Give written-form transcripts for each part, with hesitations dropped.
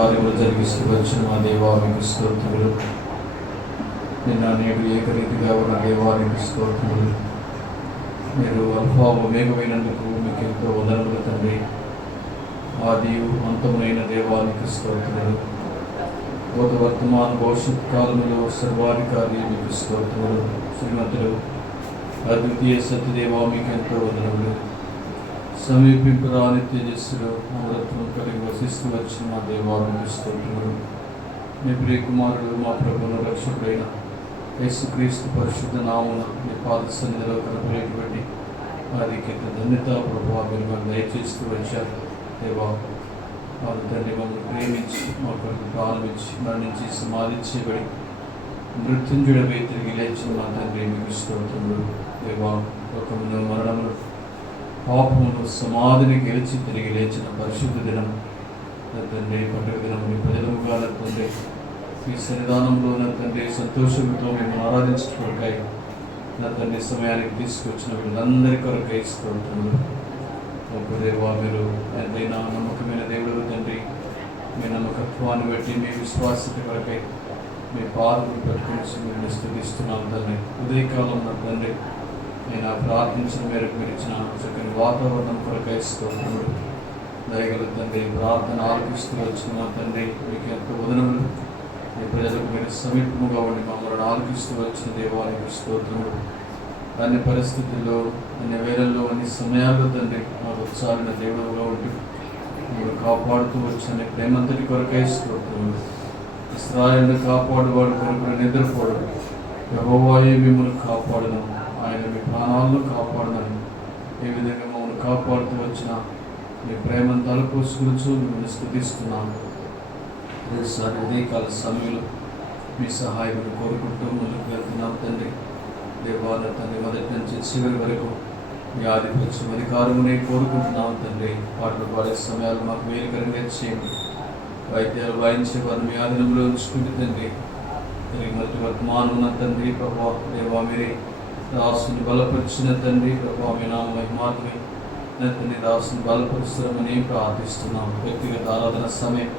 కార్యములు జరిగిస్తూ వచ్చిన మా దేవా మీకు స్తోత్రములు. నిన్న నేడు ఏకరీతిగా ఉన్న దేవానికి స్తోత్రములు. మీరు అల్ఫా ఒమేగమైనందుకు మీకు ఎంతో వదనములు తండ్రి. ఆదియు అంతమునైన దేవానికి స్తోత్రములు. భూత వర్తమాన భవిష్యత్ కాలములో సర్వాధికారి మీకు స్తోత్రములు. శ్రీమంతులు అద్వితీయ సత్యదేవా మీకు ఎంతో వదనములు. సమీపింపురా నిత్యజస్సులో అమరత్వం కలిగి వసిస్తూ వచ్చిన మా దేవానికి స్తోత్రములు. మీ ప్రియ కుమారుడు మా ప్రభువును రక్షకుడైన యేసుక్రీస్తు పరిశుద్ధ నామమున మీ పాద సన్నిధిలో కనపడేటువంటి ఆధిక్యత ధన్యత ప్రభువా మీరు మనం దయచేస్తూ వచ్చారు. దేవా వారు తండ్రి మమ్మల్ని ప్రేమించి మా కొరకు ప్రారంభించి మరణించి సమాధి చేయబడి మృత్యుంజుడపై తిరిగి లేచిన మా తండ్రి మీకు స్తోత్రములు. దేవా లోకమును మరణమును పాపమును సమాధిని గెలిచి తిరిగి లేచిన పరిశుద్ధ దినం తండ్రి పండుగ దినం మీ ప్రజలముగా తండ్రి ఈ సన్నిధానంలో నా తండ్రి సంతోషంతో మేము ఆరాధించుకోవడాయి నా తండ్రి సమయానికి తీసుకొచ్చిన వీళ్ళందరి కొరకై స్తోత్రములు. దేవా మీరు ఎంతైనా నమ్మకమైన దేవుడు తండ్రి. మీ నమ్మకత్వాన్ని బట్టి మీ విశ్వాసత కొరకై మీ పాదములు పెట్టుకుని మేము స్థుతిస్తున్నాం తండ్రి. ఉదయకాలం నా తండ్రి నేను ఆ ప్రార్థించిన మేరకు మీరు ఇచ్చిన చక్కని వాతావరణం కొరకై స్తోత్రములు. దయగల తండ్రి ప్రార్థన ఆలపిస్తూ వచ్చిన మా తండ్రి మీకు ఎంతో వదనములు. మీ ప్రజలకు మీరు సమీపముగా ఉండి మమ్మల్ని ఆలపిస్తూ వచ్చిన దేవానికి స్తోత్రములు. అన్ని పరిస్థితుల్లో అన్ని వేళల్లో అన్ని సమయాల్లో తండ్రి మాకు ఉత్సాహమైన దేవుడుగా ఉంటూ మీరు కాపాడుతూ వచ్చిన ప్రేమంతటి కొరకై స్తోత్రములు. ఇశ్రాయేలును కాపాడువాడు కొరకు నిద్రపోడు. యెహోవాయే మిమ్మల్ని కాపాడును. ఆయన మీ ప్రాణాలను కాపాడునని ఏ విధంగా మమ్మల్ని కాపాడుతూ వచ్చిన మీ ప్రేమను తలపోసుకుని మిమ్మల్ని స్తుతిస్తున్నాను. ఒకసారి ఉదయకాల సమయంలో మీ సహాయమును కోరుకుంటూ ముందుకు వెళ్తున్నాం తండ్రి. దేవాల తండ్రి మొదటి నుంచి చివరి వరకు మీ ఆధిపత్యం అధికారమునే కోరుకుంటున్నాం తండ్రి. పాటలు పాడే సమయాలు మాకు వేరుకరంగా చేయండి. వైద్యాలు వాయించే వారు మీ ఆధీనంలో ఉంచుకుంటే తండ్రి. మొదటి వర్తమానం ఉన్న తండ్రి ప్రభా దేవా మీరే దాసుని బలపరిచిన తండ్రి ప్రభా మీ నామ మహిమాత్మే తండ్రి దాసుని బలపరుస్తామని ప్రార్థిస్తున్నాం. వ్యక్తిగత ఆరాధన సమయం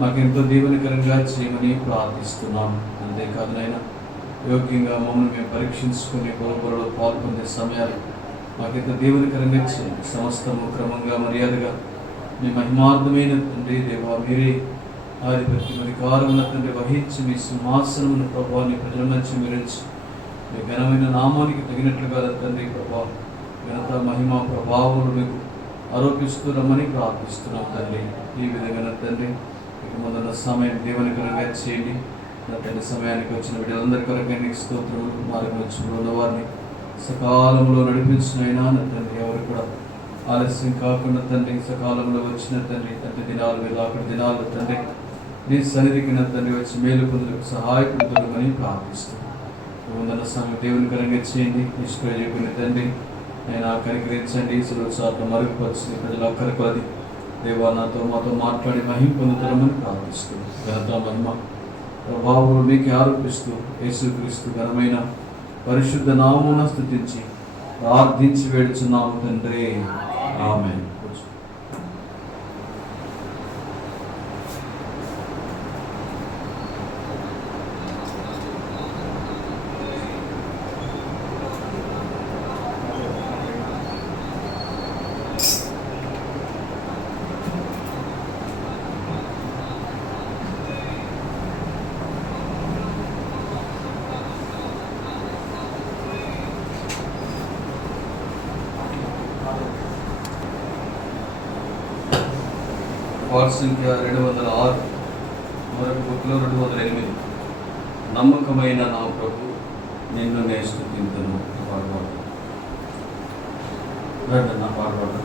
మాకెంతో దీవెనకరంగా చేయమని ప్రార్థిస్తున్నాం. అంతేకాదు నాయనా యోగ్యంగా మమ్మల్ని మేము పరీక్షించుకుని గొడవలో పాల్పొందే సమయాలు మాకెంతో దీవెనకరంగా చేయండి. సమస్తము క్రమంగా మర్యాదగా మీ మహిమార్థమైన తండ్రి దేవా మీరే ఆధిపత్యం అధికారమున తండ్రి వహించి మీ సింహాసనమును ప్రభావాన్ని ప్రజల మధ్య మీరించి మీ ఘనమైన నామానికి తగినట్లుగా తండ్రి ప్రభా ఘనత మహిమ ప్రభావములు మీకు ఆరోపిస్తూ రమ్మని ప్రార్థిస్తున్నాం తండ్రి. ఈ విధంగా తండ్రి ఇక మొదల సమయం దీవెనకరంగా చేయండి. నా తండ్రి సమయానికి వచ్చిన వీళ్ళందరి కొరకై నీకు స్తోత్రములు. మార్గం వచ్చిన ఉన్నవారిని సకాలంలో నడిపించినైనా నా తండ్రి ఎవరు కూడా ఆలస్యం కాకుండా తండ్రి సకాలంలో వచ్చిన తండ్రి తండ్రి దినాలు మీద అక్కడి దినాలు తండ్రి నీ సన్నిధికి నా తండ్రి వచ్చి మేలు పొందులకు సహాయపడుతుందని ప్రార్థిస్తున్నాను. వందన సమయం దేవునికరంగా చేయండి. నిష్క్రియ చెప్పిన తండ్రి నేను కనికరించండి. సురక్షాత్మ మరుగుపరిచి ప్రజల అక్కడి కొలది దేవా నాతో మాతో మాట్లాడి మహిమ పొందుతారమని ప్రార్థిస్తున్నాను. ఘనత మహిమ ప్రభావం మీకే ఆరోపిస్తూ యేసుక్రీస్తు ఘనమైన పరిశుద్ధ నామమున స్తుతించి ప్రార్థించి వేడుచున్నాము తండ్రి. ఆమేన్. వార్డ్ సంఖ్య 206, మరొక బుక్లో 208. నమ్మకమైన నా ప్రభు నిన్ను నేను స్తుతింతును. పాడవాడు నా పాడవాడు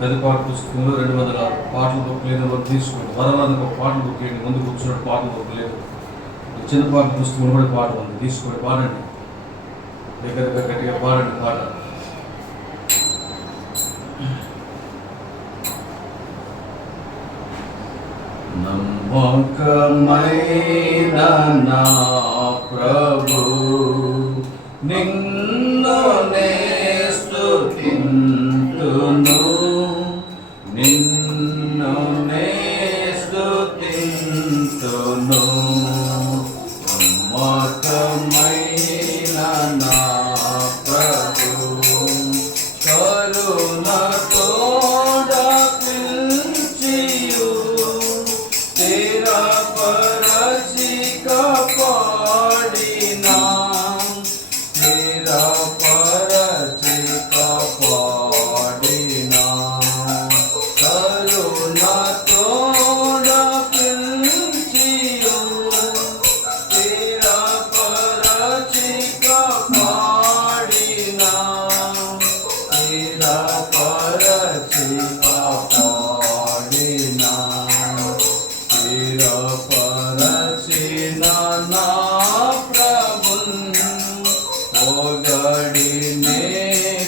పెద్దపాటు పుస్తకంలో 206 పాటల బుక్ లేదు. వాళ్ళు తీసుకోండి. వరవాదకు ఒక పాటల బుక్ వేయండి. ముందు కూర్చున్నట్టు పాటల బుక్ లేదు. చిన్న పాటల పుస్తకంలో కూడా పాట ఉంది. తీసుకోండి, పాడండి. దగ్గరగా గట్టిగా పాడండి పాట. నమ్మకమైన నా ప్రభు నిన్ను నే స్తుతింతును, నిన్ను నే స్తుతింతును. నమ్మకమైన నా ప్రభు కరుణతో పిలిచియు స్థిరపరచి కాపాడినా, స్థిరపరచి కాపాడినా. కరుణతో పిలిచియు స్థిరపరచి కాపాడినా, స్థిరపరచి కాపాడినా. స్థిరపరచిన నా ప్రభున్ పొగడినే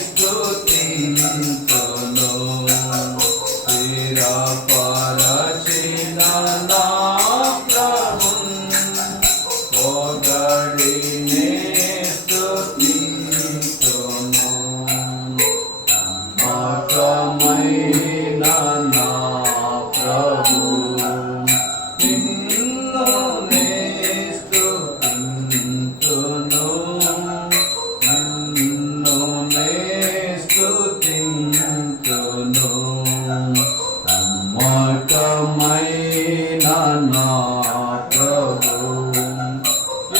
స్తుతింతును. స్థిరపరచిన నా ప్రభున్ పొగడినే స్తుతింతును. నమ్మకమైన నా ప్రభు నిన్ను నే స్తుతింతును, నిన్ను నే స్తుతింతును. నమ్మకమైన నా ప్రభు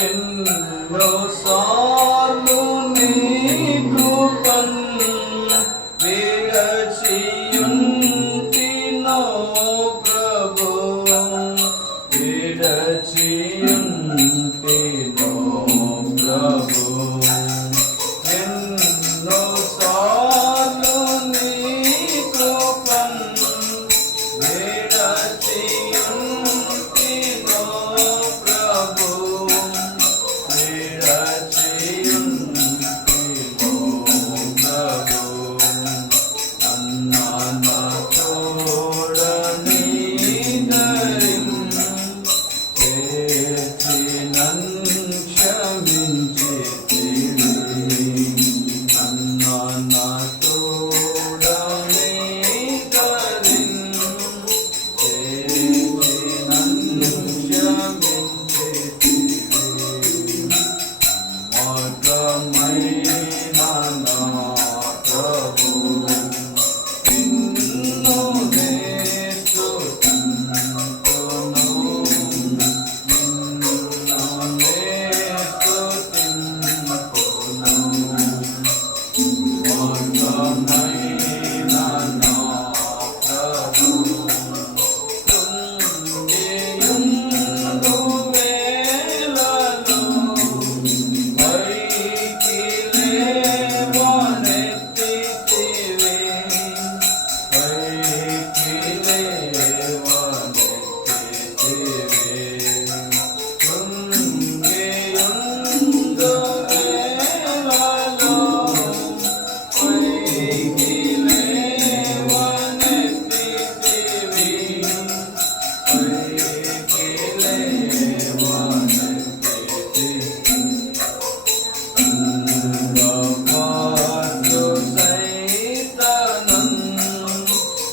ఎన్నోసార్లు నీ కృపన్ విడచియుంటినో ప్రభు, విడచియుంటినో ప్రభు. ఎన్నోసార్లు నీ కృపన్ విడచియుంటినో ప్రభు, విడచియుంటినో ప్రభు. అన్న తోడని చేర్చి నన్ను క్షమించితివి. అన్న తోడని చేర్చి నన్ను క్షమించితివి. నమ్మకమైన నా ప్రభు నిన్ను నే స్తుతింతును, నిన్ను నే స్తుతింతును. నమ్మకమైన నా ప్రభు తుంగియుండు వేళలో పైకి లేవనెత్తితివి, పైకి లేవనెత్తితివి. తుంగియుండు వేళలో పైకి లేవనెత్తితివి, పైకి లేవనెత్తితివి. అందపాటు సైతానం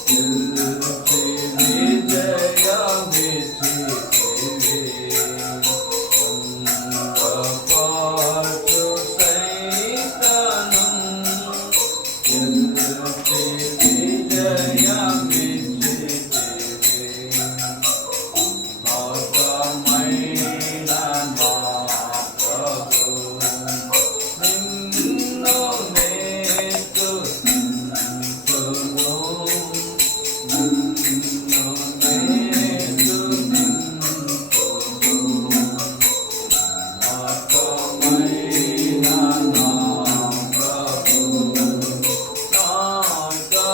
గెలిచి విజయమిచ్చితివి. అందపాటు సైతానం గెలిచి విజయమిచ్చితివి. నమ్మకమైన నా ప్రభు నిన్ను నే స్తుతింతును, నిన్ను నే స్తుతింతును. నమ్మకమైన నా ప్రభు, నమ్మకమైన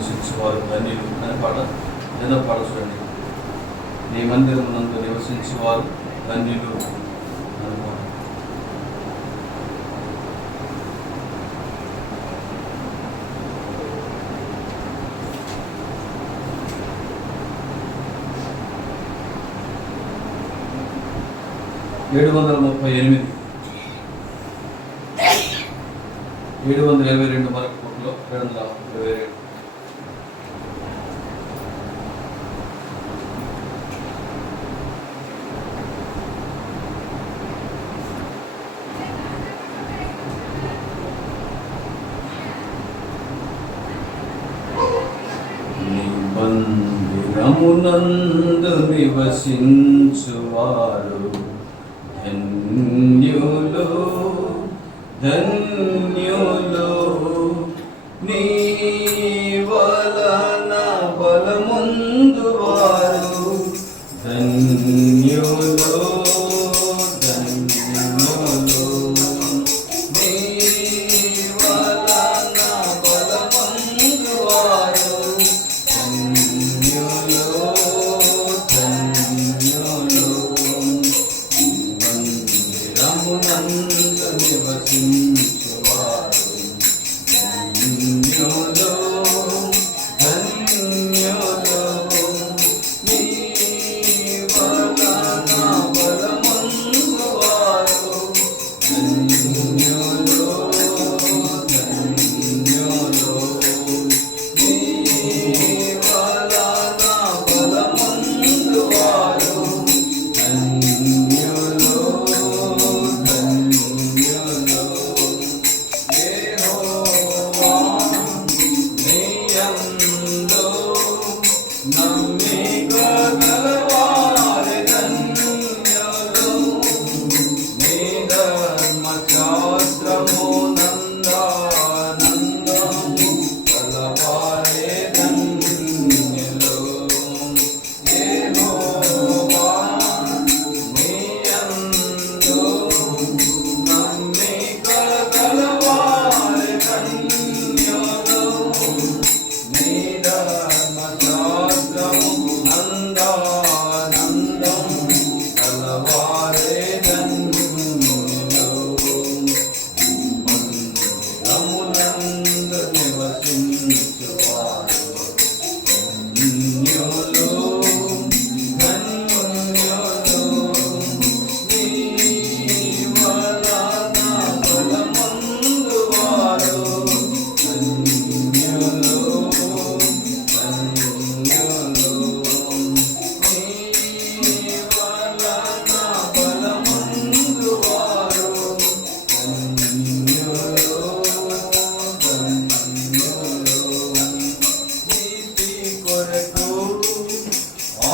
నివసించేవారు ధన్యులు అని పాట ఏదో పాట చూడండి. నీ మందిరమునందు నివసించేవారు ధన్యులు అని పాట. ఏడు 722 వరకు కోట్లో 722. మందిరమునందు నివసించువారు ధన్యులు ధన్యులు, నీ వలన బలముందువారు ధన్యులు ధన్యులు, నీ వలన బలముందువారు ధన్యులు ధన్యులు. మందిరమునందు నివసించువారు ధన్యులు ధన్యులు, నీ వలన బలముందువారు ధన్యులు ధన్యులు, నీ వలన బలముందువారు ధన్యులు ధన్యులు. యెహోవా నీయందు నమ్మిక గలవారు ధన్యులు, నీ ధర్మశాస్త్రము నందానందము గలవారే ధన్యులు. యెహోవా నీయందు నమ్మిక గలవారు ధన్యులు, నీ ధర్మశాస్త్రము నందానందము గలవారే ధన్యులు. మందిరమునందు నివసించువారు ధన్యులు ధన్యులు, నీ వలన బలముందువారు ధన్యులు ధన్యులు, నీ వలన బలముందువారు ధన్యులు ధన్యులు. నీతి కొరకు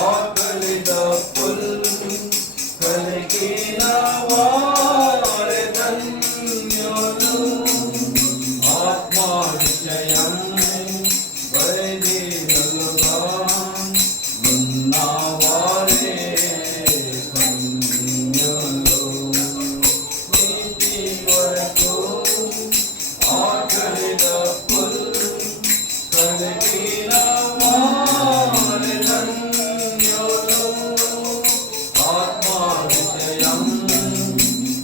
ఆకలి దప్పులు కలిగిన వారు ధన్యులు, ఆత్మవిషయం వైదికులుగా ఉన్నవారే ధన్యులు. నీతి కొరకు ఆకలి దప్పులు కలిగిన వారు ధన్యులు, ఆత్మవిషయం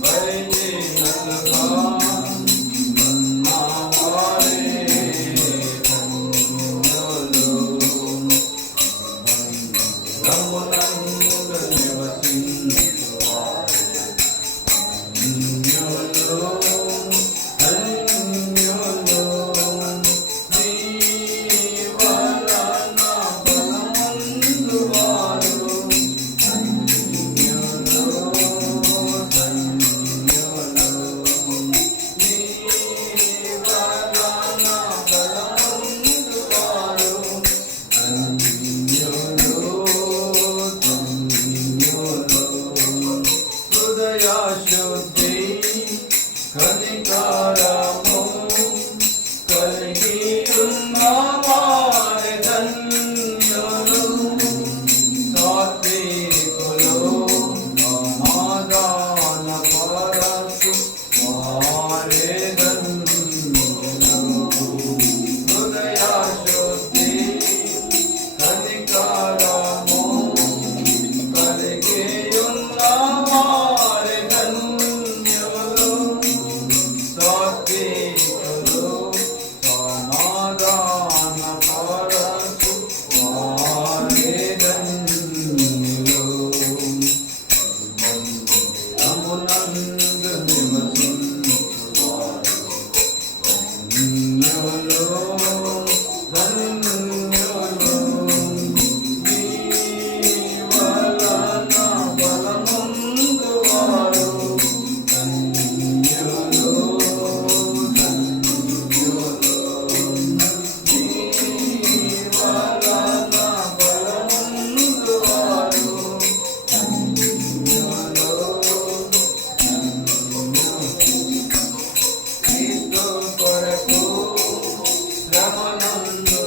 వైదికులుగా ఉన్నవారే ధన్యులు. మందిరమునందు నివసించువారు ధన్యులు ధన్యులు, నీ వలన కొరకు శ్రమనందు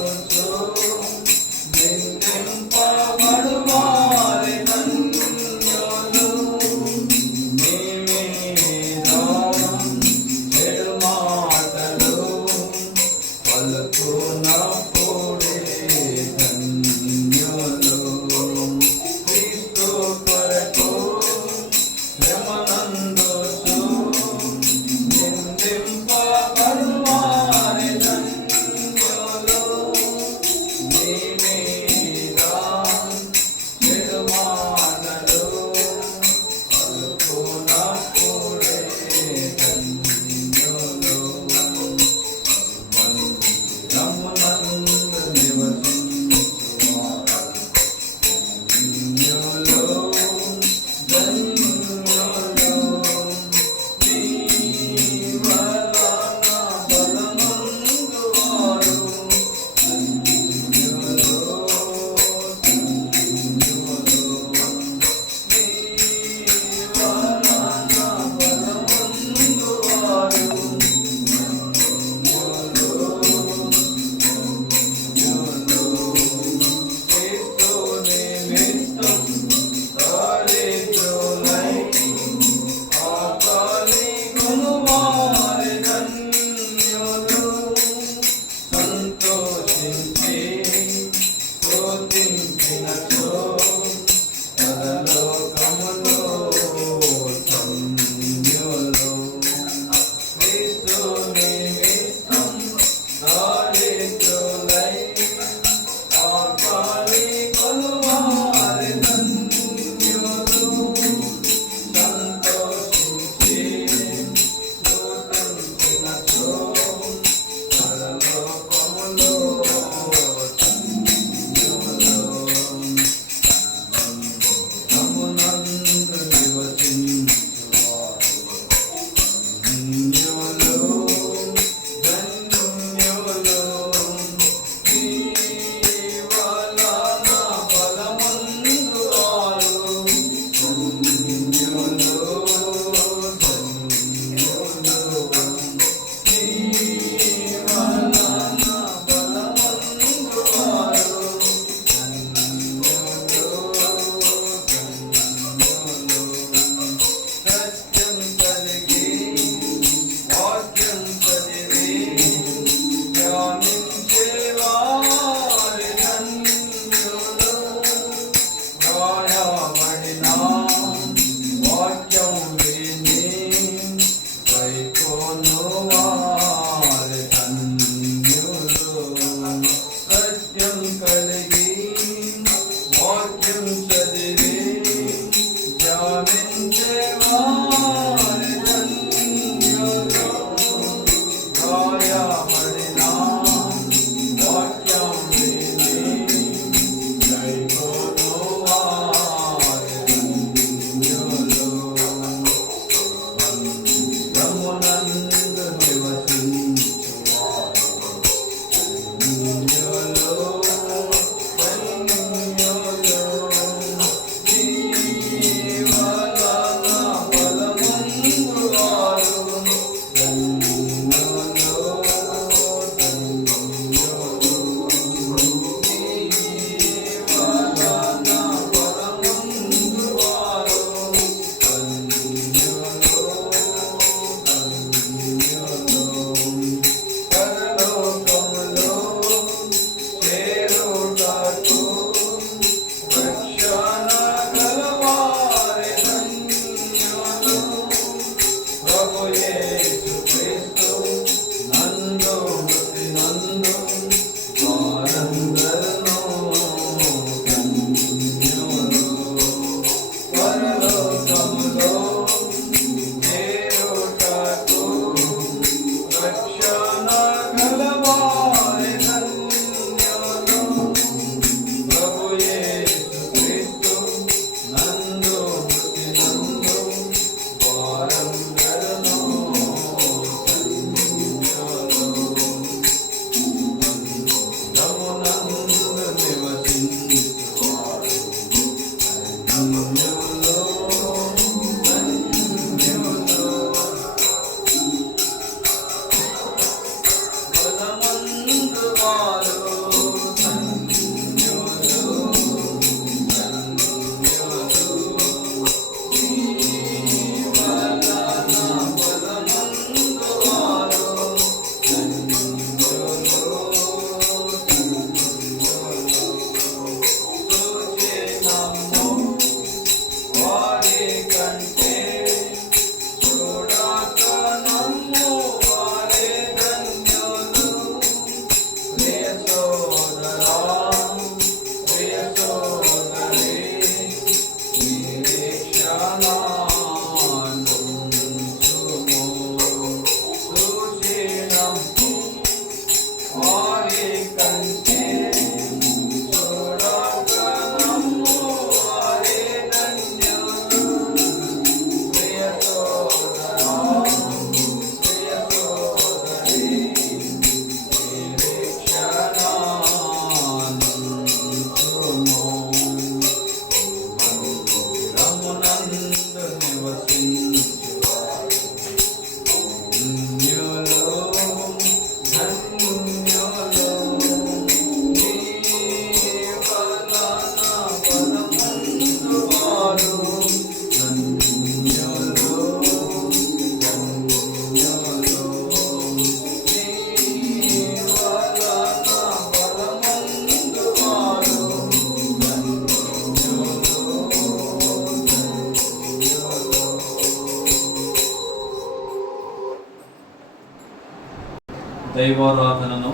దైవారాధనను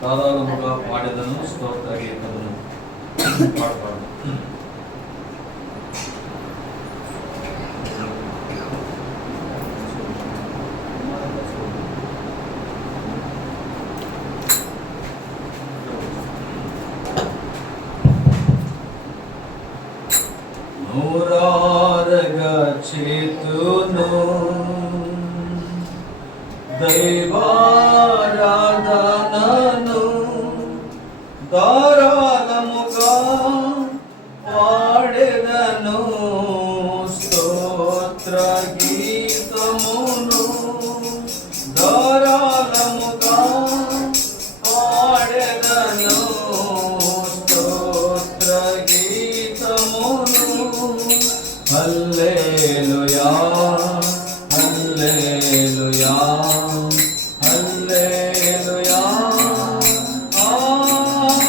ధారాళముగా పాడేదను, స్తోత్ర గీతలను పాడతాడు. నూరారగా చేతును దైవారాధనను ధారాళముగా పాడెదను, స్తోత్ర గీతమును ధారాళముగా పాడెదను, స్తోత్ర గీతమును. హల్లెలూయా హల్లెలూయా హల్లెలూయా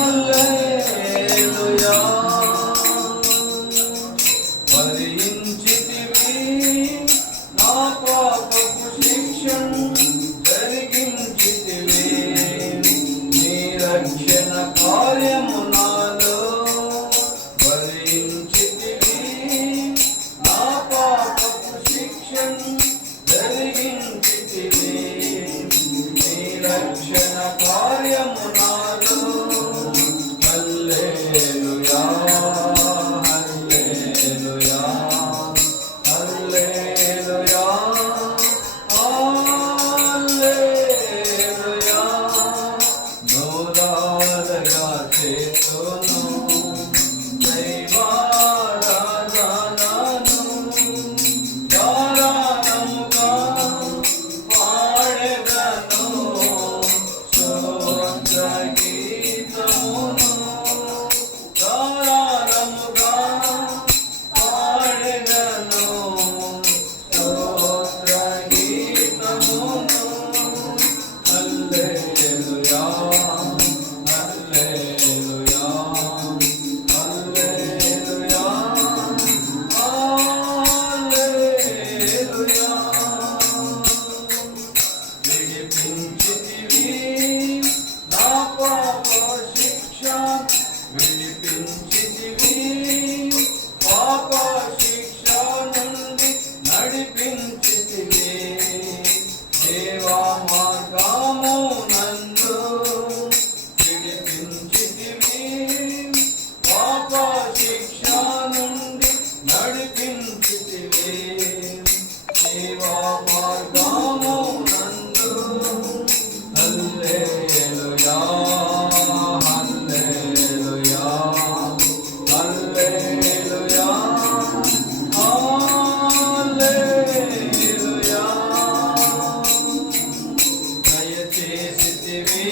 హల్లెలూయా. భరించితివి నా పాపపు శిక్షను, జరిగించితివి నీ రక్షణ కార్యము నాలో. భరించితివి నా పాపపు శిక్షను, జరిగించితివి నీ రక్షణ కార్యము నాలో. హల్లెలూయా హల్లెలూయా హల్లెలూయా హల్లెలూయా. నూరారగా చేతును దైవారాధనను ధారాళముగా పాడెదను, స్తోత్ర గీతమును ధారాళముగా పాడెదను, స్తోత్ర గీతమును. హల్లెలూయా హల్లెలూయా హల్లెలూయా హల్లెలూయా. విడిపించితివి నా పాప శిక్ష, విడిపించితివి పాప శిక్ష నుండి నడిపించితివి. దేవా మార్గము నందు విడిపించితివి పాప శిక్ష నుండి నడిపించితివి. దేవా మార్గము నందు. హల్లెలూయా హల్లెలూయా హల్లెలూయా హల్లెలూయా. దయచేసితివి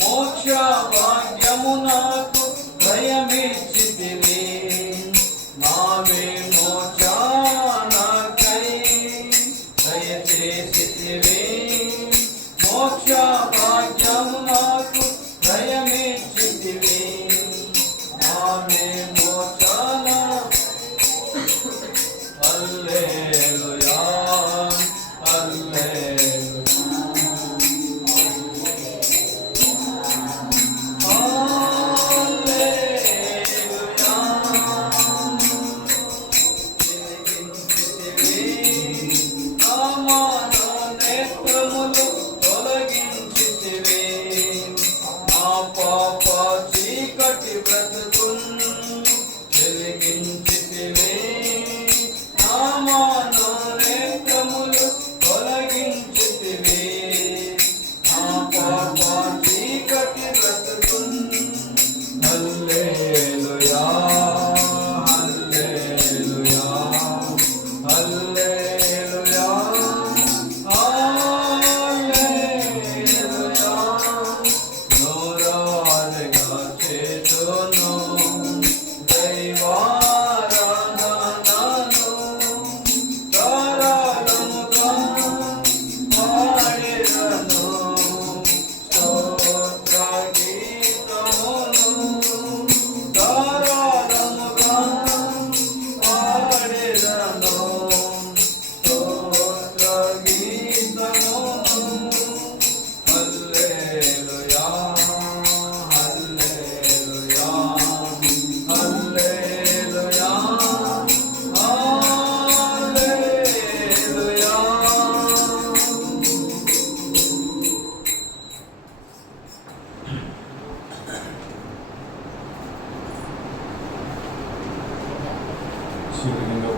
మోక్ష భాగ్యము నాకు, దయమిచ్చితివి నా విమోచనకై. దయచేసితివి మోక్ష భాగ్యము నాకు, దయమిచ్చితివి నా విమోచన. హల్లెలూయా హల్లెలూయా హల్లెలూయా. నా మనోనేత్రములు తొలగించితివి, నా పాప చీకటి బ్రతుకును వెలిగించితివి. నా మనోనేత్రములు తొలగించితివి, నా పాప చీకటి బ్రతుకును. హల్లెలూయా హల్లెలూయా హల్లెలూయా హల్లెలూయా. నూరారగా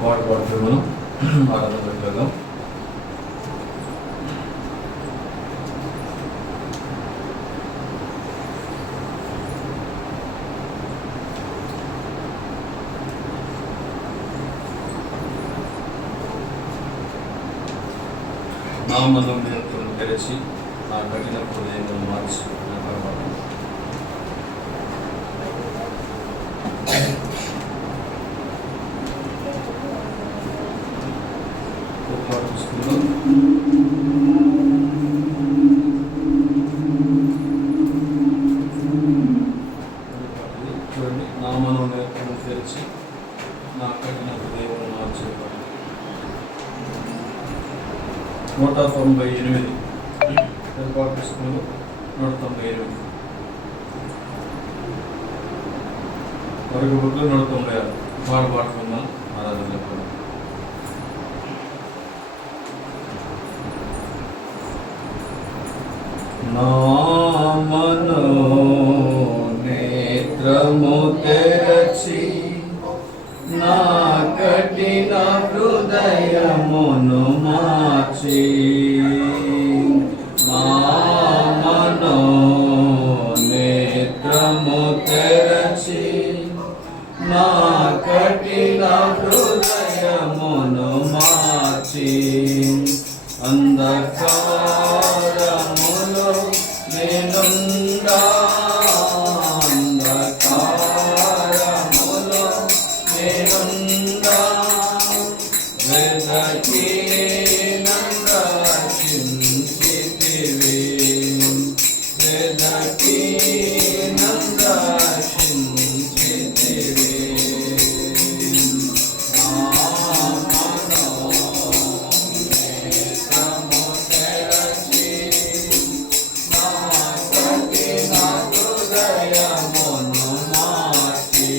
పాట పాడుతూ మనం ఆరాధన పెట్టేద్దాం. నా మనోనేత్రం తెరచి నా కఠిన హృదయం మార్చి చూడండి. నా మనోనేత్రం తెరచి నా కఠిన హృదయం మార్చి 198 పుస్తకంలో 198 మరొక బుక్లో 196 పాడుకుందాం. ఆరాధన చెప్పండి. నా మనోనేత్రము తెరచి నా కఠిన హృదయమును మార్చి నా మనోనేత్రము తెరచి నా కఠిన హృదయమును మార్చి అంధకారములో నేనుండా వెదకి నందర్శించితివి వెదకి నందర్శించితివి నా మనోనేత్రము తెరచి నా కఠిన హృదయమును మార్చి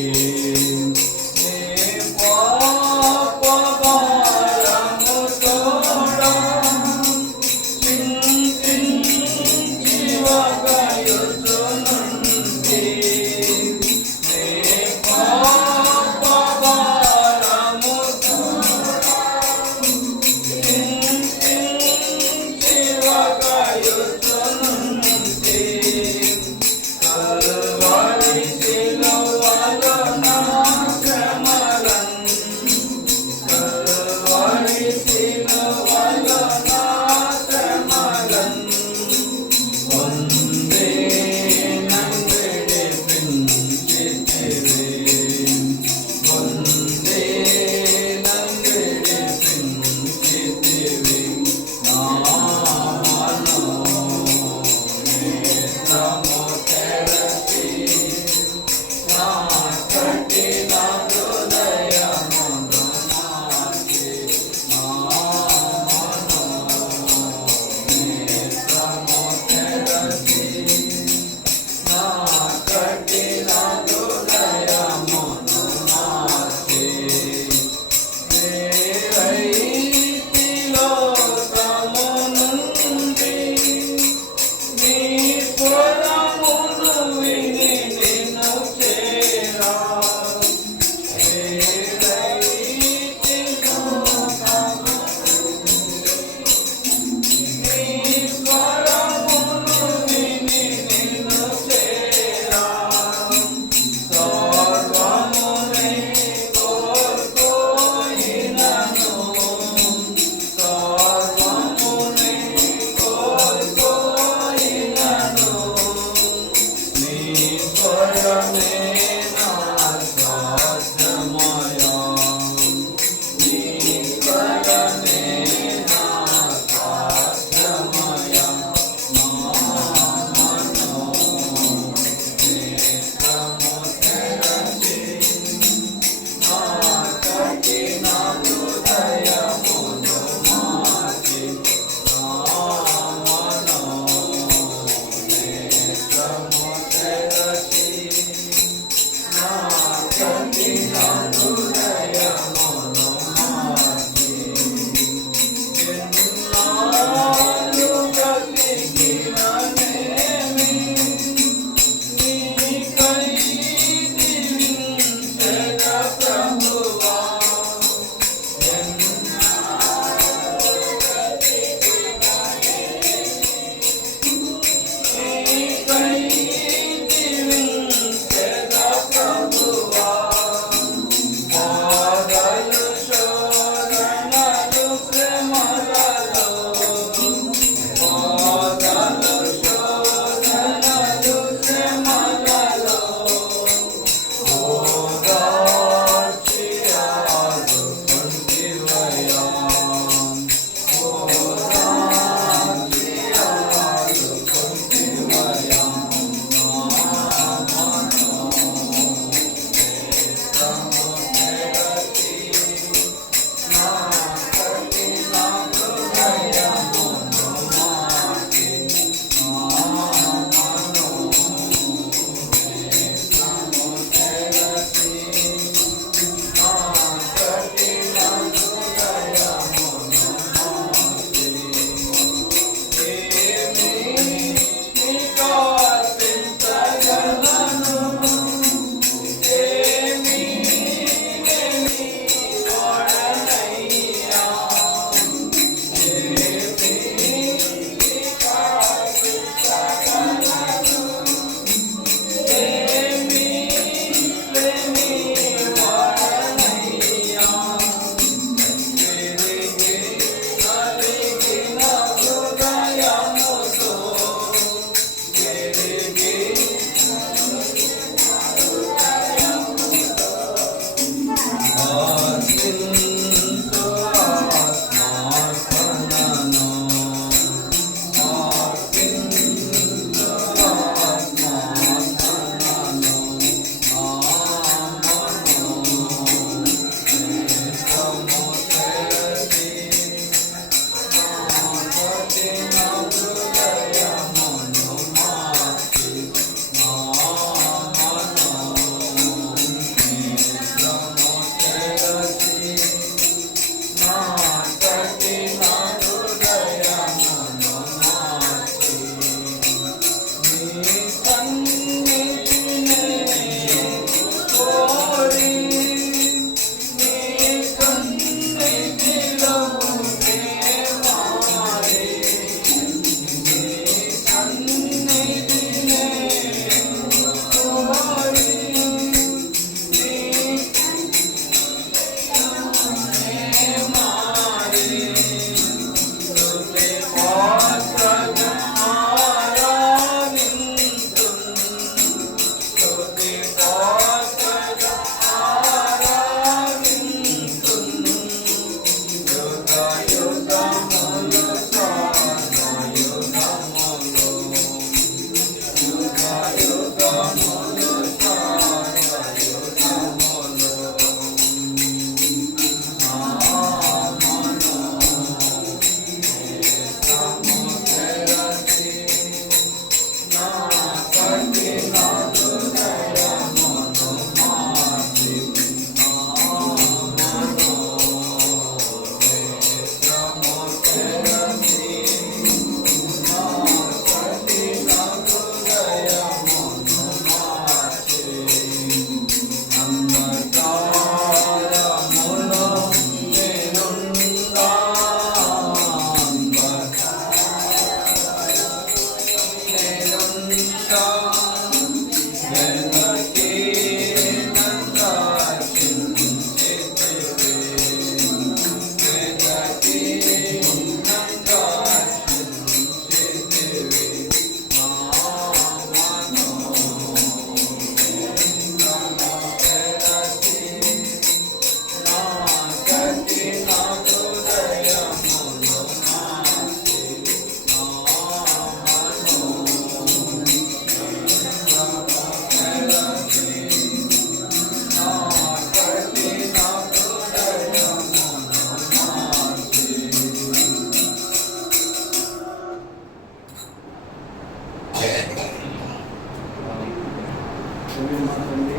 తండ్రి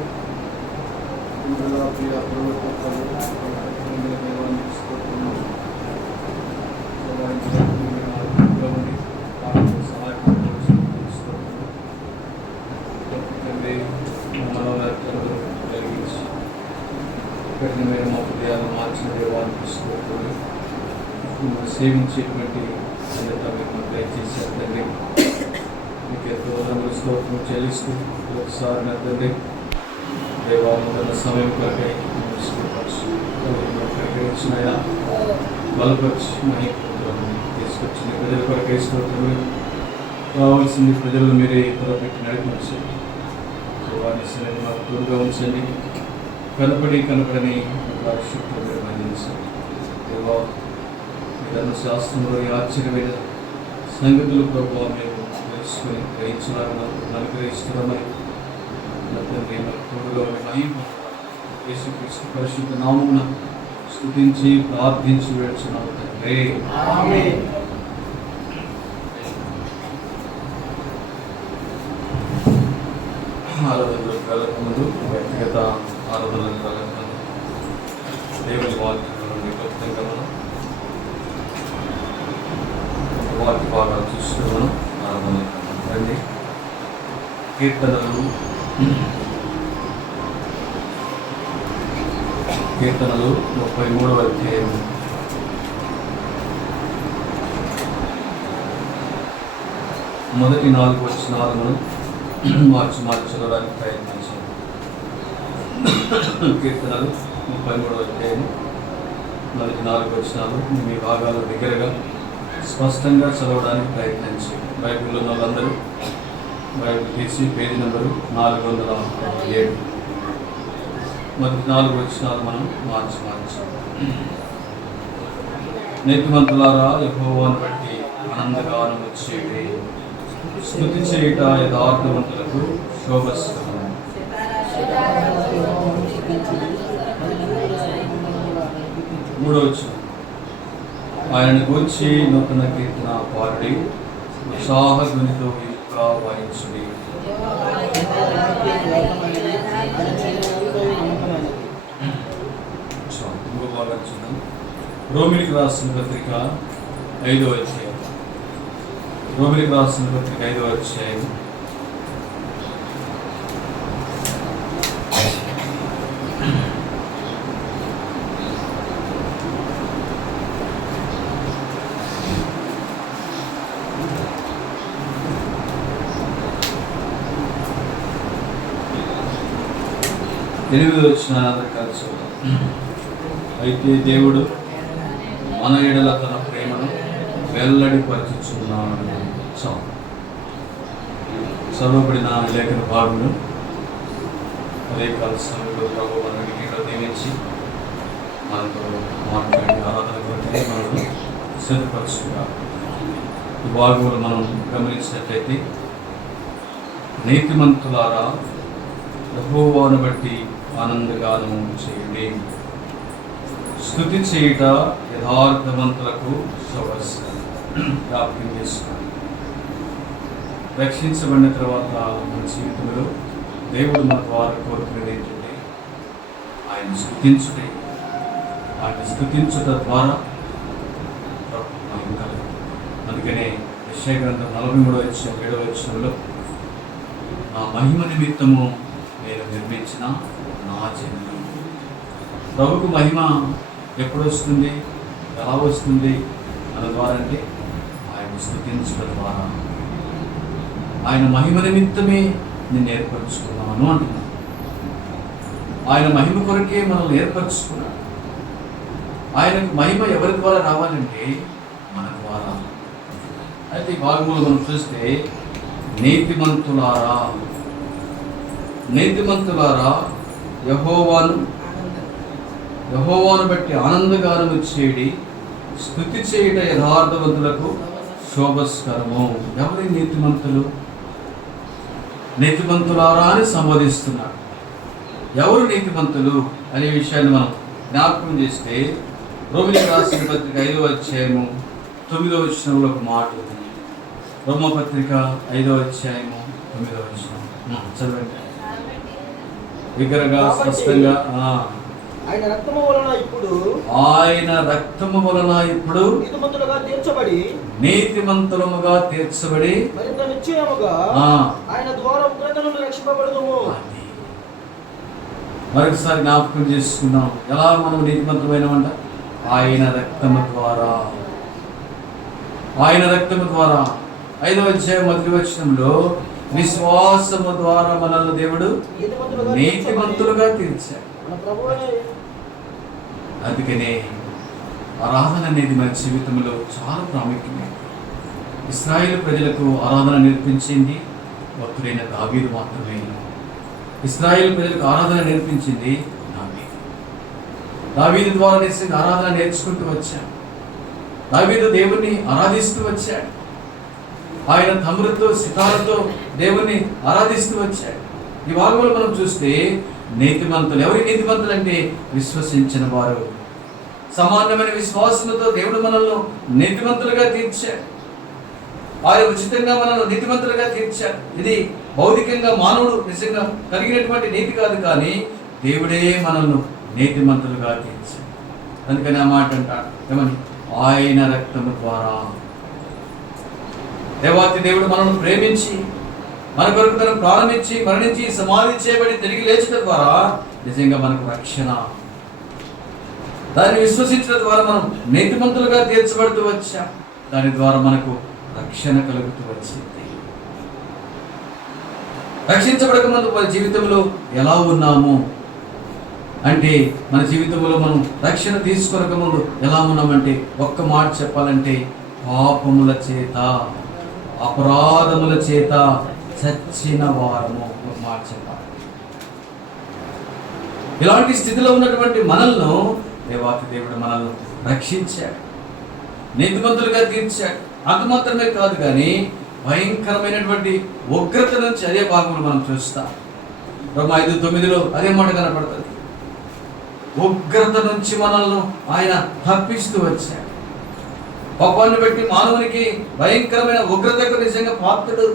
ఇందులో ప్రియ ప్రభుత్వాలు దేవానికి స్తోత్రము. మీరు మా హృదయాలు మార్చిన దేవానికి స్తోత్రము. మిమ్మల్ని సేవించేటువంటి మీరు దయచేసారు తండ్రి. మీకు ఎంతో వందనాలు స్తోత్రం చెల్లిస్తూ ఒకసారి నా తండ్రి దేవాలయ సమయం కొరకై ఇచ్చినాయా బలపరిచి మహిళలను తీసుకొచ్చిన ప్రజల కొరకై స్తోత్రము. కావాల్సింది ప్రజలను మీరే త్వరపెట్టి నడిపించండి. వారిని మాకు తోడుగా ఉంచండి. కనపడని శక్తులు మీరు అందించండి. దేవా మీ ధర్మశాస్త్రంలో ఆశ్చర్యమైన సంగతులు ప్రభావం మేము తెలుసుకొని గ్రహించాలని అనుగ్రహిస్తున్నామని తండ్రి మాకు తోడుగా మహిమ యేసుక్రీస్తు పరిశుద్ధ నామమున స్తుతించి ప్రార్థించి వేడుచున్నాము తండ్రి. ఆమేన్. ఆరాధనలకు వెళ్ళకముందు వ్యక్తిగత ఆరాధనలకు వెళ్ళకముందు దేవుని వాక్యం నుండి క్లుప్తంగా మనం వాక్య భాగాలు చూస్తూ మనం ఆరాధనలకు రండి. కీర్తనలు 33వ అధ్యాయం మొదటి 4 వచనాలను మార్చి చదవడానికి ప్రయత్నించాను. కీర్తనలు 33వ అధ్యాయం మొదటి 4 వచనాలు మీ భాగాలు దగ్గరగా స్పష్టంగా చదవడానికి ప్రయత్నించాను. బైబిల్లో ఉన్న వాళ్ళందరూ బైబిల్ తీసి పేజీ నెంబరు 407 మొదటి 4 వచనాలు మనం మార్చి నీతిమంతులారా యెహోవాను బట్టి ఆనందగానము చేయుడి, స్తుతి చేయుట యథార్థవంతులకు శోభస్కరము. మూడవ వచనం ఆయనను గూర్చి నూతన కీర్తన పాడుడి, ఉత్సాహ ధ్వనితో ఇంకా వాయించుడి. రోమిలికి రాసిన పత్రిక 5వ అధ్యాయం. రోమిలికి రాసిన పత్రిక 5వ అధ్యాయం 8వ వచనాన్ని కలిసి అయితే దేవుడు మన ఎడల తన ప్రేమను వెల్లడిపరచుచున్నాడు. చదవబడిన లేఖన భాగమును అదే కాల సమయంలో ప్రభు మనకి దీవించి మనతో మాట్లాడి ఆరాధన కొరకే మనల్ని సిద్ధపరచుకున్నారు. ఈ భాగములు మనం గమనించినట్లయితే నీతిమంతులారా యెహోవాను బట్టి ఆనందగానము చేయండి, స్తుతి చేయుట యథార్థవంతులకు శోభస్కరం. జ్ఞాపకం చేసుకోండి. రక్షించబడిన తర్వాత మన జీవితంలో దేవుడు మన ద్వారా కోరుకునేది ఏంటంటే ఆయన స్తుతించుటే. ఆయన స్తుతించుట ద్వారా అందుకనే యెషయా గ్రంథం 43వ అధ్యాయం 7వ వచనంలో నా మహిమ నిమిత్తము నేను నిర్మించిన నా జనులు. ప్రభుకు మహిమ ఎప్పుడు వస్తుంది, ఎలా వస్తుంది అన్న ద్వారా అంటే ఆయన స్తుతించడం ద్వారా. ఆయన మహిమ నిమిత్తమే నేను ఏర్పరచుకున్నాను అంటున్నాను. ఆయన మహిమ కొరకే మనల్ని ఏర్పరచుకున్నాడు. ఆయనకు మహిమ ఎవరి ద్వారా రావాలంటే మన ద్వారా. అయితే ఈ భాగంలో మనం చూస్తే నీతిమంతులారా యెహోవాను బట్టి ఆనందగానము చేయుడి, స్తుతి చేయుట యథార్థవంతులకు శోభస్కరము. ఎవరి నీతిమంతులు? నీతిమంతులారా అని సంబోధిస్తున్నాడు. ఎవరు నీతిమంతులు అనే విషయాన్ని మనం జ్ఞాపకం చేస్తే రోమిలికి రాసిన పత్రిక 5వ అధ్యాయము 9వ వచనంలో ఒక మాట ఉంది. రోమపత్రిక 5వ అధ్యాయము 9వ వచనం చదవండి. బిగ్గరగా స్పష్టంగా ఆయన రక్తము వలన ఇప్పుడు నీతిమంతులుగా తీర్చబడి మరింత నిశ్చయముగా ఆయన ద్వారా ఉగ్రత నుండి రక్షింపబడుదుము. మరొకసారి జ్ఞాపకం చేసుకున్నాం, ఎలా మనం నీతిమంతులమైనమంట? ఆయన రక్తము ద్వారా. 5వ అధ్యాయం మొదటి వచనంలో విశ్వాసము ద్వారా మనల్ని దేవుడు నీతిమంతులుగా తీర్చాడు. అందుకనే ఆరాధన అనేది మన జీవితంలో చాలా ప్రాముఖ్యమైనది. ఇశ్రాయేలు ప్రజలకు ఆరాధన నేర్పించింది భక్తుడైన దావీదు మాత్రమే. ఇశ్రాయేలు ప్రజలకు ఆరాధన నేర్పించింది దావీదు ద్వారా నిశ్చయంగా ఆరాధన నేర్చుకుంటూ వచ్చాడు. దావీదు దేవుణ్ణి ఆరాధిస్తూ వచ్చాడు. ఆయన తమ్ములతో సితారతో దేవుణ్ణి ఆరాధిస్తూ వచ్చాడు. ఈ భాగంలో మనం చూస్తే నీతిమంతులు. ఎవరి నీతిమంతులు అంటే విశ్వసించిన వారు. సమానమైన విశ్వాసంతో దేవుడు మనల్ని నీతిమంతులుగా తీర్చాడు. ఆయన ఉచితంగా మనల్ని నీతిమంతులుగా తీర్చాడు. ఇది భౌతికంగా మానవుడు నిజంగా కలిగినటువంటి నీతి కాదు, కానీ దేవుడే మనల్ని నీతిమంతులుగా తీర్చాడు. అందుకని ఆ మాట అంటాడు ఏమని? ఆయన రక్తము ద్వారా. దేవాతి దేవుడు మనల్ని ప్రేమించి మన కొరకు తను ప్రారంభించి మరణించి సమాధి చేయబడి తిరిగి లేచడం ద్వారా నిజంగా మనకు రక్షణ. దాన్ని విశ్వసించడం ద్వారా మనం నీతిమంతులుగా తీర్చబడుతూ వచ్చాం. దాని ద్వారా మనకు రక్షణ కలుగుతూ వచ్చింది. రక్షించబడక ముందు మన జీవితంలో ఎలా ఉన్నాము అంటే, మన జీవితంలో మనం రక్షణ తీసుకోక ముందు ఎలా ఉన్నామంటే, ఒక్క మాట చెప్పాలంటే, పాపముల చేత అపరాధముల చేత చచ్చిన వారము. ఒక మాట చెప్పాలి. ఇలాంటి స్థితిలో ఉన్నటువంటి మనల్ని దేవాతి దేవుడు మనల్ని రక్షించాడు, నీతిమంతులుగా తీర్చాడు. అంత మాత్రమే కాదు, కానీ భయంకరమైనటువంటి ఉగ్రత నుంచి అదే భాగంలో మనం చూస్తాం. రోమా 5:9 అదే మాట కనపడుతుంది. ఉగ్రత నుంచి మనల్ని ఆయన తప్పిస్తూ వచ్చాడు. పాపాన్ని బట్టి మానవునికి భయంకరమైన ఉగ్రతకు నిజంగా పాత్రుడు.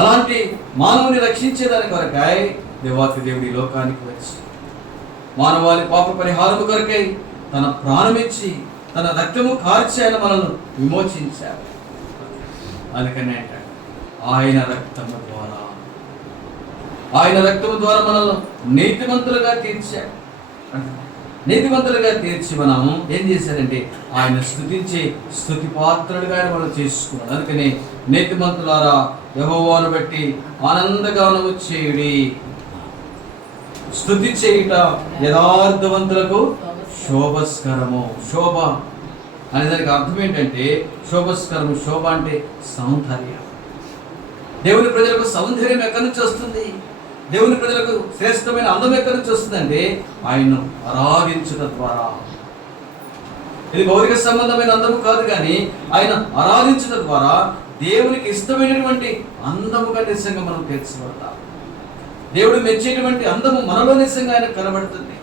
అలాంటి మానవుని రక్షించేదాని కొరకై దేవాతి దేవుడి లోకానికి వచ్చి మానవాళి పాప పరిహారము కొరకై తన ప్రాణమిచ్చి తన రక్తము కార్చి ఆయన మనల్ని విమోచించాడు. అందుకనే అంటాడు, ఆయన రక్తము ద్వారా మనల్ని నీతిమంతులుగా తీర్చాడు. నీతిమంతులుగా తీర్చి మనం ఏం చేశారంటే, ఆయన స్తుతించే స్తుతి పాత్రులుగా ఆయన మనం చేసుకున్నాడు. అందుకని నీతిమంతులారా యెహోవాను బట్టి ఆనందగానము చేయుడి. స్తుతి చేయుట యథార్థవంతులకు శోభస్కరము. శోభ అనే దానికి అర్థం ఏంటంటే శోభస్కరము. శోభ అంటే సౌందర్యం. దేవుని ప్రజలకు సౌందర్యం ఎక్కడి నుంచి వస్తుంది? దేవుని ప్రజలకు శ్రేష్టమైన అందం ఎక్కడి నుంచి వస్తుందంటే ఆయన్ను ఆరాధించడం ద్వారా. ఇది భౌతిక సంబంధమైన అందము కాదు, కానీ ఆయన ఆరాధించడం ద్వారా దేవునికి ఇష్టమైనటువంటి అందముగా నిజంగా మనం తీర్చబడతాం. దేవుడు మెచ్చేటువంటి అందము మనలో నిజంగా ఆయన కనబడుతుంది.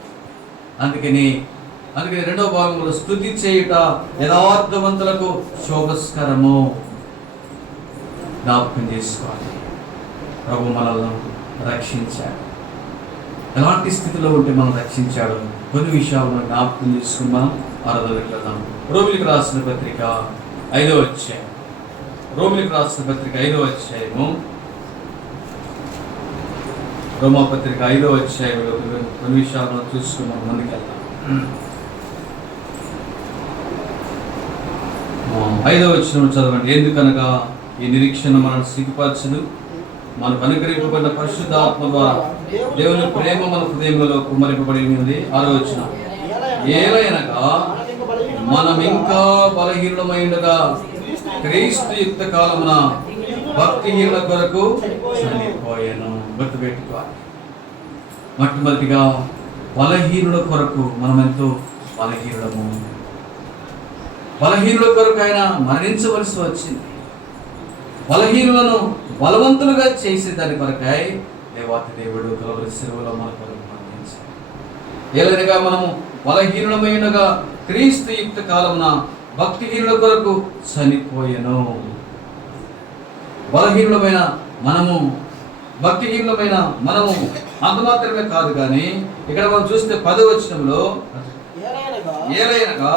అందుకని 2వ భాగంలో స్తుతి చేయుట యథార్థవంతులకు శోభస్కరము. జ్ఞాపకం చేసుకోవాలి, ప్రభు మనల్ని రక్షించాడు. ఎలాంటి స్థితిలో ఉంటే మనం రక్షించాడు కొన్ని విషయాలు మనం జ్ఞాపకం చేసుకుని మనం ఆరాధనకు వెళ్దాం. రోమిలికి రాసిన పత్రిక 5వ అధ్యాయం. రోమిలికి రాసిన పత్రిక 5వ అధ్యాయము. రోమా పత్రిక 5వ అధ్యాయంలో కొన్ని విషయాలు మనం చూసుకుని మనం ముందుకెళ్దాం. 5వ వచనం చదవండి. ఎందుకనగా ఈ నిరీక్షణ మనల్ని సిగ్గుపరచదు, మనకు అనుగ్రహింపబడిన పరిశుద్ధాత్మ ద్వారా దేవుని ప్రేమ మన హృదయంలో కుమ్మరింపబడి ఉంది. 6వ వచనం. ఏలయనగా మనం ఇంకా బలహీనమైనగా క్రీస్తు యుక్త కాలమున భక్తిహీనుల కొరకు చనిపోయాను. గుర్తుపెట్టుకోవాలి, మొట్టమొదటిగా బలహీనుల కొరకు మనం ఎంతో బలహీనులము. బలహీనుల కొరకు ఆయన మరణించవలసి వచ్చింది. బలహీనులను బలవంతులుగా చేసే దాని కొరకై దేవాతి దేవుడు కలువరి శిలువలో మన కొరకు మరణించాడు. ఏలైనగా మనము బలహీనులమైనగా క్రీస్తు యుక్త కాలమున భక్తిహీనుల కొరకు చనిపోయెను. బలహీనులమైన మనము భక్తిహీనులమైన మనము అంత మాత్రమే కాదు కానీ ఇక్కడ మనం చూస్తే 10వ వచనంలో ఏలైనగా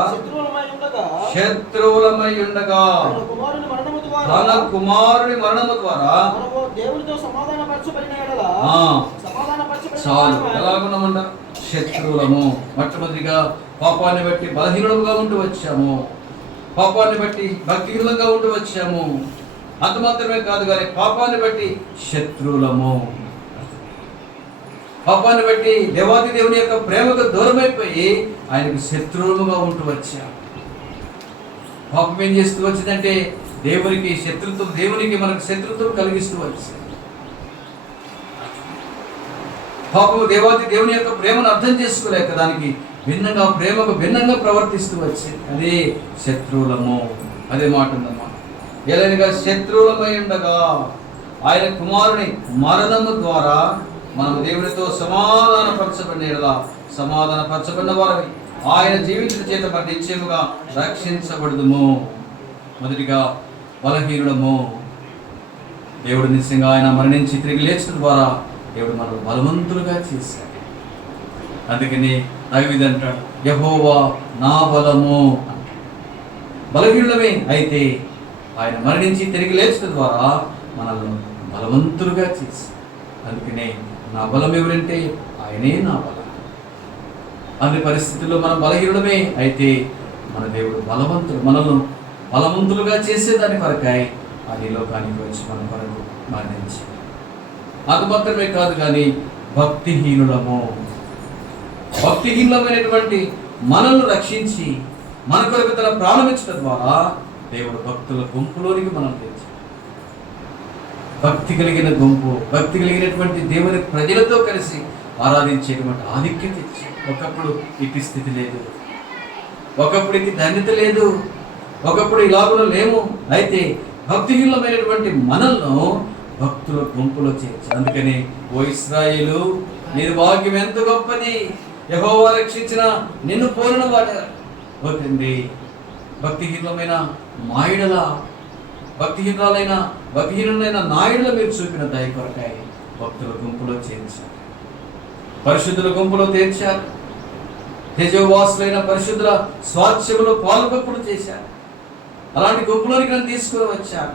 శత్రువులమై ఉండగా తన కుమారుని మరణము ద్వారా చాలు ఎలాగున్నామంట శత్రువులము. మొట్టమొదటిగా పాపాన్ని బట్టి బలహీనులుగా ఉంటూ వచ్చాము, పాపాన్ని బట్టి భక్తిహీనులుగా ఉంటూ వచ్చాము. అంత మాత్రమే కాదు కానీ పాపాన్ని బట్టి శత్రువులము, పాపాన్ని బట్టి దేవాది దేవుని యొక్క ప్రేమకు దూరమైపోయి ఆయనకు శత్రువులుగా ఉంటూ వచ్చాము. పాపం ఏం చేస్తూ వచ్చిందంటే దేవునికి శత్రుత్వం, దేవునికి మనకు శత్రుత్వం కలిగిస్తూ వచ్చింది. పాపము దేవాది దేవుని యొక్క ప్రేమను అర్థం చేసుకోలేక దానికి భిన్నంగా, ప్రేమకు భిన్నంగా ప్రవర్తిస్తూ వచ్చింది. అదే శత్రువులము. అదే మాట ఉందమ్మా. ఎలాగా శత్రువులమై ఉండగా ఆయన కుమారుని మరణము ద్వారా మనం దేవునితో సమాధానపరచబడిన వారిని ఆయన జీవించిన చేత మరి నిశ్చయముగా రక్షించబడదుము. మొదటిగా బలహీనుడము. దేవుడు నిశ్చయంగా ఆయన మరణించి తిరిగి లేచిన ద్వారా దేవుడు మనల్ని బలవంతులుగా చేశాడు. అందుకని దావీదు అంటాడు, యెహోవా నా బలము. బలహీనులమే అయితే ఆయన మరణించి తిరిగి లేచిన ద్వారా మనల్ని బలవంతులుగా చేశాడు. అందుకనే నా బలం ఎవరంటే ఆయనే నా బలం. అన్ని పరిస్థితుల్లో మనం బలహీనుడమే అయితే మన దేవుడు బలవంతుడు, మనల్ని బలవంతులుగా చేసేదాని కొరకాయ ఆయన లోకానికి వచ్చి మన కొరకు మరణించి. అది మాత్రమే కాదు కానీ భక్తిహీనులము. భక్తిహీనులమైనటువంటి మనల్ని రక్షించి మన కొరకు తన ప్రాణమించడం ద్వారా దేవుడు భక్తుల గుంపులోనికి మనం తెచ్చాడు. భక్తి కలిగిన గుంపు, భక్తి కలిగినటువంటి దేవుని ప్రజలతో కలిసి ఆరాధించేటువంటి ఆధిక్యత ఇచ్చాడు. ఒకప్పుడు ఇటు స్థితి లేదు, ఒకప్పుడు ఇది ధన్యత లేదు, ఒకప్పుడు ఇలాగులో లేము. అయితే భక్తిహీనమైనటువంటి మనల్ని భక్తుల గుంపులో చేర్చాడు. అందుకని ఓ ఇశ్రాయేలు, నీ భాగ్యం ఎంత గొప్పది, యెహోవా రక్షించిన నిన్ను పోలిన వాడుతుంది. భక్తిహీనమైన మాయుడల, భక్తిహీనులైన నాయుడుల మీరు చూపిన దయ కొరకాయ భక్తుల గుంపులో చేర్చారు, పరిశుద్ధుల గుంపులో చేర్చారు, తేజోవాసులైన పరిశుద్ధుల స్వాస్థ్యములో పాలుపప్పుడు చేశారు. అలాంటి గుంపులోనికి నన్ను తీసుకుని వచ్చాను.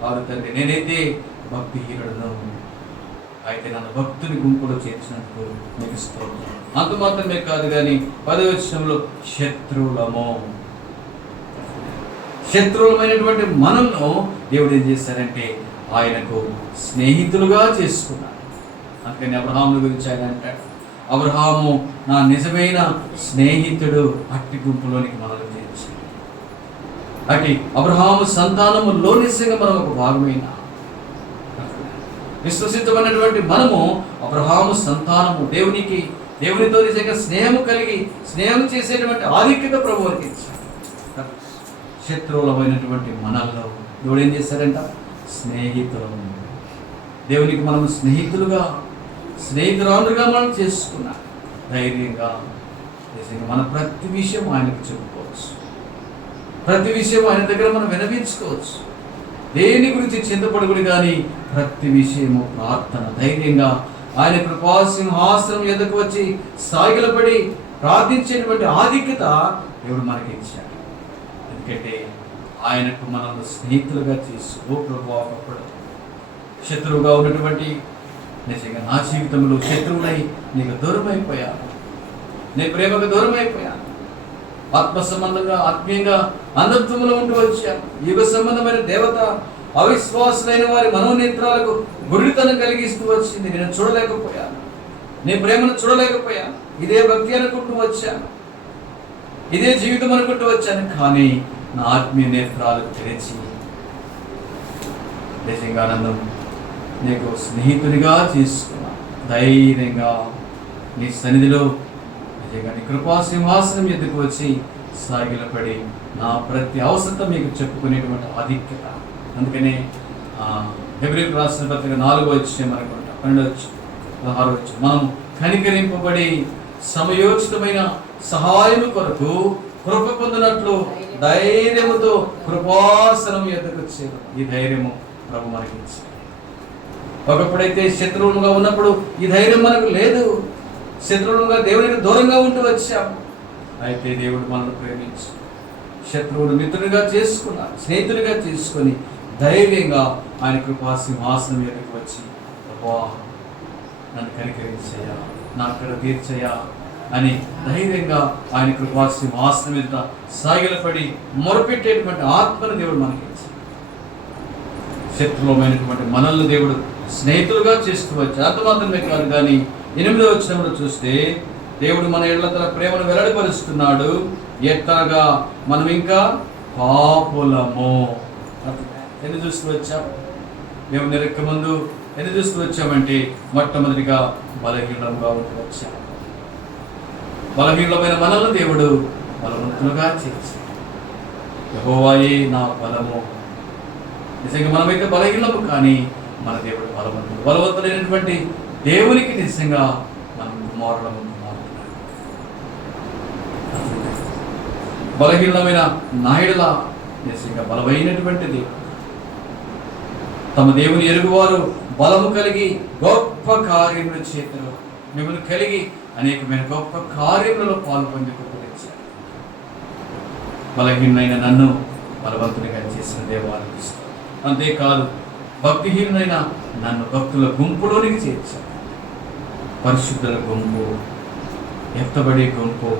వారు తండ్రి, నేనైతే భక్తిహీనుడును, అయితే నన్ను భక్తుని గుంపులో చేర్చినందుకు మీకు స్తోత్రం. అంత మాత్రమే కాదు కానీ 10వ వచనంలో శత్రువులము. శత్రువులమైనటువంటి మనల్ని దేవుడు ఏం చేశారంటే ఆయనకు స్నేహితులుగా చేసుకున్నాడు. అందుకని అబ్రహాము గురించి ఆయన అంటాడు, అబ్రహాము నా నిజమైన స్నేహితుడు, అట్టి గుంపులోనికి మనల్ని చేర్చి అట్టి అబ్రహాము సంతానములో నిజంగా మనం ఒక భాగమైన విశ్వసించబడినటువంటి మనము అబ్రహాము సంతానము. దేవునితో నిజంగా స్నేహము కలిగి స్నేహం చేసేటువంటి ఆధిక్యత ప్రభువుకి ఇచ్చాడు. శత్రువులమైనటువంటి మనల్లో దేవుడు ఏం చేశారంట? స్నేహితులు. దేవునికి మనం స్నేహితురాలుగా మనం చేసుకున్నాం. ధైర్యంగా నిజంగా మన ప్రతి విషయం ఆయనకు చెప్పుకోవచ్చు, ప్రతి విషయం ఆయన దగ్గర మనం వినవించుకోవచ్చు. దేని గురించి చింతపడకూడదు కానీ ప్రతి విషయము ప్రార్థన ధైర్యంగా ఆయన కృపాసింహాసనం ఎదుకు వచ్చి సాగిలపడి ప్రార్థించేటువంటి ఆధిక్యత దేవుడు మనకి ఇచ్చాడు. ఎందుకంటే ఆయనకు మనల్ని స్నేహితులుగా చేసుకో ప్రభు. ఒకప్పుడు శత్రువుగా ఉన్నటువంటి నిజంగా నా జీవితంలో శత్రువులై నీకు దూరం అయిపోయాను, నీ ప్రేమకు దూరం అయిపోయాను. ఆత్మ సంబంధంగా ఆత్మీయంగా అంధత్వంలో ఉంటూ వచ్చాను. యుగ సంబంధమైన దేవత అవిశ్వాసులైన వారి మనోనేత్రాలకు గురితనం కలిగిస్తూ వచ్చింది. నేను చూడలేకపోయాను, నీ ప్రేమను చూడలేకపోయాను. ఇదే భక్తి అనుకుంటూ వచ్చాను, ఇదే జీవితం అనుకుంటూ వచ్చాను. కానీ నా ఆత్మీయ నేత్రాలు తెరిచి నిజంగా నన్ను నీకు స్నేహితునిగా చేసుకున్నా. ధైర్యంగా నీ సన్నిధిలో నిజంగా నీ కృపా సింహాసనం ఎదుకు వచ్చి సాగిలపడి నా ప్రతి అవసరం మీకు చెప్పుకునేటువంటి ఆధిక్యత. అందుకనే హెబ్రీయులకు రాసిన పత్రిక 4వ అధ్యాయం అనుకుంటా 12-16 మనం కనికరింపబడి సమయోచితమైన సహాయము కొరకు కృప పొందినట్లు ధైర్యముతో కృపాసనం ఎదుకు వచ్చేది. ఈ ధైర్యము ప్రభు మనకి ఇచ్చాడు. ఒకప్పుడైతే శత్రువులుగా ఉన్నప్పుడు ఈ ధైర్యం మనకు లేదు. శత్రువులుగా దేవునికి దూరంగా ఉంటూ వచ్చాం. అయితే దేవుడు మనల్ని ప్రేమించి శత్రువును మిత్రునిగా చేసుకున్నాడు, స్నేహితునిగా చేసుకొని ధైర్యంగా ఆయన కృపా సింహాసనం మీదకి వచ్చి, అబ్బా నన్ను కనికరించయ్యా, నా అక్కడ తీర్చయ్యా అని ధైర్యంగా ఆయన కృపా సింహాసనం మీద సాగిలపడి మొరపెట్టేటువంటి ఆత్మను దేవుడు మనకి ఇచ్చాడు. శత్రువులమైనటువంటి మనల్ని దేవుడు స్నేహితులుగా చేస్తూ వచ్చాడు. అంత మాత్రమే కాదు, కానీ 8వ వచనంలో చూస్తే దేవుడు మన ఎడల తన ప్రేమను వెల్లడిపరుస్తున్నాడు. ఎట్లాగా మనం ఇంకా పాపులము. ఎన్ని చూస్తూ వచ్చాం? దేవుని రెక్క ముందు ఎన్ని చూస్తూ వచ్చామంటే మొట్టమొదటిగా బలహీనంగా ఉంటూ వచ్చాం. బలహీనమైన మనల్ని దేవుడు బలవంతులుగా చేసి, యెహోవాయే నా బలము. నిజంగా మనమైతే బలహీనము, కానీ మన దేవుడు బలవంతుడు. బలవంతుడైనటువంటి దేవునికి నిజంగా మనం కుమారులము. బలహీనమైన నాయుడుల నిజంగా బలమైనటువంటిది. తమ దేవుని ఎరుగువారు బలము కలిగి గొప్ప కార్యములు చేతులు మిమ్మల్ని కలిగి అనేకమైన గొప్ప కార్యములలో పాల్పొందుకోవచ్చారు. బలహీనైన నన్ను బలవంతునిగా చేసిన దేవాలయం. అంతేకాదు, భక్తిహీనైన నన్ను భక్తుల గుంపులోనికి చేర్చాడు. పరిశుద్ధుల గుంపు, ఎత్తబడే గుంపు,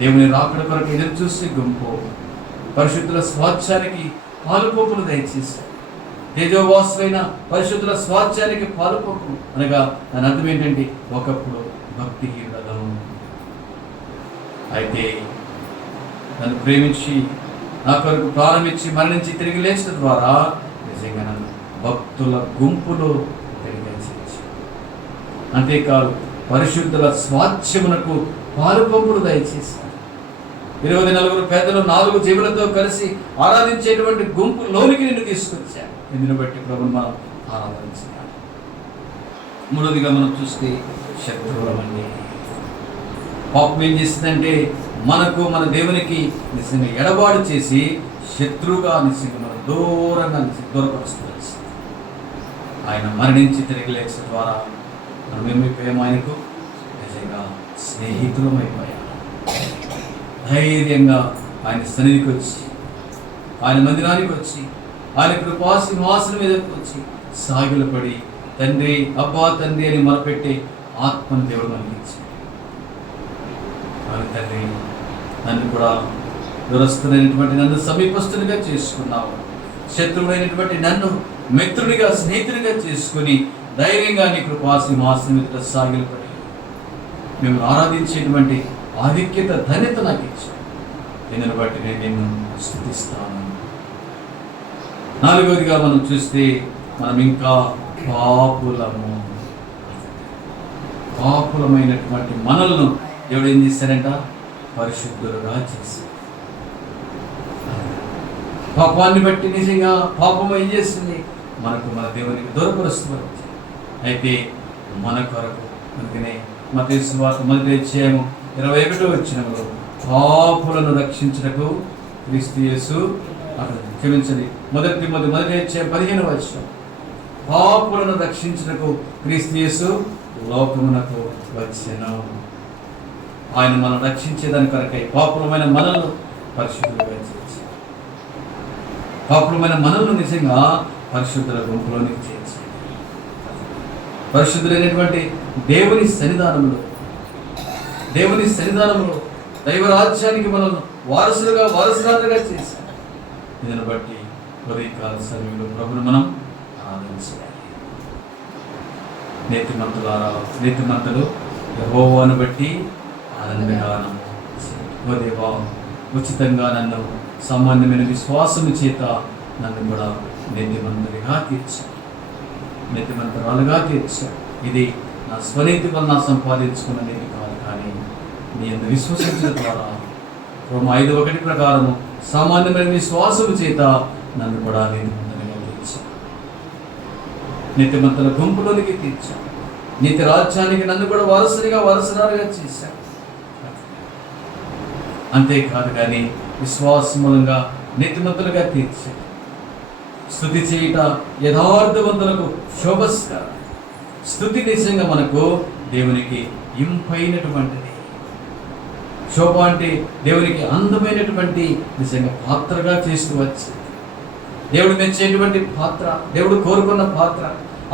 దేవుని రాకడ కొరకు ఎదురు చూసే గుంపు, పరిశుద్ధుల స్వాస్థ్యానికి పాలుపోపులు దయచేశారు. తేజోవాసులైన పరిశుద్ధుల స్వాస్థ్యానికి పాలుపోపు అనగా దాని అర్థం ఏంటంటే ఒకప్పుడు భక్తిహీనులను, అయితే నన్ను ప్రేమించి నా కొరకు ప్రారంభించి మరణించి తిరిగి లేచిన ద్వారా నిజంగా నన్ను భక్తుల గుంపులో తిరిగి చేర్చి, అంతేకాదు పరిశుద్ధుల స్వాస్థ్యమునకు పాలుపంపులు దయచేశారు. 24 పెద్దలు 4 జీవులతో కలిసి ఆరాధించేటువంటి గుంపులోనికి నిన్ను తీసుకొచ్చారు. ఇందును బట్టి ప్రభువును మనం ఆరాధించాలి. మూడవదిగా మనం చూస్తే శత్రువులమండి. పాపం ఏం చేసిందంటే మనకు మన దేవునికి నిజంగా ఎడబాటు చేసి శత్రువుగా నిజంగా మనం దూరంగా దూరపరుస్తుంది. ఆయన మరణించి తిరిగి లేచిన ద్వారా మనం ఏమైపోయాం? ఆయనకు నిజంగా స్నేహితులమైపోయాం. ధైర్యంగా ఆయన సన్నిధికి వచ్చి, ఆయన మందిరానికి వచ్చి, ఆయన కృపా సింహాసనం మీదకి వచ్చి సాగిలపడి తండ్రి, అబ్బా తండ్రి అని మొరపెట్టి ఆత్మను దేవుడు మనకి ఇచ్చాడు. తండ్రి, నన్ను కూడా దురస్తులైనటువంటి నన్ను సమీపస్తునిగా చేసుకున్నావు, శత్రువులైనటువంటి నన్ను మిత్రునిగా స్నేహితునిగా చేసుకుని ధైర్యంగా నీ కృపా సింహాసనం మీద సాగిలపడి మేము ఆరాధించేటువంటి ఆధిక్యత ధన్యత నాకు ఇచ్చావు. దీనిని బట్టి నేను నిన్ను స్తుతిస్తాను. 4వదిగా మనం చూస్తే మనం ఇంకా పాపులము. పాపులమైనటువంటి మనల్ని దేవుడు ఏం చేశారంట? పరిశుద్ధులుగా చేశారు. పాపాన్ని బట్టి నిజంగా పాపం ఏం చేస్తుంది? మనకు మన దేవునికి దూరపరుస్తుంది. అయితే మన కొరకు అందుకనే మత్తయి సువార్త 1వ అధ్యాయము 21వ వచనంలో పాపులను రక్షించుటకు క్రీస్తు యేసు, క్షమించండి, 1 తిమోతి 1వ అధ్యాయం 15వ వచనం, పాపులను రక్షించుటకు క్రీస్తు యేసు లోకమునకు వచ్చెను. ఆయన మనం రక్షించేదాని కొరకై పాపులమైన మనల్ని పరిశుద్ధులుగా చేర్చి, పాపులమైన మనల్ని నిజంగా పరిశుద్ధుల గుంపులోనికి చేర్చి, పరిశుద్ధులైనటువంటి దేవుని సన్నిధానంలో దైవరాజ్యానికి మనం వారసులుగా చేశాం. దీనిని బట్టి ఉదయకాల సమయంలో ప్రభువును మనం ఆరాధించాలి. నీతిమంతులు యెహోవాను బట్టి ఆనందగానము. ఓ దేవా, ఉచితంగా నన్ను సామాన్యమైన విశ్వాసము చేత నన్ను కూడా నీతిమంతులుగా తీర్చాను, నీతిమంతురాలుగా తీర్చాను. ఇది నా స్వనీతి వలన సంపాదించుకున్న నీతి కాదు, కానీ నీ యందు విశ్వసించడం ద్వారా రోమా 5:1 ప్రకారము సామాన్యమైన విశ్వాసము చేత నన్ను కూడా నీతిమంతులుగా తీర్చాను, నీతిమంతుల గుంపులోనికి తీర్చాను, నీతి రాజ్యానికి నన్ను కూడా వారసురాలుగా చేశాను. అంతేకాదు కానీ విశ్వాస మూలంగా నీతిమంతులుగా తీర్చాడు. స్తుతి చేయుట యథార్థవంతులకు శోభస్కరం. స్తుతి నిజంగా మనకు దేవునికి ఇంపైనటువంటిది. శోభ అంటే దేవునికి అందమైనటువంటి నిజంగా పాత్రగా చేస్తూ వచ్చి, దేవుడు మెచ్చేటువంటి పాత్ర, దేవుడు కోరుకున్న పాత్ర,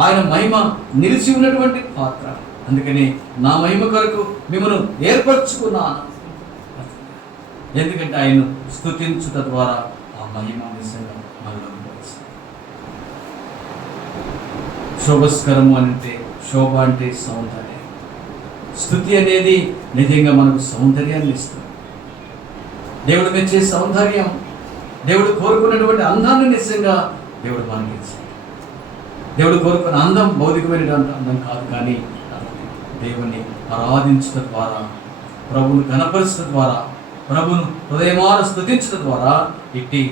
ఆయన మహిమ నిలిచి ఉన్నటువంటి పాత్ర. అందుకని నా మహిమ కొరకు మిమ్మల్ని ఏర్పరచుకున్నాను. ఎందుకంటే ఆయన్ను స్తుతించుట ద్వారా ఆ మహిమ నిజంగా మనలో వస్తుంది. శోభస్కరము అంటే, శోభ అంటే సౌందర్యం. స్తుతి అనేది నిజంగా మనకు సౌందర్యాన్ని ఇస్తుంది. దేవుడు మెచ్చే సౌందర్యం, దేవుడు కోరుకున్నటువంటి అందాన్ని నిజంగా దేవుడు మనకి ఇచ్చాడు. దేవుడు కోరుకున్న అందం భౌతికమైనటువంటి అందం కాదు, కానీ దేవుని ఆరాధించడం ద్వారా, ప్రభువును కనపరచడం ద్వారా, ప్రభువును హృదయమాన స్తుతించడం ద్వారా ఇట్టి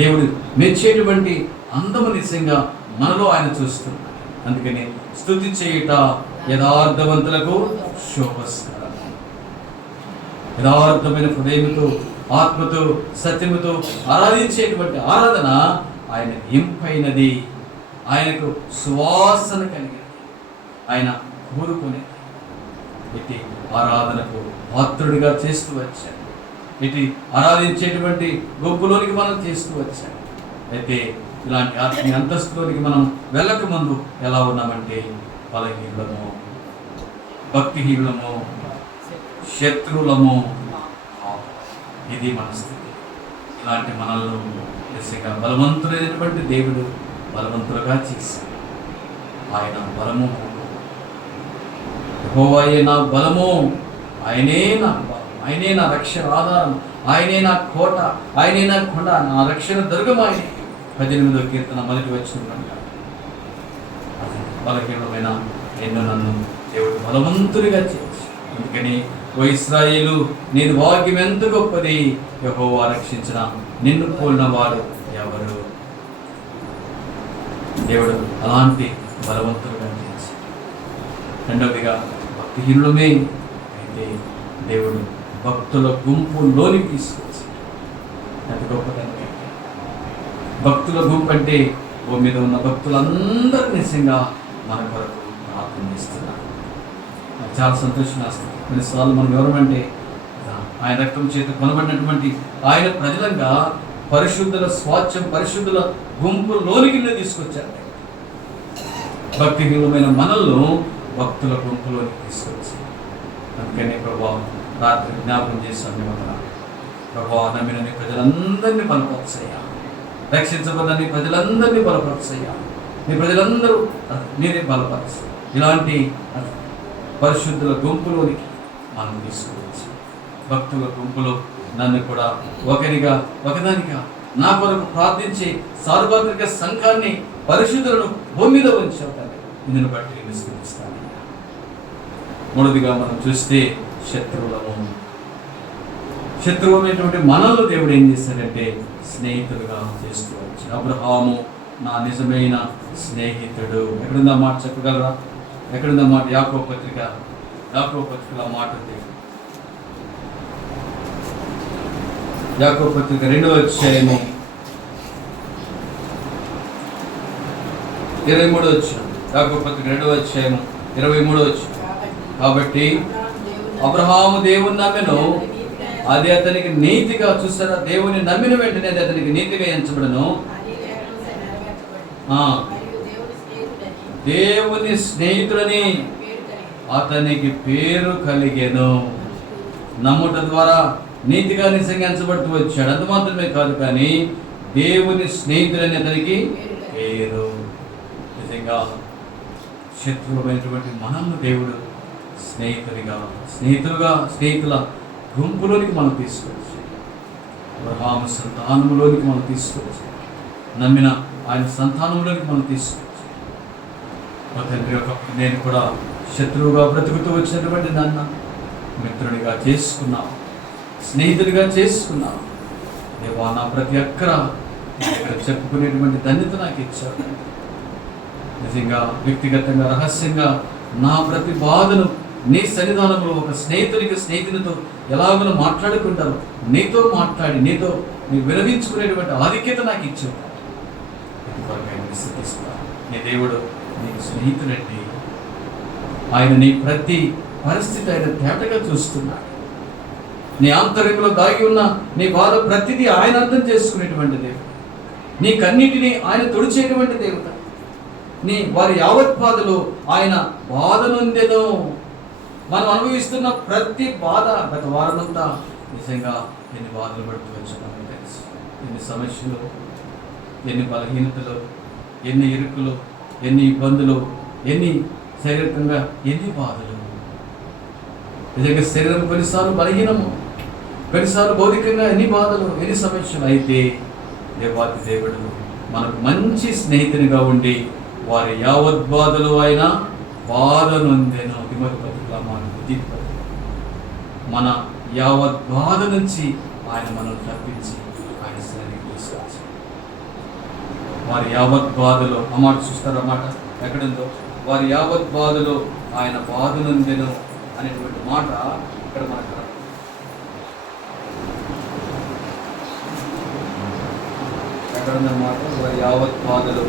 దేవుడు మెచ్చేటువంటి అందము నిజంగా మనలో ఆయన చూస్తున్నాడు. అందుకని స్తుతి చేయుట యథార్థవంతులకు శోభస్కరం. యథార్థమైన హృదయముతో, ఆత్మతో, సత్యముతో ఆరాధించేటువంటి ఆరాధన ఆయన ఇంపైనది, ఆయనకు సువాసన కలిగినది, ఆయన కోరుకునేది. ఇటు ఆరాధనకు పాత్రుడిగా చేస్తూ వచ్చాడు. ఇటు ఆరాధించేటువంటి గొప్పలోనికి మనం చేస్తూ వచ్చాడు. అయితే ఇలాంటి ఆత్మీయ అంతస్తులోనికి మనం వెళ్ళక ముందు ఎలా ఉన్నామంటే బలహీనులము, భక్తిహీనులము, శత్రువులము. ఇది మన స్థితి. ఇలాంటి మనల్ని నిజంగా బలవంతుడైనటువంటి దేవుడు బలవంతులుగా చేశాడు. ఆయన బలము, యెహోవాయే నా బలము, ఆయనే నా బలం, ఆయనే నా రక్షణ ఆధారం, ఆయనే నా కోట, ఆయనే నా కొండ, నా రక్షణ దుర్గం ఆయనే. 18వ కీర్తన మొదటి వచనం. బలహీనమైన ఎన్నో నన్ను దేవుడు బలవంతుడిగా చేసి, అందుకని ఓ ఇశ్రాయేలు, నేను వాక్యం ఎంత గొప్పది, యెహోవా రక్షించిన నిన్ను పోలిన వాడు ఎవరు? దేవుడు అలాంటి బలవంతులుగా చేసి, రెండవదిగా భక్తిహీనులమే అయితే దేవుడు భక్తుల గుంపులోనికి తీసుకొచ్చి, అది గొప్పదండి. భక్తుల గుంపు అంటే భూమి మీద ఉన్న భక్తులందరూ నిజంగా మన కొరకు ప్రార్థన చేస్తున్నారు. చాలా సంతోషంగా వస్తుంది. కొన్నిసార్లు మనం ఎవరమంటే ఆయన రక్తం చేత కొనబడినటువంటి ఆయన ప్రజలంగా పరిశుద్ధుల స్వాచ్ఛం, పరిశుద్ధుల గుంపులోనికి తీసుకొచ్చారు. భక్తిహీనమైన మనల్ని భక్తుల గుంపులోనికి తీసుకొచ్చి, అందుకని ప్రభా రాత్రి జ్ఞాపకం చేశాను. ప్రభా నమ్మిన నీ ప్రజలందరినీ బలపరచయ్యా, రక్షించబడ్డ నీ ప్రజలందరినీ బలపరచయ్యా, నీ ప్రజలందరూ మీరే బలపరచు. ఇలాంటి పరిశుద్ధుల గుంపులోనికి మనం తీసుకోవచ్చు. భక్తుల గుంపులో నన్ను కూడా ఒకదానిగా నా కొరకు ప్రార్థించి సార్వత్రిక సంఘాన్ని, పరిశుద్ధులను భూమి మీద ఉంచావు. ఇందును బట్టి నేను స్తుతిస్తాను. మూడవదిగా మనం చూస్తే శత్రువు అనేటువంటి మనల్ని దేవుడు ఏం చేశాడంటే స్నేహితులుగా చేసుకోవచ్చు. అబ్రహాము నా నిజమైన స్నేహితుడు. ఎక్కడుందా మాట చెప్పగలరా? ఎక్కడుందా మాట? యాకోబు పత్రికలో మాట ఉంది. యాకోబు పత్రిక 2వ అధ్యాయము 23వ వచనం. యాకోబు పత్రిక 2వ అధ్యాయము 23వ వచనం. కాబట్టి అబ్రహాము దేవుని నమ్మెను, అది అతనికి నీతిగా, చూసారా, దేవుని నమ్మిన వెంటనే అది అతనికి నీతిగా ఎంచబడను. దేవుని స్నేహితుడని అతనికి పేరు కలిగెను. నమ్ముట ద్వారా నీతిగా నిజంగా ఎంచబడుతూ వచ్చాడు. అంత మాత్రమే కాదు, కానీ దేవుని స్నేహితుడని అతనికి పేరు. నిజంగా శత్రువులైనటువంటి మనల్ని దేవుడు స్నేహితుల గుంపులోనికి మనం తీసుకోవచ్చు. అబ్రహాము సంతానంలోనికి మనం తీసుకోవచ్చు. నమ్మిన ఆయన సంతానంలోనికి మనం తీసుకోవచ్చు. మా తండ్రి ఒకప్పుడు నేను కూడా శత్రువుగా బ్రతుకుతూ వచ్చినటువంటి నన్ను మిత్రుడిగా చేసుకున్నావు, స్నేహితుడిగా చేసుకున్నావు. దేవా, నా ప్రతి అక్కర ఇక్కడ చెప్పుకునేటువంటి ధన్యత నాకు ఇచ్చావు. నిజంగా వ్యక్తిగతంగా, రహస్యంగా నా ప్రతి బాధను నీ సన్నిధానంలో ఒక స్నేహితునితో ఎలాగో మాట్లాడుకుంటారు, నీతో మాట్లాడి నీతో విరమించుకునేటువంటి ఆధిక్యత నాకు ఇచ్చావు. ఇంతవరకు ఆయన విశ్వసిస్తా. నీ దేవుడు నీకు స్నేహితుడండి. ఆయన నీ ప్రతి పరిస్థితి ఆయన తేటగా చూస్తున్నాడు. నీ ఆంతర్యంలో దాగి ఉన్న నీ బాధ ప్రతిదీ ఆయన అర్థం చేసుకునేటువంటి దేవుడు. నీ కన్నిటిని ఆయన తుడిచేటువంటి దేవుడు. నీ వారి యావత్ బాధలు ఆయన బాధ నొందెను. మనం అనుభవిస్తున్న ప్రతి బాధ గత వారమంతా నిజంగా ఎన్ని బాధలు పడుతూ వచ్చామో తెలుసు. ఎన్ని సమస్యలు, ఎన్ని బలహీనతలు, ఎన్ని ఇరుకులు, ఎన్ని ఇబ్బందులు, ఎన్ని శారీరకంగా ఎన్ని బాధలు. నిజంగా శరీరం కొన్నిసార్లు బలహీనము, కొన్నిసార్లు భౌతికంగా ఎన్ని బాధలు, ఎన్ని సమస్యలు. అయితే దేవాతి దేవుడు మనకు మంచి స్నేహితునిగా ఉండి వారి యావత్ బాధలు ఆయన బాధ నొందెను. మన యావత్ బాధ నుంచి ఆయన మనల్ని తప్పించి ఆయన సన్నిధికి తీసుకొచ్చి వారి యావత్ బాధలో అన్నమాట చూస్తారు. అన్నమాట ఎక్కడుందో వారి యావత్ బాధలో ఆయన బాధ నొందెను అనేటువంటి మాట ఇక్కడ మనకు ఎక్కడుందన్నమాట. వారి యావత్ బాధలో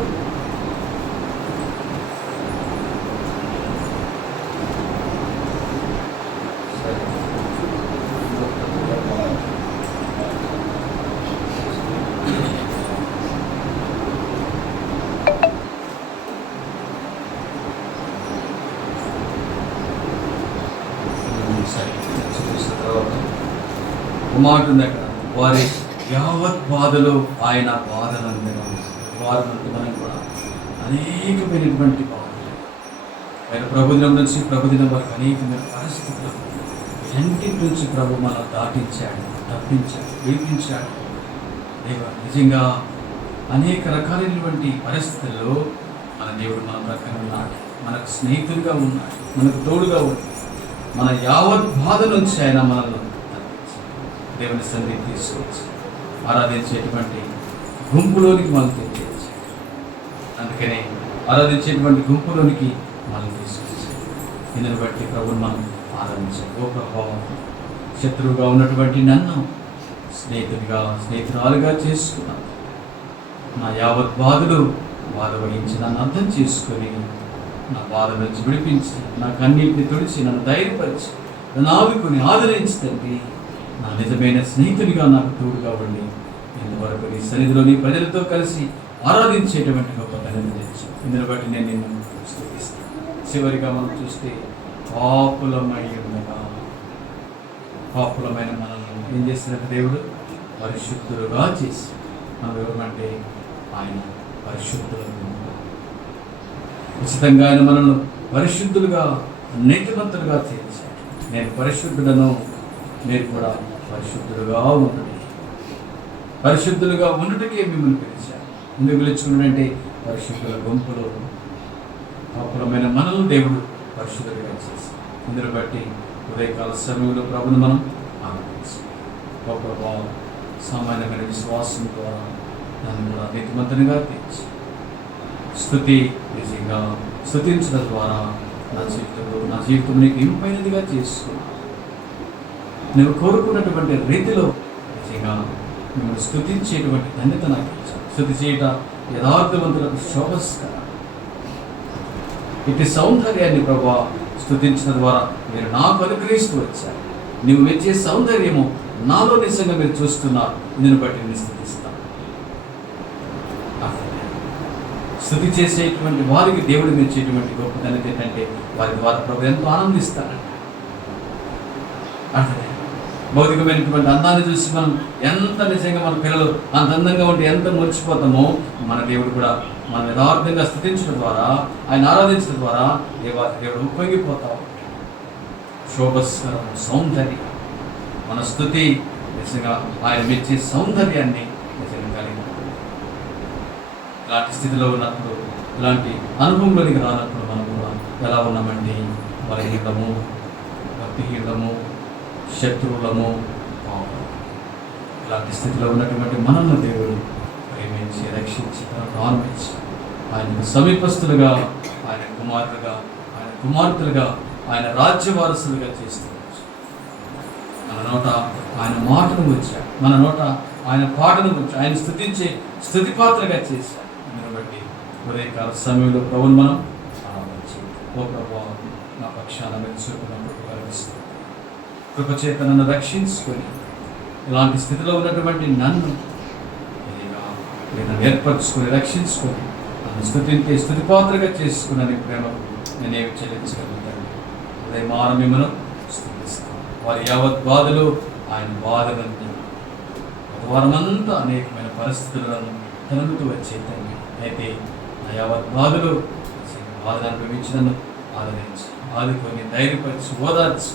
మాట ఉంది అక్కడ. వారి యావత్ బాధలు ఆయన బాధనందగా వారినందు మనం కూడా అనేకమైనటువంటి బాధలు ఆయన ప్రభుదినం నుంచి ప్రభుదినం వరకు అనేకమైన పరిస్థితులు వీటన్నిటి నుంచి ప్రభు మనం దాటించాడు, తప్పించాడు, విడిపించాడు. దేవ నిజంగా అనేక రకాలైనటువంటి పరిస్థితుల్లో మన దేవుడు మన ప్రక్కన ఉన్నాడు, మనకు స్నేహితుడిగా ఉన్నాడు, మనకు తోడుగా ఉన్నాడు. మన యావత్ బాధ నుంచి ఆయన మనల్ని దేవుని సన్నిధికి తీసుకొచ్చి ఆరాధించేటువంటి గుంపులోనికి మనం తెచ్చేసి, అందుకనే ఆరాధించేటువంటి గుంపులోనికి మనం తీసుకొచ్చి దీనిని బట్టి ప్రభుని మనం ఆరాధించాం. ఓ ప్రభావం, శత్రువుగా ఉన్నటువంటి నన్ను స్నేహితురాలుగా చేసుకున్నాను. నా యావత్ బాధలు బాధ వహించి నన్ను అర్థం చేసుకొని నా బాధ నుంచి విడిపించి నా కన్నీటిని తుడిచి నన్ను ధైర్యపరిచి నన్ను ఆదుకొని ఆదరించి తండ్రి నా నిజమైన స్నేహితుడిగా నాకు తోడుగా ఉండి ఇంతవరకు నీ సన్నిధిలోని ప్రజలతో కలిసి ఆరాధించేటువంటి గొప్ప ధన్యత తెచ్చు. ఇందుని బట్టి నేను నిన్ను స్తుతిస్తాను. చివరిగా మనం చూస్తే పాపులమైన మనల్ని ఏం చేసినట్టు దేవుడు పరిశుద్ధులుగా చేసి, మనం ఎవరంటే ఆయన పరిశుద్ధులకు ఉచితంగా ఆయన మనల్ని పరిశుద్ధులుగా నీతిమంతులుగా చేశాడు. నేను పరిశుద్ధులను, మీరు కూడా పరిశుద్ధులుగా ఉండండి. పరిశుద్ధులుగా ఉండటకే మిమ్మల్ని పిలిచారు. ఎందుకు పిలుచుకున్నాడంటే పరిశుద్ధుల గుంపులో పాపులమైన మనల్ని దేవుడు పరిశుద్ధులుగా చేశారు. ఇందును బట్టి ఉదయకాల సమయంలో ప్రభుని మనం ఆనందించాం. గొప్ప సామాన్యమైన విశ్వాసం ద్వారా నన్ను కూడా నీతిమంతునిగా తీర్చి స్తుతి నిజంగా స్తుతించడం ద్వారా నా జీవితం నీకు ఇంపైనదిగా చేసుకున్నాను. నువ్వు కోరుకున్నటువంటి రీతిలో నిజంగా మిమ్మల్ని స్తుతించేటువంటి ధన్యత నాకు ఇచ్చాను. స్తుతి చేయట యథార్థవంతులకు శోభస్కరం. ఇటు సౌందర్యాన్ని ప్రభా స్తుతించడం ద్వారా మీరు నాకు అనుగ్రహిస్తూ వచ్చారు. నువ్వు మెచ్చే సౌందర్యము నాలో నిజంగా మీరు చూస్తున్నారు. దీన్ని బట్టి నేను స్తుతిస్తాను. స్తుతి చేసేటువంటి వారికి దేవుడు మెచ్చేటువంటి గొప్ప ధన్యత ఏంటంటే వారి ద్వారా ప్రభు ఎంతో ఆనందిస్తారంట. అంటే భౌతికమైనటువంటి అందాన్ని చూసి మనం ఎంత నిజంగా మన పిల్లలు అంత అందంగా ఉంటే ఎంత మురిచిపోతామో, మన దేవుడు కూడా మనం యథార్థంగా స్తుతించడం ద్వారా, ఆయన ఆరాధించడం ద్వారా దేవుడు ఉప్పొంగిపోతాం. శోభస్కరం సౌందర్యం, మన స్తుతి నిజంగా ఆయన మెచ్చే సౌందర్యాన్ని నిజంగా కలిగి ఇలాంటి స్థితిలో ఉన్నప్పుడు, ఇలాంటి అనుభవంలోనికి రానప్పుడు మనం కూడా ఎలా ఉన్నామంటే బలహీనము, భక్తిహీనము, శత్రువులము, ఇలాంటి స్థితిలో ఉన్నటువంటి మనల్ని దేవుడు ప్రేమించి రక్షించి ఆనందించి ఆయనకు సమీపస్తులుగా, ఆయన కుమారులుగా, ఆయన కుమార్తెలుగా, ఆయన రాజ్య వారసులుగా చేస్తున్నారు. మన నోట ఆయన మాటను వచ్చాడు, మన నోట ఆయన పాటను వచ్చాడు, ఆయన స్తుతించే స్తుతిపాత్రగా చేశాడు. ఉదయకాల సమయంలో ప్రభుని మనం ఆరాధించి, ఓ ప్రభు నా పక్షాన మీరు చూపినప్పుడు కలుగిస్తాను. కృపచేత నన్ను రక్షించుకొని ఇలాంటి స్థితిలో ఉన్నటువంటి నన్ను నేను ఏర్పరచుకొని రక్షించుకొని నన్ను స్తుతిపాత్రగా చేసుకున్నాను. ప్రేమకు నేనేమి చెల్లించగలుగుతాను. ఉదయమానం మిమ్మల్ని స్తుతిస్తాను. వారి యావత్ బాధలు ఆయన బాధలను ఒక వారమంతా అనేకమైన పరిస్థితులను తరుగుతూ వచ్చే తండ్రి. అయితే నా యావత్ బాధలు బాధను అనుభవించినను ఆదరించి ఆదుకొని ధైర్యపరిచి ఓదార్చి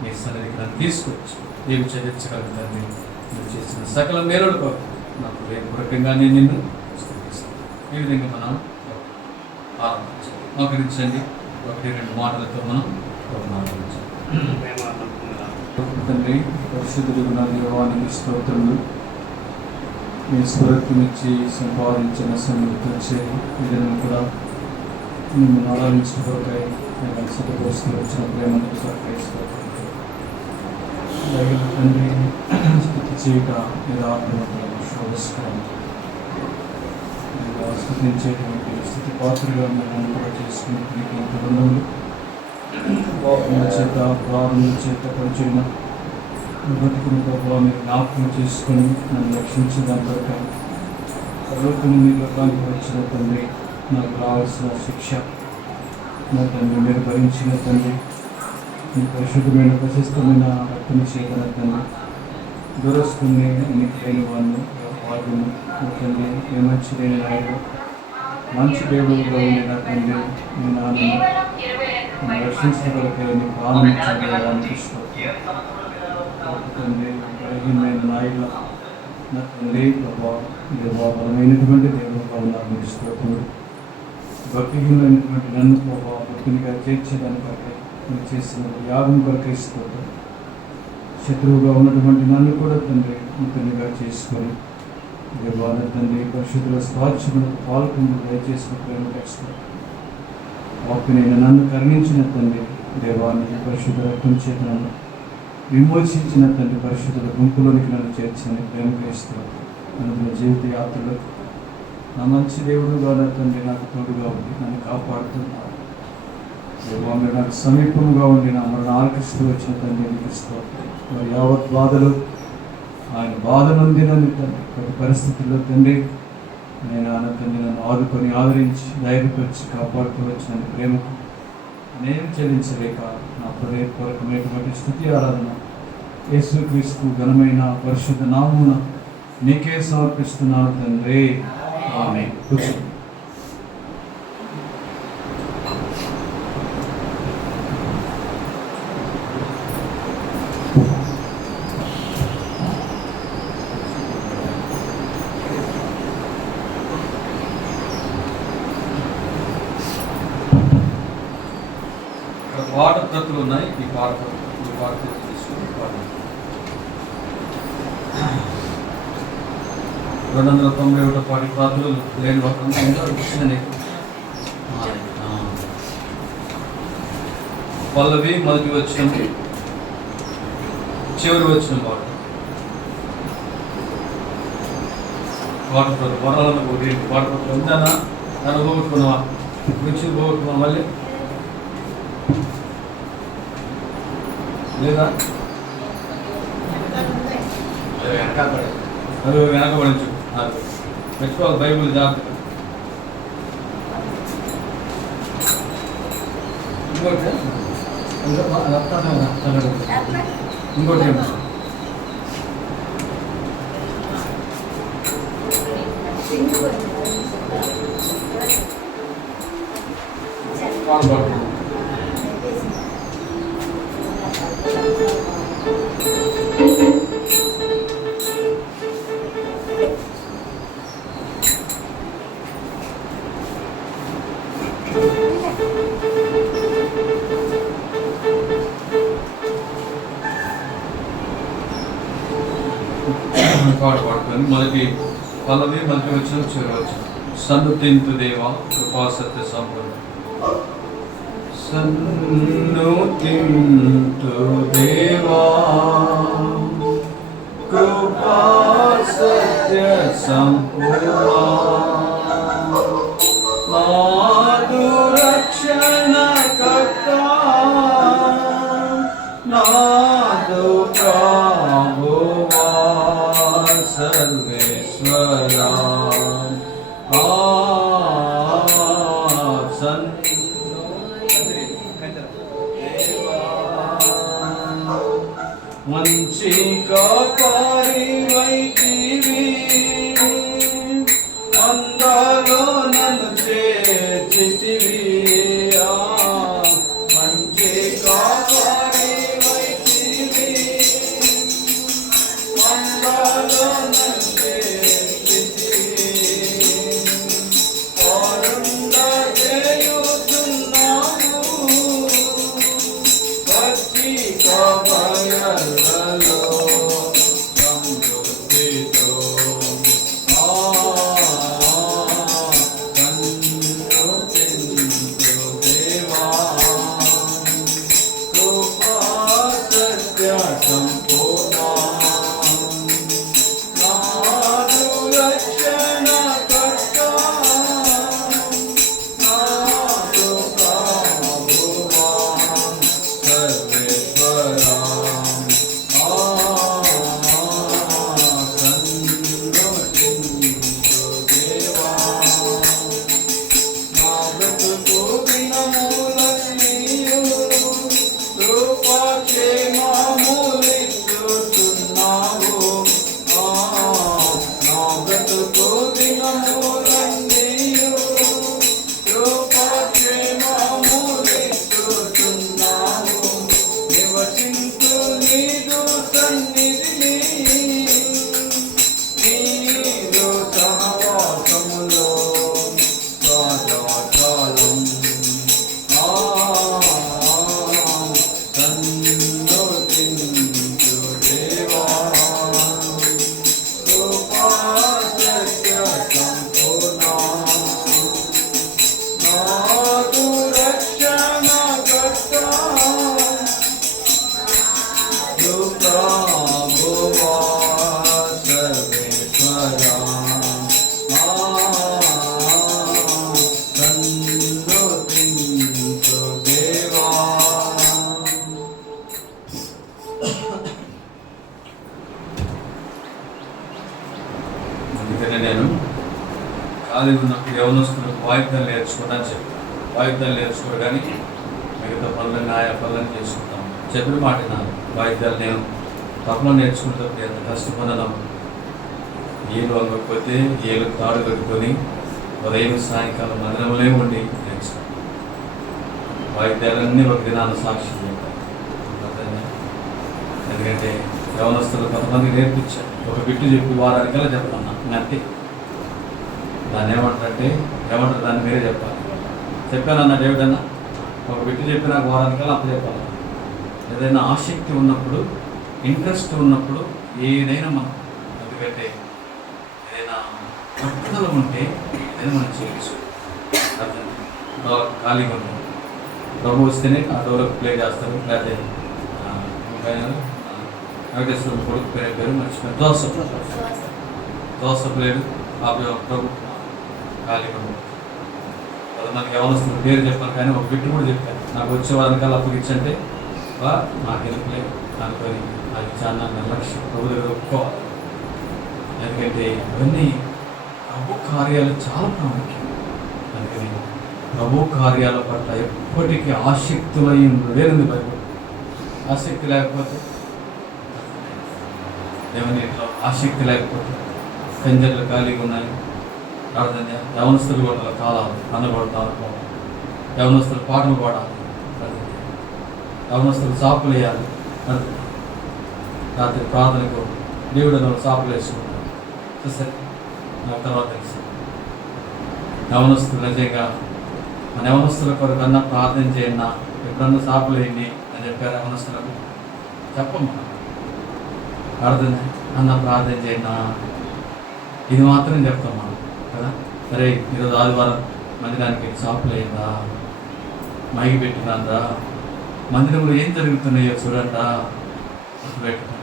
మీ సన్నిధికి నన్ను తీసుకొచ్చి ఏమి చెల్లించగలుగుతాను. మీరు చేసిన సకల మేలుడు నాకు హృదయపూర్వకంగా నేను నిన్ను స్తుతిస్తాను. ఈ విధంగా మనం ఆరంభించాలి. మోకరించండి. 1-2 మాటలతో మనం ఆరంభించాలి. తండ్రి, పరిశుద్ధుడు నా దేవానికి స్తోత్రములు. మీ స్వరక్తినిచ్చి సంపాదించిన సమృద్ధి ఇదను కూడా మిమ్మల్ని ఆరాధించుకోకాయి నేను సిద్ధపరుస్తూ వచ్చిన ప్రేమను తండ్రి స్థితి చేయక యథార్థవంతులను శోధిస్తాను. స్థుతించేటువంటి స్థితి పాత్రగా మేము కూడా చేసుకుని వందములు వాకుల చేత ప్రారంభం చేత పరిచయం బ్రతుకుని ప్రభావ మీరు జ్ఞాపకం చేసుకొని నన్ను రక్షించడం కొరకు లోకము మీ లోకానికి వచ్చిన తండ్రి నాకు రావాల్సిన శిక్ష నా తండ్రి మీరు భరించిన తండ్రి మీ పరిశుద్ధమైన ప్రశస్తమైన రక్తము చేతన తండ్రి దురస్తుని ఎన్నికైన వాళ్ళను తండ్రి ఏ మంచి లేని నాయుడు మంచి దేవుడుగా ఉండిన తండ్రి మీ నాన్నను రక్షించగలిగే నీకు ఆనందించడానికి తండ్రి బలహీనమైన నాయుడు నా తండ్రి ప్రభావ బలమైనటువంటి దేవుడుగా ఉన్నారు. మీకు స్తోత్రములు. భక్తిహీనమైనటువంటి నన్ను ప్రభావ భక్తునిగా చేర్చేదానికంటే మీరు చేసిన యాగం కొరకే స్తోత్రం. శత్రువుగా ఉన్నటువంటి నన్ను కూడా తండ్రి భక్తునిగా చేసుకొని దేవాల తండ్రి పరిశుద్ధుల స్వాచ్ఛములకు పాల్గొని దయచేసిన ప్రేమ కష్టం వాక్కునైనా నన్ను కరుణించిన తండ్రి దేవాన్ని పరిశుద్ధ రక్తం చేత నన్ను విమోచించిన తండ్రి పరిశుద్ధుల గుంపులోనికి నన్ను చేర్చిన ప్రేమ క్రైస్తవం నన్ను జీవిత యాత్రలో నా మంచి దేవుడుగా నా తండ్రి నాకు తోడుగా ఉండి నన్ను కాపాడుతున్నారు. దేవా మీరు నాకు సమీపంగా ఉండి నా మరణ ఆలకిస్తూ వచ్చిన తండ్రి అనిపిస్తాను. మరి యావత్ బాధలు ఆయన బాధ నొందినని తండ్రి ప్రతి పరిస్థితుల్లో తండ్రి నేను ఆయన తండ్రి నన్ను ఆదుకొని ఆదరించి ధైర్యపరిచి కాపాడుతూ వచ్చిన ప్రేమకు నేను చెల్లించలేక నా హృదయపూర్వకమైనటువంటి స్తుతి ఆరాధన యేసుక్రీస్తు ఘనమైన పరిశుద్ధ నామమున నీకే సమర్పిస్తున్నాను తండ్రి. ఆమేన్. పాట ప్రతులు ఉన్నాయి. ఈ పాట తీసుకుని 291 పాటి ప్రాతులు లేని ఒక పల్లవి మొదటి వచ్చిన చివరి వచ్చిన పాట ప్రతులు వరాలను పాట ప్రతులు ఉందన్నా దాన్ని పోగొట్టుకున్నావా? రుచి పోగొట్టుకున్నా మళ్ళీ లేదా అది వెనకబడించు పెట్టుకోవాలి. బైబుల్ జాగ్రత్త. ఇంకోటి పాడుకొని మొదటి పల్లవి మొదటి వచ్చిన చివరి వచ్చిన సన్నుతింతు దేవా కృపా సత్య సంపూర్ణ సన్నుతింతు దేవా కృపా సత్య సంపూర్ణ మంచి కాపారి వైతివి, అందాలో నన్ను చేర్చితివి. మంచి కాపారి వైతివి, అందాలో నన్ను చేర్చితివి. ఆనంద చేయుచున్నావు భక్తి కబయలలో సంతృప్తితో. సంతృప్తించు దేవా, కృపా సత్య సంపూర్ణ. నాదు రక్షణ కర్త, నాదు ప్రభువా సర్వేశ్వరా. సంతృప్తించు దేవా, నా బ్రతుకు దినములన్నీయు కృపాక్షేమములిచ్చుచున్నావు. నా బ్రతుకు దినములన్నీయు కృపాక్షేమములిచ్చుచున్నావు. నివసించు నీదు సన్నిధిని, నీదు సహవాసములో సదాకాలం. సంతృప్తించు దేవా, కృపా సత్య సంపూర్ణ. నాదు రక్షణ కర్త, ప్రభువా సర్వేశ్వరా. సంతృప్తించు దేవా. అందుకనే నేను ఖాళీ ఉన్నప్పుడు యవనస్తులకు వాయిద్యాలు నేర్చుకోవడానికి చెప్పాను. వాయిద్యాలు నేర్చుకోవడానికి మిగతా పనులన్నీ ఆయా పనులను చేసుకుంటాం. చెప్పిన మాట నాను వాయిద్యాలు నేను తప్పలో నేర్చుకుంటే ఎంత కష్టపడను. ఏలు వంగకపోతే ఏలు తాడు కట్టుకొని ఉదయం సాయంకాలం మందిరంలో ఉండి నేర్చుకుంటాం. వాయిద్యాలన్నీ ఒక దినాన్ని సాక్షి చెప్పాను. ఎందుకంటే యవనస్తులు కొంతమంది నేర్పించారు. ఒక బిట్టు చెప్పి వారానికల్లా చెప్పాలన్నా అంతే. దాన్ని ఏమంటారంటే దాన్ని మీరే చెప్పాలి. చెప్పానన్నా ఏమిటన్నా ఒక బిట్టు చెప్పి నాకు వారానికల్లా అప్పు చెప్పాలి. ఏదైనా ఆసక్తి ఉన్నప్పుడు, ఇంట్రెస్ట్ ఉన్నప్పుడు ఏదైనా మనం, ఎందుకంటే ఏదైనా పట్టుదల ఉంటే ఏదైనా మనం చేయొచ్చు. అర్థం ఖాళీగా ఉంటుంది. ప్రభు వస్తేనే ఆ డోలకు ప్లే చేస్తారు. లేకపోతే వెంకటేశ్వరం కొడుకు పేరు మర్చిపోయి దోస ప్లేడు ఆ ప్రభు ఖాళీగా ఉంటుంది. కొంతమందికి యవనస్తుల పేరు చెప్పాను కానీ ఒక బిట్టు కూడా చెప్పాను. నాకు వచ్చే వారికల్లా అప్పగించంటే నాకు ఎందుకులే అనుకొని అది చాలా నిర్లక్ష్యం. ప్రభు దగ్గర ఒప్పుకోవాలి. ఎందుకంటే ఇవన్నీ ప్రభు కార్యాలు చాలా ప్రాముఖ్యం. అందుకని ప్రభు కార్యాల పట్ల ఎప్పటికీ ఆసక్తులై ఉండేది బైబిల్. ఆసక్తి లేకపోతే దేవుని ఇంట్లో ఆసక్తి లేకపోతే కంజర్లు ఖాళీగా ఉన్నాయి. ప్రార్థన యవనస్తులు కూడా కాలాలు అనబడతారు. యవనస్తులు పాటలు పాడాలి. యవనస్తులు సాపులు వేయాలి. రాత్రి ప్రార్థనకు దేవుడు సాపులు వేసుకుంటారు. చూసారు నాకు తర్వాత తెలుసు. యవనస్తులు నిజంగా మన యవనస్తుల కొరకన్నా ప్రార్థన చేయండి, ఎప్పుడన్నా సాపులు వేయండి అని చెప్పారు యవనస్తులకు. చెప్పమ్మా ప్రార్థన అన్న ప్రార్థన చేయండి, ఇది మాత్రం చెప్తాం మనం కదా. సరే ఈరోజు ఆదివారం మందిరానికి సాపులు అయిందా, మైకి పెట్టినాందా, మందిరంలో ఏం జరుగుతున్నాయో చూడండా. పెట్టుకోండి.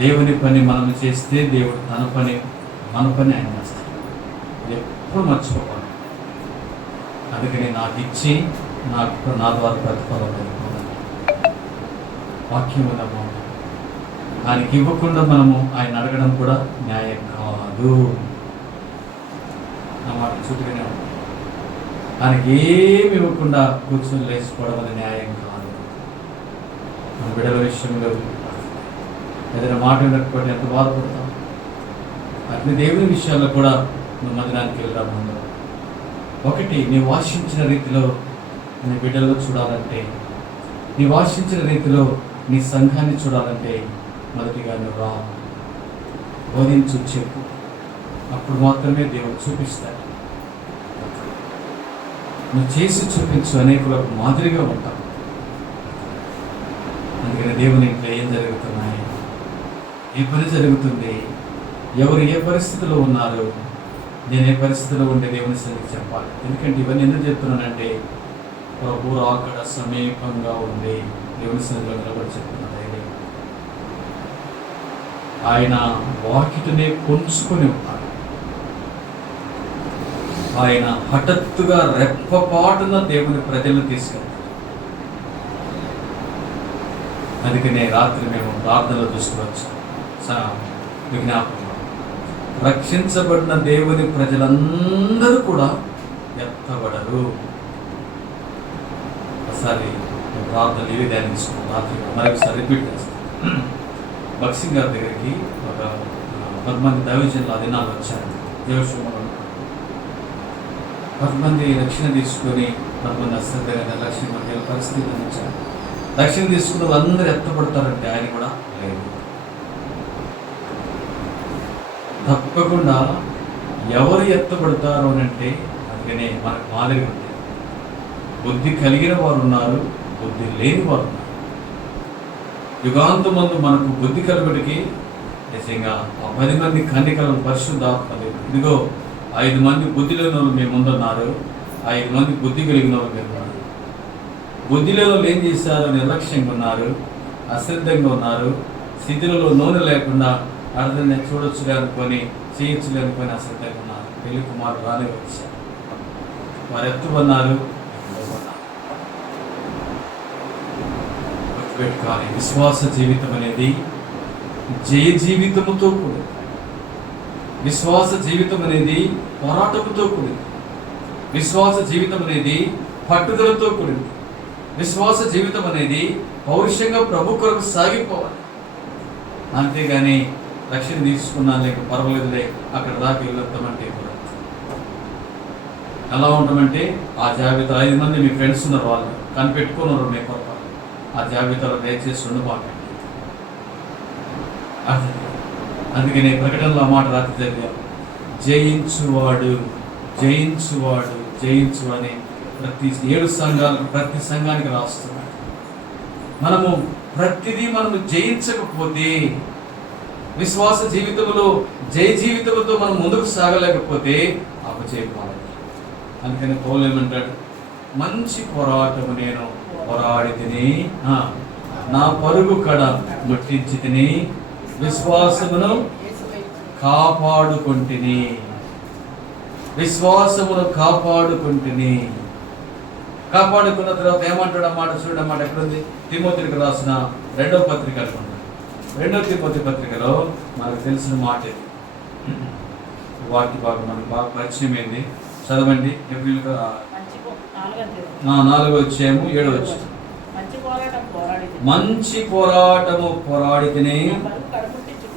దేవుని పని మనం చేస్తే దేవుడు తన పని మన పని ఆయన చేస్తాడు. ఎప్పుడు మర్చిపోవాలి. అందుకని నాకు ఇచ్చి నాకు నా ద్వారా ప్రతిఫలం పెట్టుకోవాలి. వాక్యం ఉందమ్మా. ఆయనకి ఇవ్వకుండా మనము ఆయన అడగడం కూడా న్యాయం కాదు. నా మాట చుట్టుగానే ఉంది. ఆయనకి ఏమి ఇవ్వకుండా కూర్చొని లేచిపోవడం అది న్యాయం కాదు. మన బిడ్డల విషయంలో ఏదైనా మాట వినకపోతే ఎంత బాధపడతాం. అట్లా దేవుని విషయాల్లో కూడా నువ్వు మందిరానికి వెళ్ళడం ఒకటి, నీవు వాషించిన రీతిలో నీ బిడ్డల్లో చూడాలంటే, నీ వాషించిన రీతిలో నీ సంఘాన్ని చూడాలంటే మొదటిగా నువ్వు రా, బోధించు, చెప్పు. అప్పుడు మాత్రమే దేవుడు చూపిస్తాడు. నువ్వు చేసి చూపించు, అనేకులకు మాదిరిగా ఉంటావు. అందుకని దేవుని ఇంట్లో ఏం జరుగుతున్నాయి, ఏ పని జరుగుతుంది, ఎవరు ఏ పరిస్థితిలో ఉన్నారు, నేను ఏ పరిస్థితిలో ఉండే దేవుని సన్నిధికి చెప్పాలి. ఎందుకంటే ఇవన్నీ ఎందుకు చెప్తున్నానంటే, ప్రభు రాకడ సమీపంగా ఉంది. దేవుని సన్నిధిలో నిలబడి చెప్తున్నాడు. ఆయన వాకిటినే పొంచుకొని ఉన్నాడు. ఆయన హఠాత్తుగా రెప్పపాటున దేవుని ప్రజలను తీసుకెళ్తాడు. అందుకనే రాత్రి మేము ప్రార్థనలో తీసుకువచ్చాం. విజ్ఞాపన రక్షించబడిన దేవుని ప్రజలందరూ కూడా ఎత్తబడరు. ఒకసారి ప్రార్థనలు ఇవి ధ్యానించుకున్నాం. రాత్రి మరొకసారి రిపీట్ చేస్తాం. బక్సింగ్ గారి దగ్గరికి ఒక 10 మంది దైవజనులు ఆ దినాలు వచ్చారు. దేవశోమలో 10 మంది రక్షణ తీసుకొని 10 మంది అశ్రద్ధగా రక్షణ మధ్య పరిస్థితి వచ్చారు. రక్షణ తీసుకున్న వాళ్ళందరూ ఎత్తపడతారంటే ఆయన కూడా లేదు. తప్పకుండా ఎవరు ఎత్తపడతారు అని అంటే, అందుకనే మనకు మాదిరి ఉంది. బుద్ధి కలిగిన వారు ఉన్నారు, బుద్ధి లేని వారు ఉన్నారు. యుగాంతమందు మనకు బుద్ధి కలుగుడికి నిజంగా 10 మంది కన్యకలను పరిశుద్ధాత్మ ఇదిగో 5 మంది బుద్ధి లేని వాళ్ళు మేము ముందున్నారు, 5 మంది బుద్ధి కలిగిన వాళ్ళు మీరు ఉన్నారు. బుద్ధి లేని వాళ్ళు ఏం చేశారు? నిర్లక్ష్యంగా ఉన్నారు, అశ్రద్ధంగా ఉన్నారు, స్థితిలో నూనె లేకుండా అర్థం చూడొచ్చులే అనుకొని చేయొచ్చులే అనుకొని అశ్రద్ధంగా ఉన్నారు. పెళ్లి కుమారుడు రాలే వచ్చారు. వారు ఎత్తుకున్నారు. కానీ విశ్వాస జీవితం అనేది జయ జీవితముతో కూడింది. విశ్వాస జీవితం అనేది పోరాటముతో కూడింది. విశ్వాస జీవితం అనేది పట్టుదలతో కూడింది. విశ్వాస జీవితం అనేది పౌరుషంగా ప్రభు కొరకు సాగిపోవాలి. అంతేగాని రక్షణ తీసుకున్నా లేక పర్వాలేదులే అక్కడ దాకా వెళ్తామంటే కూడా ఎలా ఉంటామంటే, ఆ జాబితా 5 మంది మీ ఫ్రెండ్స్ ఉన్నారు, వాళ్ళు కనిపెట్టుకున్నారు మీ కొరకు, ఆ జాబితాలో దయచేసి ఉండిపోకండి. అందుకనే ప్రకటనలో మాట రాత్రి జరిగారు, జయించువాడు జయించువాడు జయించు అని ప్రతి 7 సంఘాలకు ప్రతి సంఘానికి రాస్తున్నాడు. మనము ప్రతిదీ మనము జయించకపోతే, విశ్వాస జీవితంలో జయ జీవితంతో మనం ముందుకు సాగలేకపోతే అపజయపాలి. అందుకని పౌలు ఏమంటాడు, మంచి పోరాటము నేను పోరాడి తిని, నా పరుగు కడ ముట్టించి తిని, విశ్వాసమును కాపాడుకుంటుని, విశ్వాసమును కాపాడుకుంటుని. కాపాడుకున్న తర్వాత ఏమంటాడు అన్నమాట, చూడమాట ఎక్కడుంది? తిమోతికి రాసిన 2వ పత్రిక అనుకుంటాడు. 2వ తిమోతి పత్రికలో మనకు తెలిసిన మాట ఇది. వాటి బాగా మనకు బాగా పరిచయం ఏంది, చదవండి. ఏప్రిల్ 4వ అధ్యాయము 7వ వచనం. మంచి పోరాటము పోరాడితిని,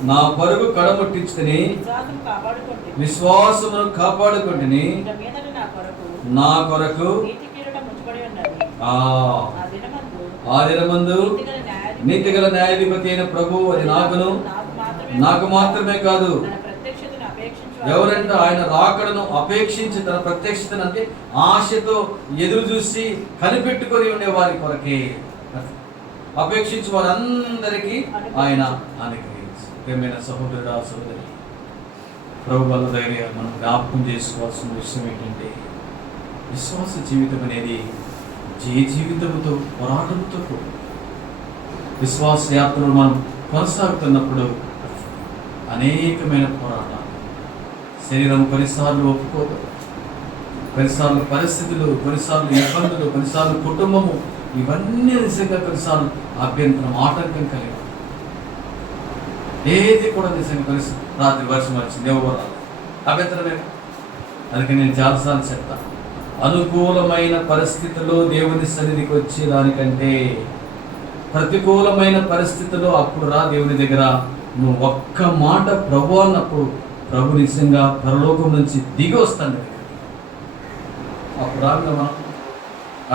నా పరుగు కడముట్టించుకుని, విశ్వాసమును కాపాడుకుంటుని, నా కొరకు ఆ దినమందు నీతిగల న్యాయాధిపతి అయిన ప్రభువు అది నాకు మాత్రమే కాదు, ఎవరంటే ఆయన రాకడను అపేక్షించి తన ప్రత్యక్షతను అంటే ఆశతో ఎదురు చూసి కనిపెట్టుకొని ఉండే వారి కొరకే, అపేక్షించి వారందరికీ ఆయన అనుగ్రహించి. ప్రియమైన సహోదరుడా సహోదరి, ప్రభు వల్ల ధైర్యం మనం జ్ఞాపకం చేసుకోవాల్సిన విషయం ఏంటంటే, విశ్వాస జీవితం అనేది జయ జీవితంతో పోరాటంతో కూడి విశ్వాస యాత్రలు మనం కొనసాగుతున్నప్పుడు అనేకమైన పోరాటాలు. శరీరం కొన్నిసార్లు ఒప్పుకోదు, కొన్నిసార్లు పరిస్థితులు, కొన్నిసార్లు ఇబ్బందులు, కొన్నిసార్లు కుటుంబము, ఇవన్నీ నిజంగా కొన్నిసార్లు అభ్యంతరం, ఆటంకం కలిగి ఏది కూడా నిజంగా పరిస్థితి. రాత్రి వర్షం వచ్చింది, ఎవరు అభ్యంతరమే. అందుకే నేను చాలాసార్లు చెప్తాను, అనుకూలమైన పరిస్థితుల్లో దేవుని సన్నిధికి వచ్చేదానికంటే ప్రతికూలమైన పరిస్థితుల్లో అప్పుడు రా దేవుని దగ్గర. నువ్వు ఒక్క మాట ప్రభు అన్నప్పుడు ప్రభు నిజంగా పరలోకం నుంచి దిగి వస్తాను. అప్పుడు రాగా మనం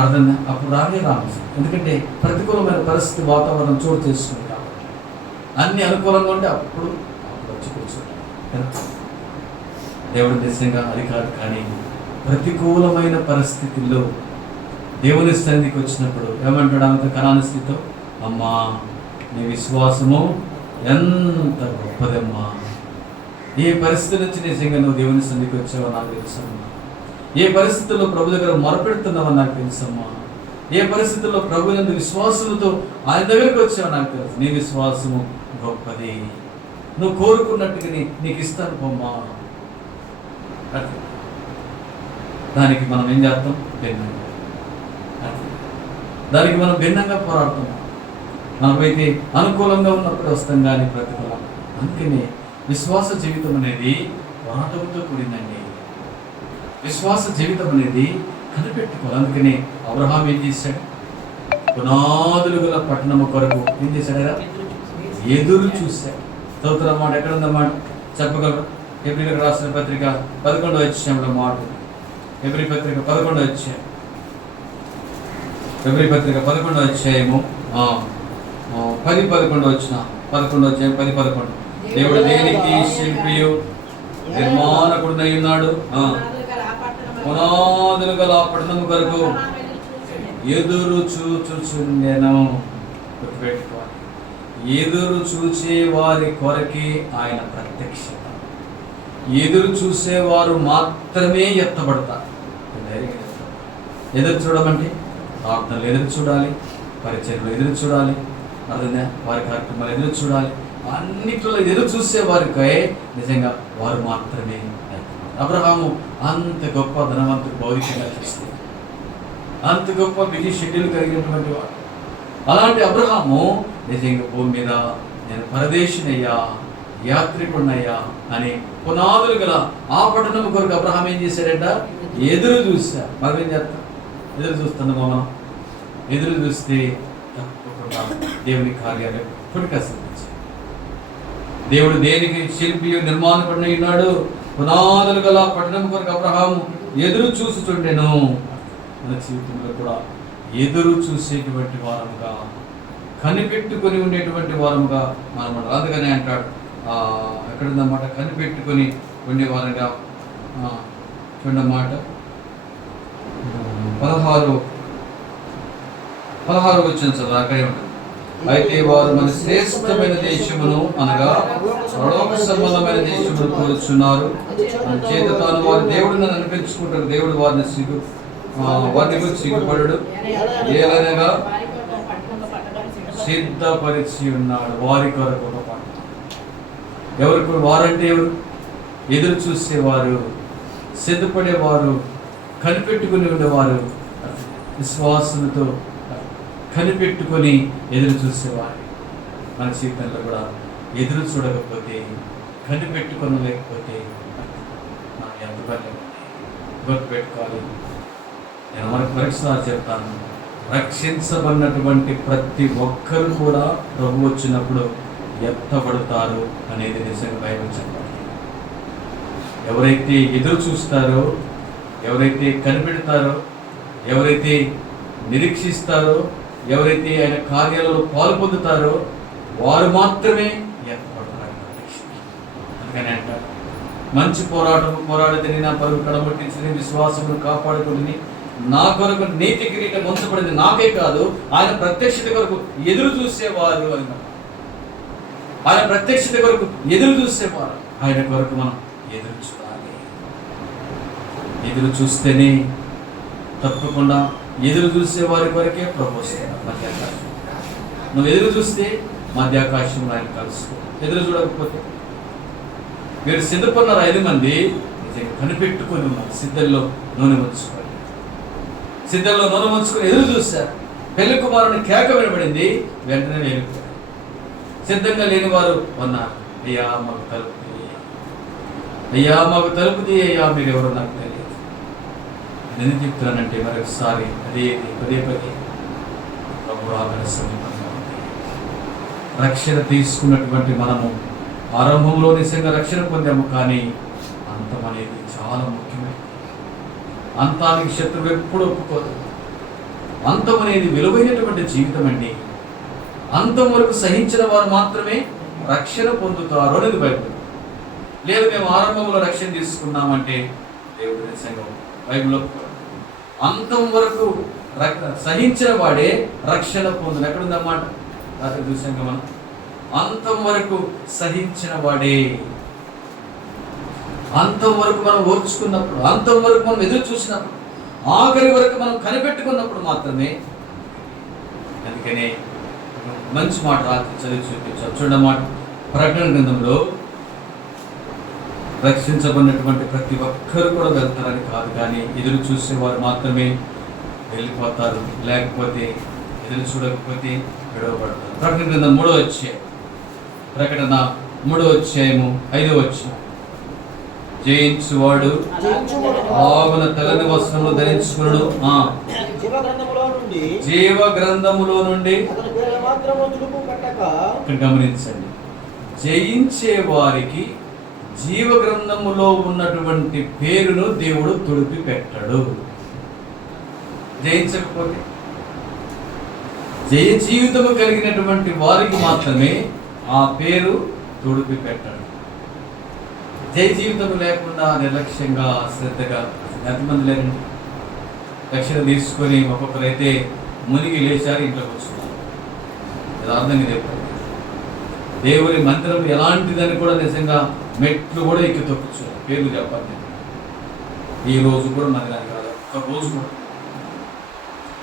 అర్థం, అప్పుడు రాగే రాము. ఎందుకంటే ప్రతికూలమైన పరిస్థితి వాతావరణం చోటు చేసుకుంది కాబట్టి. అన్ని అనుకూలంగా ఉంటే అప్పుడు వచ్చి కూర్చుంటాం. దేవుడు నిజంగా అది కాదు, కానీ ప్రతికూలమైన పరిస్థితుల్లో దేవుని సన్నిధికి వచ్చినప్పుడు ఏమంటాడు ఆమెతో, కనాను స్థితితో, అమ్మా నీ విశ్వాసము ఎంత గొప్పదమ్మా. ఏ పరిస్థితి నుంచి నిజంగా నువ్వు దేవుని సన్నిధికి వచ్చావో నాకు తెలుసమ్మా. ఏ పరిస్థితుల్లో ప్రభు దగ్గర మొరపెడుతున్నావో నాకు తెలుసమ్మా. ఏ పరిస్థితుల్లో ప్రభు యందు విశ్వాసంతో ఆయన దగ్గరికి వచ్చావో నాకు తెలుసు. నీ విశ్వాసము గొప్పది, నువ్వు కోరుకున్నట్టుగా నీకు ఇస్తాను పొమ్మా. దానికి మనం ఏం చేస్తాం? భిన్నంగా. దానికి మనం భిన్నంగా పోరాడుతున్నాం. మనకైతే అనుకూలంగా ఉన్నప్పుడు వస్తాం, కానీ ప్రతికూలం. అందుకని విశ్వాస జీవితం అనేది పోరాటంతో కూడిందండి. విశ్వాస జీవితం అనేది కనిపెట్టుకోవాలి. అందుకని అబ్రహాం ఏం చేశాడు? పునాదులు గల పట్టణము కొరకు ఏం చేశాడు? ఎదురు చూశాడు. చదువుతున్న మాట ఎక్కడ ఉందన్నమాట చెప్పగలరు? హెబ్రీలకు రాసిన పత్రిక 11వ అధ్యాయంలో మాట. హెబ్రీ పత్రిక 11వ అధ్యాయం. హెబ్రీ పత్రిక 11వ అధ్యాయము 10-11 వచ్చిన 11వ అధ్యాయం 10-11. దేవుడు దేనికి శిల్పియు నిర్మాణకుడునై ఉన్నాడు. పునాదులు గల పట్టణము కొరకు ఎదురు చూచుచుండెను. గుర్తుపెట్టుకోవాలి, ఎదురు చూచే వారి కొరకే ఆయన ప్రత్యక్షత. ఎదురు చూసేవారు మాత్రమే ఎత్తబడతారు. ఎదురు చూడమంటే ప్రార్థనలు ఎదురు చూడాలి, పరిచర్యలు ఎదురు చూడాలి, అర్థంగా వారి కార్యక్రమాలు ఎదురు చూడాలి. అన్నిట్లో ఎదురు చూసే వారికే నిజంగా వారు మాత్రమే. అబ్రహాము అంత గొప్ప ధనవంతుడు, భౌతికంగా చూస్తే అంత గొప్ప బిజీ షెడ్యూల్ కలిగినటువంటి వాడు. అలాంటి అబ్రహాము నిజంగా భూమి మీద నేను పరదేశినయ్యా, యాత్రికుడినయ్యా అని పునాదులు గల ఆ పట్టణం కొరకు అబ్రహాం ఏం చేశాడంట? ఎదురు చూసా. మనం ఏం చేస్తాం? ఎదురు చూస్తున్నామా? మనం ఎదురు చూస్తే తప్పకుండా దేవుని కార్యాలు ఎప్పటికీ అసలు. దేవుడు దేనికి శిల్పి నిర్మాణకుడినై ఉన్నాడు? పునాదులు గల పట్టణం కొరకు అబ్రహాము ఎదురు చూసుచుండెను. మన జీవితంలో కూడా ఎదురు చూసేటువంటి వారముగా, కనిపెట్టుకొని ఉండేటువంటి వారముగా మనం. అందుకనే అంటాడు, ఎక్కడుందన్నమాట, కనిపెట్టుకొని ఉండేవారుగా. చూడమాట 16 వచ్చిన చదువు ఉంటుంది. అయితే వారు మన శ్రేష్టమైన దేశమును అనగా పరలోక సంబంధమైన దేశమును కోరుచున్నారు. చేత తాను వారి దేవుడిని అనిపించుకుంటారు. దేవుడు వారిని సిగ్గుపడడు. ఏలనగా సిద్ధపరిచి ఉన్నాడు వారి కొరకు ఒక పట్టణం. ఎవరికి? వారంటే ఎవరు? ఎదురు చూసేవారు, సిద్ధపడేవారు, కనిపెట్టుకుని ఉండేవారు, విశ్వాసంతో కనిపెట్టుకొని ఎదురు చూసేవారు. మన జీవితంలో కూడా ఎదురు చూడకపోతే, కనిపెట్టుకొని లేకపోతే మనం ఎంత గుర్తుపెట్టుకోవాలి. నేను మనకు పరీక్షలు చెప్తాను. రక్షించబడినటువంటి ప్రతి ఒక్కరు కూడా ప్రభు వచ్చినప్పుడు ఎత్తబడతారు అనేది నిజంగా బైబిల్ చెప్పాలి. ఎవరైతే ఎదురు చూస్తారో, ఎవరైతే కనిపెడతారో, ఎవరైతే నిరీక్షిస్తారో, ఎవరైతే ఆయన కార్యాలలో పాల్పొందుతారో వారు మాత్రమే ఎత్తబడతారు. అందుకని అంటారు, మంచి పోరాటము పోరాడితే నా పరుగు కడముట్టించి విశ్వాసమును కాపాడుకుని నా కొరకు నీతి కిరీటం ఉంచబడింది. నాకే కాదు, ఆయన ప్రత్యక్షత కొరకు ఎదురు చూసేవారు అన్నారు. ఆయన ప్రత్యక్షత కొరకు ఎదురు చూసేవారు. ఆయన కొరకు మనం ఎదురు చూడాలి. ఎదురు చూస్తేనే తప్పకుండా ఎదురు చూసే వారి కొరకే ప్రభు వస్తారు. మధ్యాకాశం నువ్వు ఎదురు చూస్తే మధ్యాకాశంలో ఆయన కలుసుకో. ఎదురు చూడకపోతే మీరు సిద్ధపడినారు 5 మంది కనిపెట్టుకొని ఉన్నారు. సిద్ధంలో నూనె ముంచుకొని ఎదురు చూశారు. పెళ్లి కుమారుని కేక వినబడింది, వెంటనే వెళ్ళిపోయారు. సిద్ధంగా లేని వారు ఉన్నారు. అయ్యా మాకు తలుపు తీయ, అయ్యా మాకు తలుపు తీయ, అయ్యా మీరు ఎవరు నాకు తెలియదు. నేను చెప్తున్నానంటే మరొకసారి పదే ప్రభు ఆకలి సమీపంగా ఉంది. రక్షణ తీసుకున్నటువంటి మనము ఆరంభంలో నిజంగా రక్షణ పొందాము, కానీ అంతం అనేది చాలా ముఖ్యమే. అంతానికి శత్రువు ఎప్పుడు ఒప్పుకోదు. అంతం అనేది విలువైనటువంటి జీవితం అండి. అంతం వరకు సహించిన వారు మాత్రమే రక్షణ పొందుతారు అనేది బైబిల్. లేదు మేము ఆరంభంలో రక్షణ తీసుకున్నామంటే దేవుడు నిజంగా బైబిల్లో అంతం వరకు సహించిన వాడే రక్షణ పొందును. ఎక్కడుందన్నమాట రాత్రి చూసాక మనం అంతం వరకు సహించిన వాడే. అంతం వరకు మనం ఓర్చుకున్నప్పుడు, అంతం వరకు మనం ఎదురు చూసినప్పుడు, ఆఖరి వరకు మనం కనిపెట్టుకున్నప్పుడు మాత్రమే. అందుకనే మంచి మాట రాత్రి చదివి చూపించారు. చూడమాట ప్రకటన గ్రంథంలో రక్షించబడినటువంటి ప్రతి ఒక్కరు కూడా వెళ్తారని కాదు, కానీ ఎదురు చూసేవారు మాత్రమే వెళ్ళిపోతారు. లేకపోతే ఎదురు చూడకపోతే విడవబడతారు. ప్రకటన గ్రంథం 3వ అధ్యాయం, ప్రకటన 3వ అధ్యాయము 5వ వచనం. జయించువాడు ఆవున తెల్లని వస్త్రములు ధరించుకున్నాడు. జీవ గ్రంథములో నుండి గమనించండి, జయించే వారికి జీవ గ్రంథములో ఉన్నటువంటి పేరును దేవుడు తుడిపి పెట్టాడు. జయించకపోతే, జయ జీవితము కలిగినటువంటి వారికి మాత్రమే ఆ పేరు తుడిపి పెట్టాడు. జయ జీవితం లేకుండా నిర్లక్ష్యంగా శ్రద్ధగా ఎంతమంది లేరండి? రక్షణ తీసుకొని ఒక్కొక్కరైతే మునిగి లేచారు, ఇంట్లో కూర్చున్నారు. యథార్థంగా చెప్తారు, దేవుని మందిరం ఎలాంటిదని కూడా నిజంగా మెట్లు కూడా ఎక్కి తొక్కుచ్చు. పేర్లు చెప్పండి. ఈ రోజు కూడా మరి నాకు కాదు, ఒక రోజు కూడా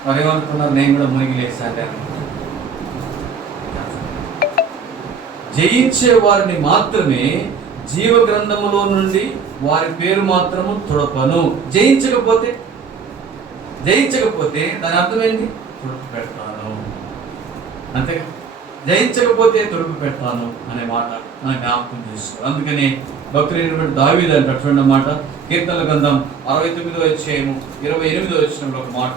మరేమనుకున్నారు, నేను కూడా మునిగి లేచాను. జయించే వారిని మాత్రమే జీవ గ్రంథములో నుండి వారి పేరు మాత్రము తుడపను. జయించకపోతే దాని అర్థం ఏంటి? తుడుపు పెడతాను. అంతేగా, జయించకపోతే తుడుపు పెడతాను అనే మాట మనం జ్ఞాపకం చేసుకోవాలి. అందుకని భక్తులైనటువంటి దావీదు అంటాడు. చూడండి మాట, కీర్తనల గ్రంథం 69వ అధ్యాయము 28వ వచనంలో ఒక మాట.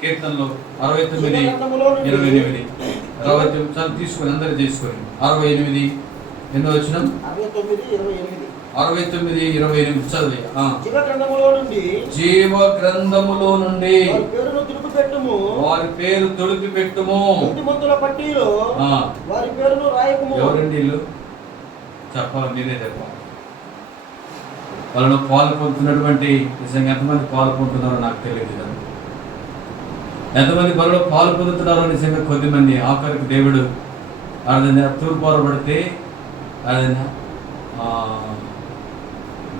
కీర్తనలో 69:28 తీసుకొని అందరూ తీసుకొని 68 ఎన్నో వచనం? 69:28 చదివి. జీవ గ్రంథములో నుండి వారి పేరు తొడిపి పెట్టుము. ఎవరండి వీళ్ళు? చెప్పాలి, మీరే చెప్పాలి. వాళ్ళను పాలు పొందుతున్నటువంటి నిజంగా ఎంతమంది పాలు పొందుతున్నారో నాకు తెలియదు కదా. ఎంతమంది బలలో పాలు పొందుతున్నారో నిజంగా కొద్దిమంది. ఆఖరికి దేవుడు అర్థంగా తూర్పారబడితే అర్థంగా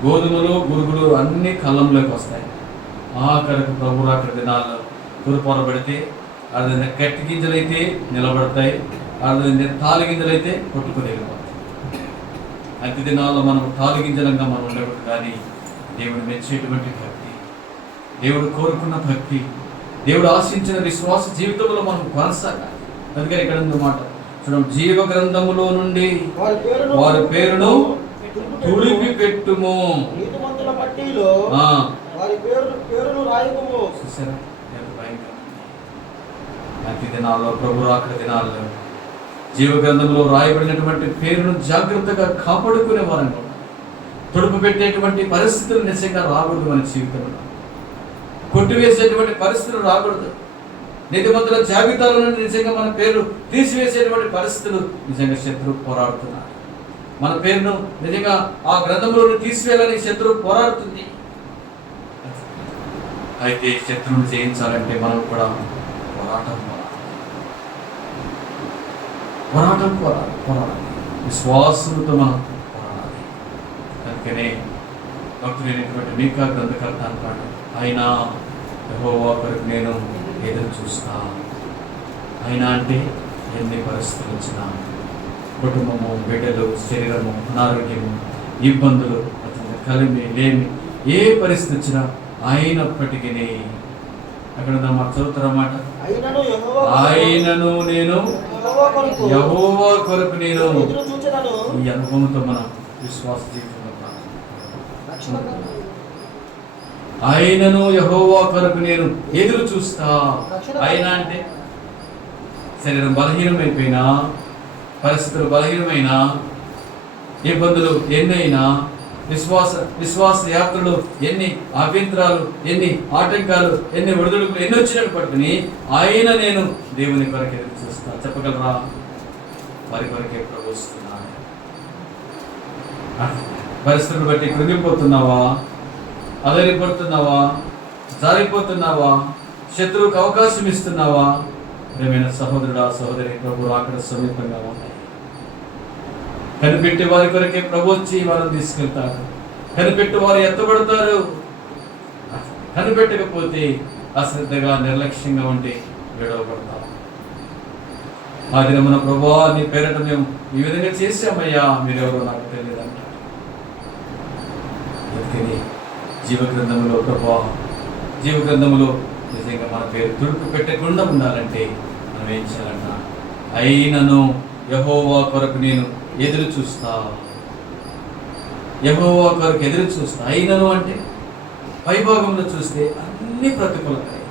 గోధుమలు గురుగులు అన్ని కళ్ళంలోకి వస్తాయి. ఆఖరికి ప్రభు అక్కడ దినాల్లో తూర్పారబడితే అర్థంగా కట్టి గింజలు అయితే నిలబడతాయి, అర్థంగా తాలి గింజలు అయితే కొట్టుకుని వెళ్ళిపోతాయి. అతి దినాల్లో మనం తాలి గింజలంగా మనం ఉండకూడదు, కానీ దేవుడు మెచ్చేటువంటి భక్తి, దేవుడు కోరుకున్న భక్తి, దేవుడు ఆశించిన విశ్వాస జీవితంలో మనం కొనసాగాలి. అందుకని ఇక్కడ మాట చూడండి, జీవ గ్రంథములో నుండి వారి పేరును తుడిపి పెట్టుము. చూసారా ఎంత భయంకరం. అతి దినాల్లో ప్రభు రాకడ దినాల్లో జీవ గ్రంథంలో రాయబడినటువంటి పేరును జాగ్రత్తగా కాపాడుకునే వారంగా తుడుపు పెట్టేటువంటి పరిస్థితులు నిజంగా రాకూడదు. మన జీవితంలో కొట్టివేసేటువంటి పరిస్థితులు రాకూడదు. నీతిమంతుల జాబితాలో నుండి నిజంగా మన పేరు తీసివేసేటువంటి పరిస్థితులు నిజంగా శత్రువు పోరాడుతున్నారు. మన పేరును నిజంగా ఆ గ్రంథంలో తీసివేయాలని శత్రువు పోరాడుతుంది. అయితే శత్రువుని జయించాలంటే మనం కూడా పోరాడాలి. విశ్వాసంతో మనం పోరాడాలి. అందుకనే భక్తులైనటువంటి మీకా గ్రంథకర్త అంటాడు, అయినా యెహోవా కొరకు నేను ఎదురు చూస్తా. అయినా అంటే ఎన్ని పరిస్థితులు వచ్చినా, కుటుంబము, బిడ్డలు, శరీరము, అనారోగ్యము, ఇబ్బందులు, కలిమి లేమి, ఏ పరిస్థితి వచ్చినా అయినప్పటికీ అక్కడ మాకు చదువుతారన్నమాట, ఆయనను నేను యెహోవా కొరకు నేను. ఈ అనుభవంతో మనం విశ్వాస జీవితంలో ఆయనను యెహోవా కొరకు నేను ఎదురు చూస్తా. ఆయన అంటే శరీరం బలహీనమైపోయినా, పరిస్థితులు బలహీనమైన, ఇబ్బందులు ఎన్నైనా, విశ్వాస యాత్రలు ఎన్ని అభ్యంతరాలు, ఎన్ని ఆటంకాలు, ఎన్ని ఒడిదుడుకులు ఎన్ని వచ్చినప్పటికీ ఆయన నేను దేవుని కొరకు ఎదురు చూస్తాను. చెప్పగలరా? వారి కొరకే ప్రభుస్తున్నాను. పరిస్థితులను బట్టి కృంగిపోతున్నావా? అలరిపడుతున్నావా? జారిపోతున్నావా? శత్రువుకు అవకాశం ఇస్తున్నావా? ప్రియమైన సహోదరుడా, సహోదరి, ప్రభు అక్కడ సమీపంగా ఉన్నాయి. కనిపెట్టి వారి కొరకే ప్రభు వచ్చి వారిని తీసుకెళ్తారు. కనిపెట్టి వారు ఎత్తబడతారు. కనిపెట్టకపోతే అశ్రద్ధగా, నిర్లక్ష్యంగా ఉండి విడవబడతారు. ఆ దినమున ప్రభువా నీ పేరట మేము ఈ విధంగా చేశామయ్యా, మీరెవరో నాకు తెలియదంటారు. అందుకని జీవగ్రంథములో ప్రభువా, జీవగ్రంథములో నిజంగా మన పేరు తుడుపు పెట్టకుండా ఉండాలంటే మనం ఏం చేయాలన్నా, అయినను యెహోవా కొరకు నేను ఎదురు చూస్తా. యెహోవా కొరకు ఎదురు చూస్తా. అయినను అంటే పైభాగంలో చూస్తే అన్ని ప్రతికూలతాయి.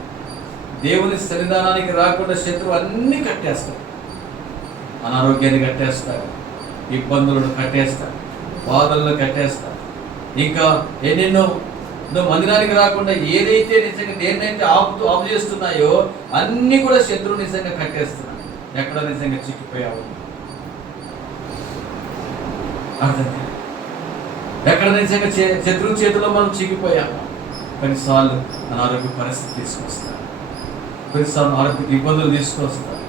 దేవుని సన్నిధానానికి రాకుండా శత్రువు అన్ని కట్టేస్తాడు. అనారోగ్యాన్ని కట్టేస్తాడు, ఇబ్బందులను కట్టేస్తాడు, బాధలను కట్టేస్తాడు. ఇంకా ఎన్నెన్నో నువ్వు మందిరానికి రాకుండా ఏదైతే నిజంగా దేన్నైతే ఆపు చేస్తున్నాయో అన్ని కూడా శత్రువు నిజంగా కట్టేస్తున్నాడు. ఎక్కడ నిజంగా చిక్కిపోయావు? అర్థం ఎక్కడ నిజంగా శత్రువు చేతిలో మనం చిక్కిపోయాము. కొన్నిసార్లు అనారోగ్య పరిస్థితి తీసుకొస్తాడు, కొన్నిసార్లు ఆరోగ్య ఇబ్బందులు తీసుకొస్తాడు.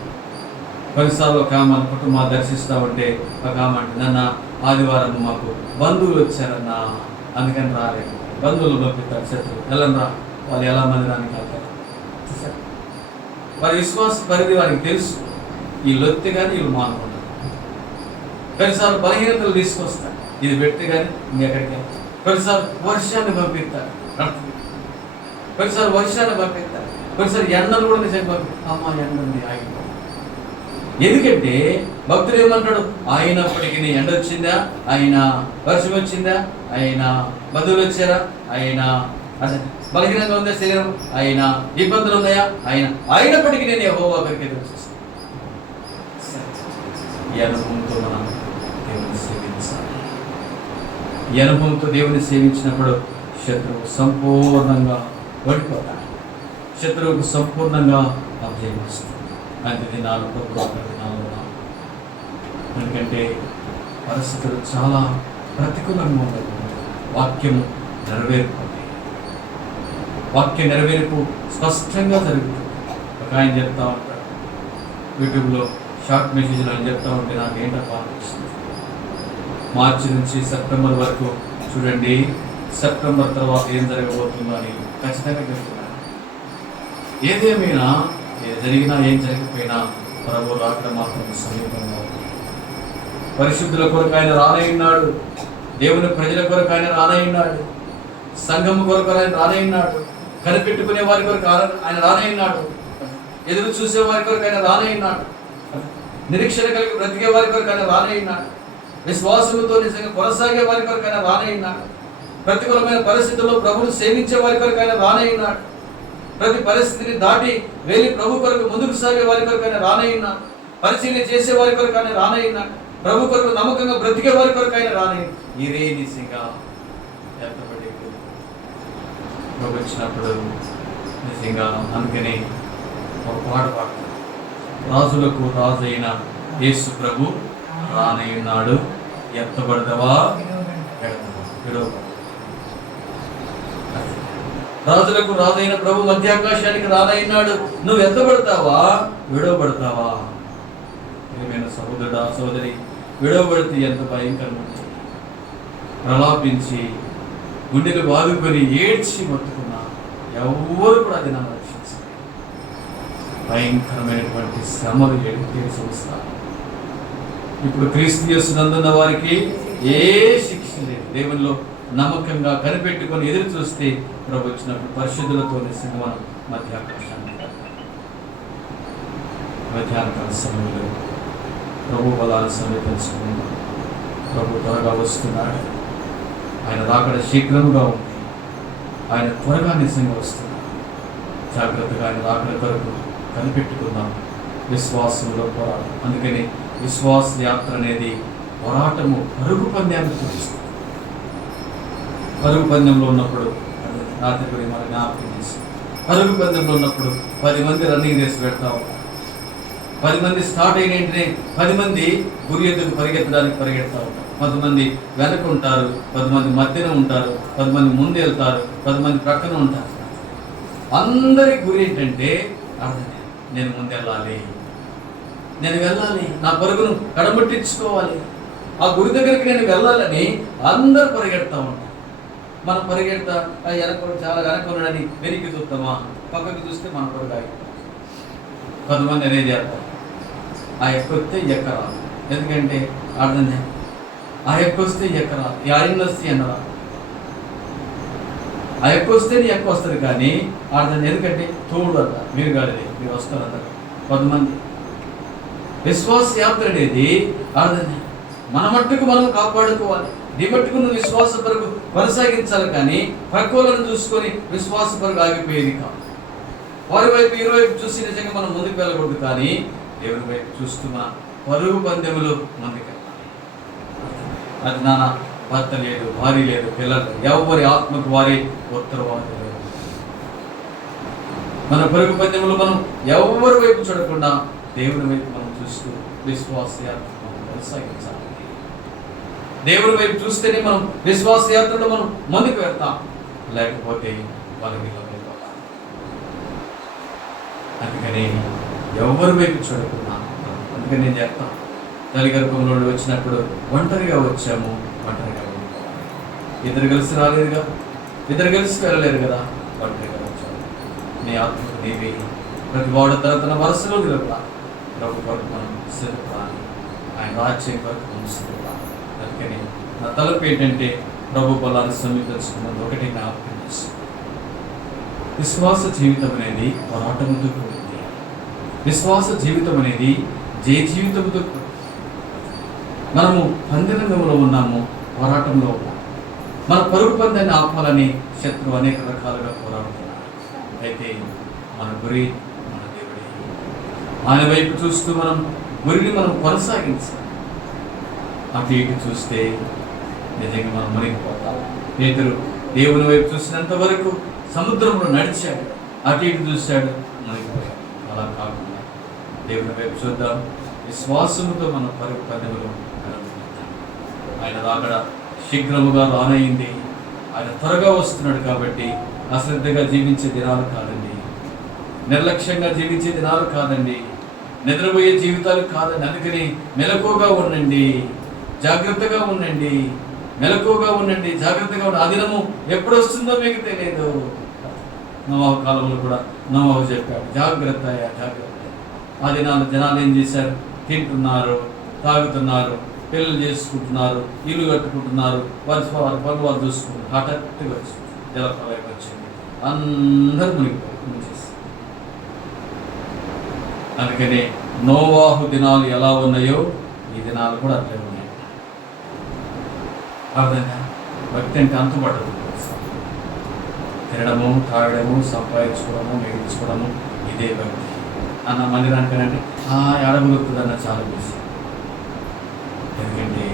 కొన్నిసార్లు ఒక మన కుటుంబం దర్శిస్తూ ఉంటే ఒక అంటే నన్న ఆదివారం మాకు బంధువులు వచ్చారన్నా, అందుకని రాలేదు. బంధువులు పంపిస్తారు శత్రువు, వెళ్ళరా వాళ్ళు ఎలా మందిరానికి వెళ్తారు. వారి విశ్వాస పరిధి వారికి తెలుసు. ఈ లొత్తి కానీ వీళ్ళు మానుకున్నారు. కొన్నిసార్లు బలహీనతలు తీసుకొస్తారు, ఇది పెట్టి కానీ ఇంకెక్కడికి. కొన్నిసార్లు వర్షాన్ని పంపిస్తారు, కొన్నిసార్లు వర్షాన్ని పంపిస్తారు, కొన్నిసార్లు ఎండలు కూడా నిజంగా పంపిస్తారు. అమ్మ ఎండండి ఆగిపో. ఎందుకంటే భక్తుడు ఏమంటాడు? అయినప్పటికీ ఎండ వచ్చిందా, ఆయన వర్షం వచ్చిందా, ఆయన బంధువులు వచ్చారా, ఆయన అదే బలహీనంగా ఉందా శరీరం, ఆయన ఇబ్బందులు ఉన్నాయా, అయినప్పటికీ నేను యెహోవా కొరకు ఎదురు చూస్తాను. ఈ అనుభవంతో మనం దేవుని సేవించాలి. ఈ అనుభవంతో దేవుని సేవించినప్పుడు శత్రువు సంపూర్ణంగా ఓడిపోతాడు. శత్రువుకు సంపూర్ణంగా అభయం వస్తుంది. అంత దినాలు దినాలు. ఎందుకంటే పరిస్థితులు చాలా ప్రతికూలంగా ఉన్నాయి. వాక్యము నెరవేరుతుంది. వాక్య నెరవేర్పు స్పష్టంగా జరుగుతుంది. ఒక ఆయన చెప్తా ఉంటాడు యూట్యూబ్లో షార్ట్ మెసేజ్లో ఆయన చెప్తా ఉంటే నాకు ఏంటో అనిపిస్తుంది. మార్చి నుంచి సెప్టెంబర్ వరకు చూడండి, సెప్టెంబర్ తర్వాత ఏం జరగబోతుందో అని ఖచ్చితంగా చెప్తున్నాను. ఏదేమైనా జరిగినా ఏం జరగకపోయినా ప్రభు రాకడ మాత్రం సమీపంగా ఉంది. పరిశుద్ధుల కొరకు ఆయన రానయ్యున్నాడు. దేవుని ప్రజల కొరకు ఆయన రానయ్యున్నాడు. సంఘం కొరకు ఆయన రానయ్యున్నాడు. కనిపెట్టుకునే వారి కొరకు ఆయన రానయ్యున్నాడు. ఎదురు చూసే వారి కొరకు ఆయన రానయ్యున్నాడు. నిరీక్షణ కలిగి బ్రతికే వారి కొరకు ఆయన రానయ్యున్నాడు. విశ్వాసంతో నిజంగా కొనసాగే వారి కొరకు ఆయన రానయ్యున్నాడు. ప్రతికూలమైన పరిస్థితుల్లో ప్రభువును సేవించే వారి కొరకు ఆయన రానయ్యున్నాడు. ప్రతి పరిస్థితిని దాటి వెళ్ళి ప్రభు కొరకు ముందుకు సాగే వారి కొరకు ఆయన రానయ్యున్నాడు. పరిశీలన చేసే వారి కొరకు ఆయన రానయ్యున్నాడు. ప్రభు కొరకు నమ్మకంగా బ్రతికే వారి కొరకు ఆయన రానయ్యున్నాడు. ఇదే నిజంగా ఎంతబడి ప్రభు వచ్చినప్పుడు నిజంగా అందుకని ఒక పాట పాడతారు. రాజులకు రాజు అయిన యేసు ప్రభు రానయ్యున్నాడు, ఎత్తబడదవా విడవబడదవా. రాజులకు రాజైన ప్రభు మధ్యాకాశానికి రానయ్యున్నాడు, నువ్వు ఎత్తబడతావా విడవబడతావా. ఏమైనా సహోదరుడా, సోదరి, విడవబడితే ఎంత భయంకరం ఉంటుంది. ప్రలాపించి గుండెలు బాదుకొని ఏడ్చి మొత్తుకున్నా ఎవరు కూడా అది నన్ను రక్షించారు. భయంకరమైనటువంటి శ్రమలు తెలిసి వస్తారు. ఇప్పుడు క్రీస్తు యేసునందున్న వారికి ఏ శిక్ష లేదు. దేవునిలో నమ్మకంగా కనిపెట్టుకొని ఎదురు చూస్తే ప్రభు వచ్చినప్పుడు పరిశుద్ధులతో సింహం మధ్యాకాశాన్ని మధ్యాహ్నకాల సమయంలో ప్రభు బలాలు సమీపించుకుని ప్రభు త్వరగా వస్తున్నాడు. ఆయన రాకడ శీఘ్రముగా ఉంది. ఆయన త్వరగా నిజంగా వస్తున్నాడు. జాగ్రత్తగా ఆయన రాకడ కొరకు కనిపెట్టుకుందాం. విశ్వాసంలో పోరాడు. అందుకని విశ్వాస యాత్ర అనేది పోరాటము, పరుగు పంద్యాన్ని చూపిస్తుంది. పరుగు పందెంలో ఉన్నప్పుడు రాత్రి కూడా మన జ్ఞాపకం చేసి, పరుగు పందెంలో ఉన్నప్పుడు 10 మంది రన్నింగ్ రేస్ పెడతా ఉంటారు. 10 మంది స్టార్ట్ అయిన వెంటనే 10 మంది గురి ఎద్దుకు పరిగెత్తడానికి పరిగెడతా ఉంటారు. 10 మంది వెనక ఉంటారు, 10 మంది మధ్యన ఉంటారు, 10 మంది ముందు వెళ్తారు, 10 మంది ప్రక్కన ఉంటారు. అందరి గురి ఏంటంటే నేను ముందు వెళ్ళాలి, నేను వెళ్ళాలి, నా పరుగును కడముట్టించుకోవాలి, ఆ గురి దగ్గరికి నేను వెళ్ళాలని అందరూ పరిగెడతా ఉంటారు. మనం పరిగెడతా వెనక చాలా వెనక ఉన్నాడని వెనక్కి చూస్తామా, పక్కకి చూస్తే మన పరుగు ఆగిపోతాం. 10 మంది అదే చేస్తారు. ఆ ఎక్కొస్తే ఎక్కరాదు, ఎందుకంటే అర్థమే ఆ ఎక్కొస్తే ఎక్కరాదు, ఈ ఆయన వస్తే ఎన్నరాదు. ఆ ఎక్కొస్తే నీ ఎక్కువ వస్తుంది కానీ అర్థం, ఎందుకంటే తోడు అంట, మీరు కాదు, మీరు వస్తారు అంటారు 10 మంది. విశ్వాస యాత్ర అనేది అర్థం, మన మట్టుకు మనం కాపాడుకోవాలి. నీ మట్టుకు నువ్వు విశ్వాస పరుగు కొనసాగించాలి కానీ ప్రకోలను చూసుకొని విశ్వాస పరుగు ఆగిపోయేది కాదు. వారి వైపు ఈ వైపు చూసి నిజంగా మనం ముందుకు వెళ్ళకూడదు, కానీ దేవుని వైపు చూస్తూ మన పరుగు పందెములు ముందుకు వెళ్ళాలి. అది నాన్న భర్త లేదు, భార్య లేదు, పిల్లలు, ఎవరి ఆత్మకు వారి ఉత్తరవాది లేదు. మన పరుగు పందెములు మనం ఎవరి వైపు చూడకుండా దేవుని వైపు మనం చూస్తూ విశ్వాస యాత్ర మనం కొనసాగించాలి. దేవుని వైపు చూస్తేనే మనం విశ్వాస యాత్రలో మనం ముందుకు వెళ్తాం, లేకపోతే వాళ్ళకి వెళ్ళిపోతాం. అందుకని ఎవరి వైపు చూడకుండా, అందుకని నేను చెప్తాను, తల్లి గర్భంలో వచ్చినప్పుడు ఒంటరిగా వచ్చాము, ఒంటరిగా వెళ్ళిపోవాలి. ఇద్దరు కలిసి రాలేదుగా, ఇద్దరు కలిసి వెళ్ళలేరు కదా, ఒంటరిగా వచ్చాము. నీ ఆత్మకు నీవి ప్రతి వాడు తన వరుసలో నిలబడాలి. ప్రభు కొరకు మనం సిద్ధపడాలి, ఆయన రాజ్యం కొరకు మనం సిద్ధపడాలి. అందుకని నా తలపు ఏంటంటే ప్రభు బలాన్ని సమీపించుకున్నది ఒకటి జ్ఞాపకం చేసి, విశ్వాస జీవితం అనేది పోరాటంతో కూడింది. విశ్వాస జీవితం అనేది జయ జీవితంతో కూడింది. మనము పందెంలో ఉన్నాము, పోరాటంలో ఉన్నాము. మన పరుగు పందాన్ని ఆపాలని శత్రువు అనేక రకాలుగా పోరాడుతున్నారు. అయితే మన గురి మన దేవుడే. ఆయన వైపు చూస్తూ మనం గురిని మనం కొనసాగించాలి. అటు ఇటు చూస్తే నిజంగా మనం మునిగిపోతాం. పేతురు దేవుని వైపు చూసినంత వరకు సముద్రంలో నడిచాడు, అటు ఇటు చూశాడు, మునిగిపోయాడు. అలా కాకుండా దేవుని వైపు చూద్దాం, విశ్వాసముతో మన పరుగు పందెములు కలుగుతాం. ఆయన రాకడ శీఘ్రముగా రానయింది. ఆయన త్వరగా వస్తున్నాడు కాబట్టి అశ్రద్ధగా జీవించే దినాలు కాదండి, నిర్లక్ష్యంగా జీవించే దినాలు కాదండి, నిద్రపోయే జీవితాలు కాదండి. అందుకని మెలకువగా ఉండండి, జాగ్రత్తగా ఉండండి, మెలకువగా ఉండండి, జాగ్రత్తగా ఉండండి. ఆ దినము ఎప్పుడు వస్తుందో మీకు తెలియదు. నోవాహు కాలంలో కూడా నోవాహు చెప్పాడు, జాగ్రత్త జాగ్రత్త. ఆ దినాలు జనాలు ఏం చేశారు? తింటున్నారు, తాగుతున్నారు, పెళ్ళిళ్ళు చేసుకుంటున్నారు, ఇల్లు కట్టుకుంటున్నారు, వారి పనులు వాళ్ళు చూసుకుంటారు. హఠాత్తుగా వచ్చింది జలప్రలయం వచ్చింది, అందరూ మునిగిపోయి. అందుకని నోవాహు దినాలు ఎలా ఉన్నాయో ఈ దినాలు కూడా అట్లే ఉన్నాయి. అర్థంగా భక్తి అంటే అంతుపడదు. తినడము, తాగడము, సంపాదించుకోవడము, మిగిల్చుకోవడము, ఇదే భక్తి అన్న మందిరానికంటే ఎడబలుతుందన్న చాలా బిజీ. ఎందుకంటే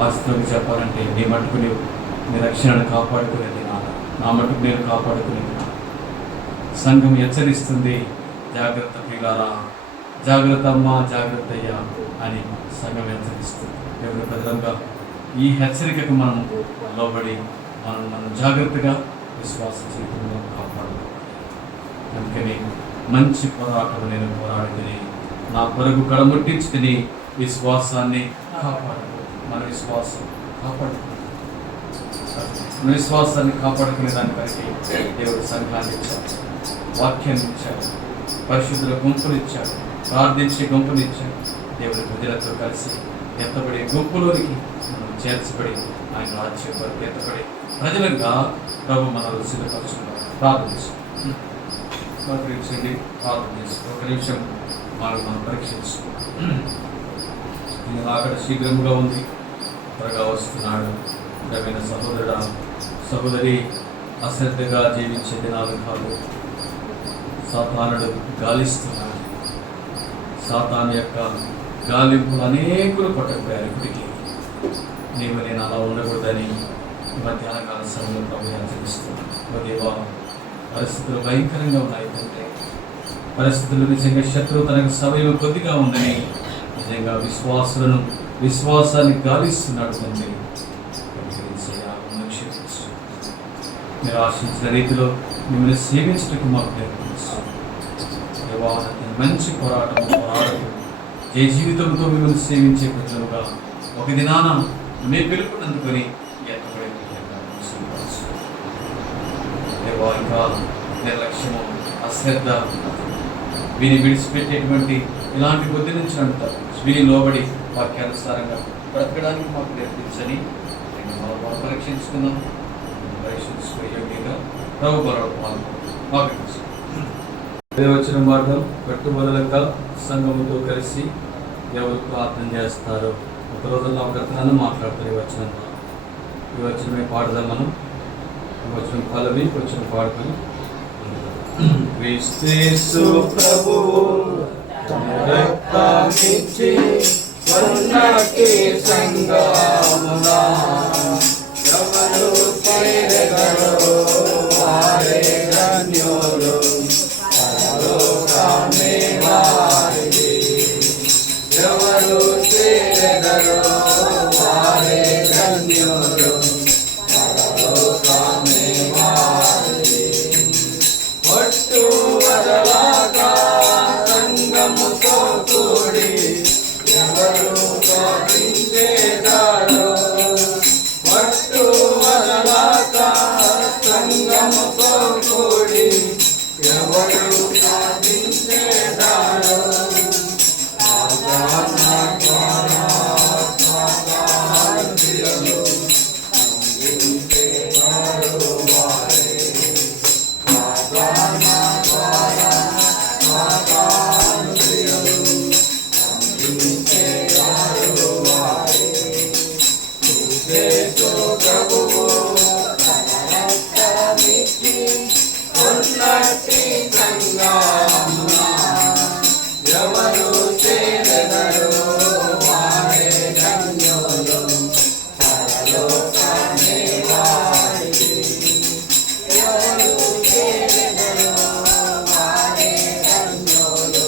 వాస్తవంగా చెప్పాలంటే నీ మట్టుకు నీ రక్షణను కాపాడుకునే దినాలు, నా మట్టుకు నేను కాపాడుకునే దినాలు. సంఘం హెచ్చరిస్తుంది, జాగ్రత్త పిల్లారా, జాగ్రత్త అమ్మ, జాగ్రత్త అయ్యా అని సంఘం హెచ్చరిస్తుంది. ఎవరి ప్రజలంగా ఈ హెచ్చరికకు మనం లోబడి మనం జాగ్రత్తగా విశ్వాస జీవితంలో కాపాడుకోవాలి. అందుకని మంచి పోరాటం నేను పోరాడితిని, నా పరుగు కడముట్టించి తిని విశ్వాసాన్ని కాపాడుకో. మన విశ్వాసం కాపాడుకో, మన విశ్వాసాన్ని కాపాడుకునే దానిపైకి దేవుడు సంఘాన్ని ఇచ్చాడు, వాక్యాన్ని ఇచ్చాడు, పరిశుద్ధుల గుంపులు ఇచ్చాడు, ప్రార్థించే గుంపులు ఇచ్చాడు. దేవుడి ప్రజలతో కలిసి ఎత్తబడే గుంపులోనికి మనం చేర్చబడి ఆయన రాజ్యం వరకు ఎత్తబడి ప్రజలుగా ప్రభు మనల్ని సిద్ధపరచుకున్నారు. ప్రార్థించండి, ప్రార్థన చేసుకో. ఒక నిమిషం మనం పరీక్షించుకోవాలి. నేను అక్కడ శీఘ్రంగా ఉంది, త్వరగా వస్తున్నాడు. ప్రియమైన సహోదరుడా, సహోదరి, అశ్రద్ధగా జీవించే దినాలు కాదు. సాతానుడు గాలిస్తున్నాడు, సాతాను యొక్క గాలింపులు అనేకులు పట్టకపోయారు. ఇప్పటికీ నీవు నేను అలా ఉండకూడదని మధ్యాహ్న కాల సమయంలో ప్రభు హెచ్చరిస్తున్నాను. దేవా, పరిస్థితులు భయంకరంగా ఉన్నాయి తండ్రి. పరిస్థితులు నిజంగా శత్రువు తనకు సమయం కొద్దిగా ఉందని నిజంగా విశ్వాసాన్ని గాలిస్తున్నాడు తండ్రి. మీరు ఆశించిన రీతిలో మిమ్మల్ని సేవించడానికి మాకు నేర్పించు. మంచి పోరాడుతూ ఏ జీవితంతో మిమ్మల్ని సేవించే ప్రజలుగా ఒక దినాన మీ పిలుపునందుకొని ఇంకా నిర్లక్ష్యము, అశ్రద్ధ వీని విడిచిపెట్టేటువంటి ఇలాంటి బుద్ధి నుంచి అంటారు. వీని లోబడి వాక్యానుసారంగా బ్రతకడానికి మాకు నేర్పించని మనం పరీక్షించుకున్నాం. పరీక్షించుకోగా ప్రభు మాకు వచ్చిన మార్గం కట్టుబడులక సంఘముతో కలిసి ఎవరు ప్రార్థన చేస్తారో ఒక రోజుల్లో ఒకరితో మాట్లాడుతారు. ఈ వచ్చిన పాడదాం మనం. వచ్చిన పల్లవి వచ్చిన పాడుకొని క్రీస్తు ప్రభువు రక్తమిచ్చి ఉన్నటి సంగమున ఎవరు చేరెదరో వారే ధన్యులు, పరలోకమే వారిది. ఎవరు చేరెదరో వారే ధన్యులు, పరలోకమే వారిది. ఒట్టు వదలాక సంగముతో కూడి ఎవరు సాధించేదారో, ఒట్టు వదలాక సంగముతో కూడి ఎవరు సాధించేదారో. ఎవరు చేరెదరో వారే ధన్యులు, పరలోకమే వారిది. ఎవరు చేరెదరో వారే ధన్యులు,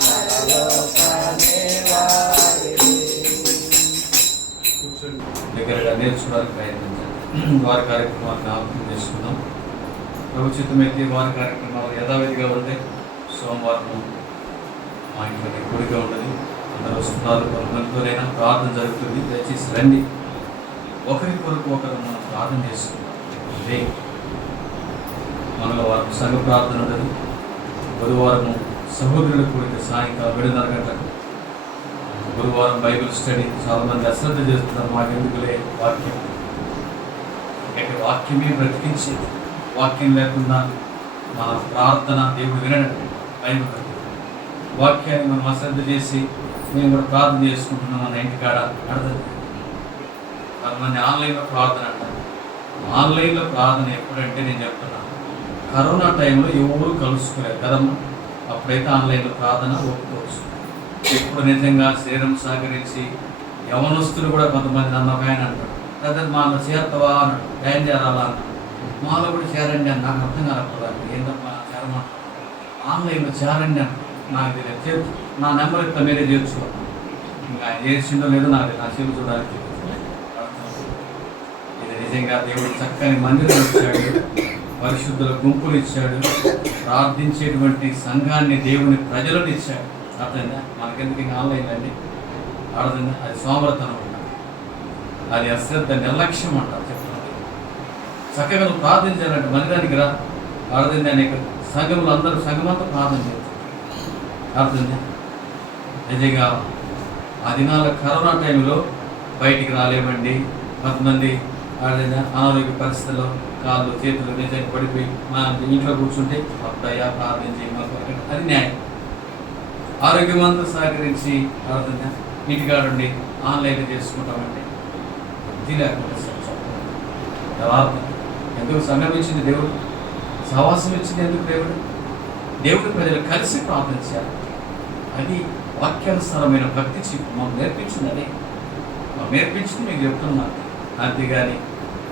పరలోకమే వారిది. దగ్గరగా నేర్చుకోవడానికి ప్రయత్నించండి. వారి కార్యక్రమాలను ఆలోచన చేసుకుందాం. ప్రభుత్వమైతే వారి కార్యక్రమాలు యథావిధిగా ఉంటాయి. సోమవారం మా ఇంట్లో ఎక్కువగా ఉండదు. అందరూ వస్తున్నారు. కొంతమందితోనైనా ప్రార్థన జరుగుతుంది. దయచేసి రండి. ఒకరి కొరకు ఒకరు మనం ప్రార్థన చేసుకుంటాం. ఇదే మంగళవారం సంఘ ప్రార్థన ఉండదు. బుధవారము సహోదరుల కూడిక సాయంకాలం 7:30 గంటలకు. గురువారం బైబిల్ స్టడీ. చాలామంది అశ్రద్ధ చేస్తున్నారు. మాకెందుకులే వాక్యం. వాక్యమే బ్రతికించేది. వాక్యం లేకుండా మన ప్రార్థన దేవుడు వినడం. బైబిల్ వాక్యాన్ని మనం అశ్రద్ధ చేసి మేము కూడా ప్రార్థన చేసుకుంటున్నాం మన ఇంటికాడ అర్థం. కొంతమంది ఆన్లైన్లో ప్రార్థన అంటారు. ఆన్లైన్లో ప్రార్థన ఎప్పుడంటే నేను చెప్తున్నాను, కరోనా టైంలో ఎవరు కలుసుకోలేదు కదమ్మా. అప్పుడైతే ఆన్లైన్లో ప్రార్థన ఒప్పుకోవచ్చు. ఇప్పుడు నిజంగా శరీరం సహకరించి యవనస్తులు కూడా కొంతమంది నన్ను ఒక ఆయన అంటాడు, లేదా మాలో చేరుతావా అన్నాడు. ఏం చేరాలా అన్నాడు. మాలో కూడా చేరండి అని నాకు అర్థం కాకపోతే ఏంటమ్మా చేరమా, ఆన్లైన్లో చేరండి అని నాకు తెలియదు. నా నెంబర్ ఇస్తా మీరే చేర్చుకోవాలి. ఇంకా ఆయన చేసిందో లేదో నాకు నా చెవి చూడాలి. ఇది నిజంగా దేవుడు చక్కని మందిరం ఇచ్చాడు, పరిశుద్ధుల గుంపులు ఇచ్చాడు, ప్రార్థించేటువంటి సంఘాన్ని దేవుని ప్రజలను ఇచ్చాడు. అర్థంగా మనకెందుకు ఇంకా ఆన్లైన్ అండి అర్థంగా. అది సోమరతనం అంటారు, అది అశ్రద్ధ నిర్లక్ష్యం అంటారు. చెప్తున్నది చక్కగా నువ్వు ప్రార్థించాలంటే మందిరానికి రా. అర్థంగా నీకు సంఘంలో అందరూ సంఘమంతా ప్రార్థన చేస్తారు. అర్థంగా నిజంగా ఆ దినాల కరోనా టైంలో బయటికి రాలేమండి. కొంతమంది అనారోగ్య పరిస్థితుల్లో కాళ్ళు చేతులు నిజంగా పడిపోయి మా ఇంట్లో కూర్చుంటే అబ్బాయ్యా ప్రార్థన చేయమని అది న్యాయం. ఆరోగ్యమంతా సహకరించి ప్రార్థన ఇంటికాడండి ఆన్లైన్ చేసుకుంటామంటే బుద్ధి లేకుండా యథార్థం. ఎందుకు సంఘం ఇచ్చింది దేవుడు, సహవాసం ఇచ్చింది ఎందుకు దేవుడు. దేవుడి ప్రజలు కలిసి ప్రార్థించాలి. అది వాక్యానుసారమైన భక్తి మాకు నేర్పించింది. అదే మాకు నేర్పించింది మీకు చెప్తున్నాను. అంతేగాని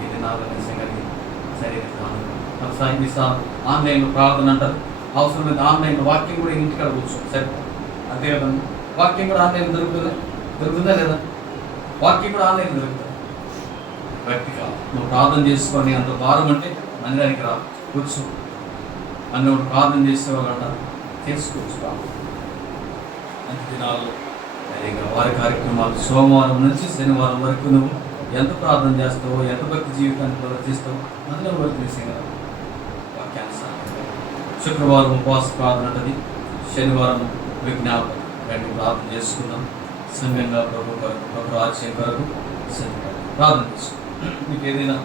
ఇది నాలో నిజంగా సరైన కాదు. ఆన్లైన్లో ప్రార్థన అంటారు, అవసరమైతే ఆన్లైన్లో వాక్యం కూడా ఇంటికాడ కూర్చోండి సరే. అంతే కదమ్మా, వాక్యం కూడా ఆన్లైన్ దొరుకుతుందా లేదా? వాక్యం కూడా ఆన్లైన్ దొరుకుతుంది. భక్తి కాదు. నువ్వు ప్రార్థన చేసుకొని అంత భారం అంటే మందిరానికి రా, కూర్చో. అన్న ఒకటి ప్రార్థన చేసేవాళ్ళంట చేసుకోవచ్చు ప్రార్థన. అంత దినాల్లో సరిగా వారి కార్యక్రమాలు సోమవారం నుంచి శనివారం వరకు నువ్వు ఎంత ప్రార్థన చేస్తావో, ఎంత భక్తి జీవితాన్ని ప్రదర్శిస్తావో అందులో వరకు చేసేగా వాక్యానుసారంగా. శుక్రవారం ఉపవాస ప్రార్థన అంటది, శనివారం విజ్ఞాపన రెండు ప్రార్థన చేసుకుందాం. సంఘంగా ప్రభు కొరకు, ప్రభు రాజ్యం కొరకు ప్రార్థన చేసుకుందాం. మీకు ఏదైనా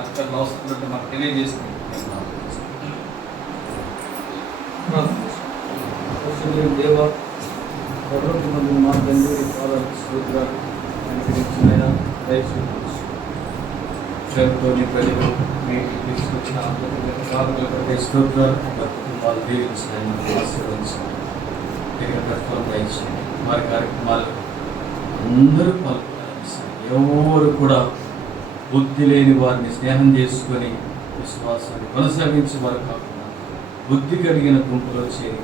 అక్కడ అవసరం మాకు తెలియజేస్తుంది. దేవ మంది మా తండ్రి స్తోత్రాలు అనుగ్రహించిన దయచేసి ప్రజలు మీకు తీసుకొచ్చిన స్తోత్రాలు వాళ్ళు దీవించిన ఆశీర్వదించిన దయచేయండి. వారి కార్యక్రమాలు అందరూ పాల్గొనాలి. ఎవరు కూడా బుద్ధి లేని వారిని స్నేహం చేసుకొని విశ్వాసాన్ని కొనసాగించే వారు కాకుండా బుద్ధి కలిగిన గుంపులో చేరి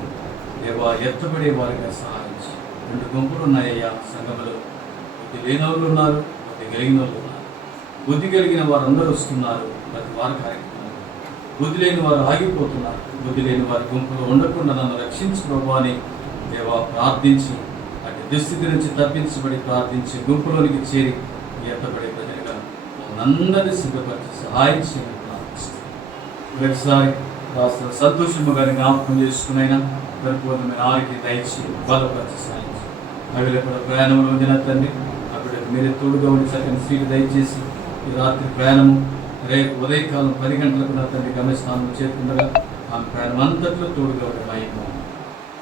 దేవా ఎత్తబడే వారిగా సహాయించి. రెండు గుంపులు ఉన్నాయ్యా సంఘంలో. బుద్ధి లేని వాళ్ళు ఉన్నారు, బుద్ధి కలిగిన వాళ్ళు ఉన్నారు. బుద్ధి కలిగిన వారు అందరూ వస్తున్నారు ప్రతి వారి కార్యక్రమాలు. బుద్ధి లేని వారు ఆగిపోతున్నారు. బుద్ధి లేని వారి గుంపులో ఉండకుండా నన్ను రక్షించు ప్రభు అని దేవా ప్రార్థించి అటు దుస్థితి నుంచి తప్పించబడి ప్రార్థించి గుంపులోనికి చేరి ఎత్తబడే ప్రజలుగా అందరినీ సిద్ధపరిచి సహాయం చేయమని ప్రార్థిస్తాను. ఒకసారి రాష్ట్ర సంతోషము గారి జ్ఞాపకం చేసుకునైనా పరిపూర్ణమైన ఆరికి దయచి బలపరిచి సాయించి అవిడ కూడా ప్రయాణంలో ఉందిన తండ్రి. అప్పుడు మీరే తోడుగా ఉండి చక్కని సీటు దయచేసి ఈ రాత్రి ప్రయాణము రేపు ఉదయకాలం 10 గంటలకు నా తండ్రి గమ్యస్థానం చేరుకుండగా ఆమె ప్రయాణం అంతట్లో తోడుగా ఉండే మహిమ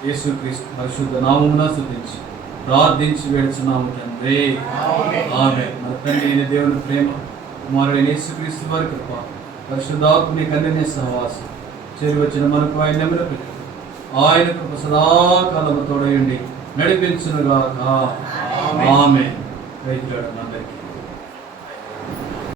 యేసుక్రీస్తు పరిశుద్ధ నామమున స్తుతించి ప్రార్థించి వేడుచున్నాము తండ్రి, ఆమేన్. మన తండ్రి అయిన దేవుని ప్రేమ, కుమారుడైన యేసుక్రీస్తు వారి కృప, పరిశుద్ధాత్మని కన్యని సహవాసం చేరి వచ్చిన మనకు ఆయన నెమ్మది పెట్టు. ఆయన కృప సదాకాలము తోడయండి నడిపించునుగాక. ఆమేన్. అందరికీ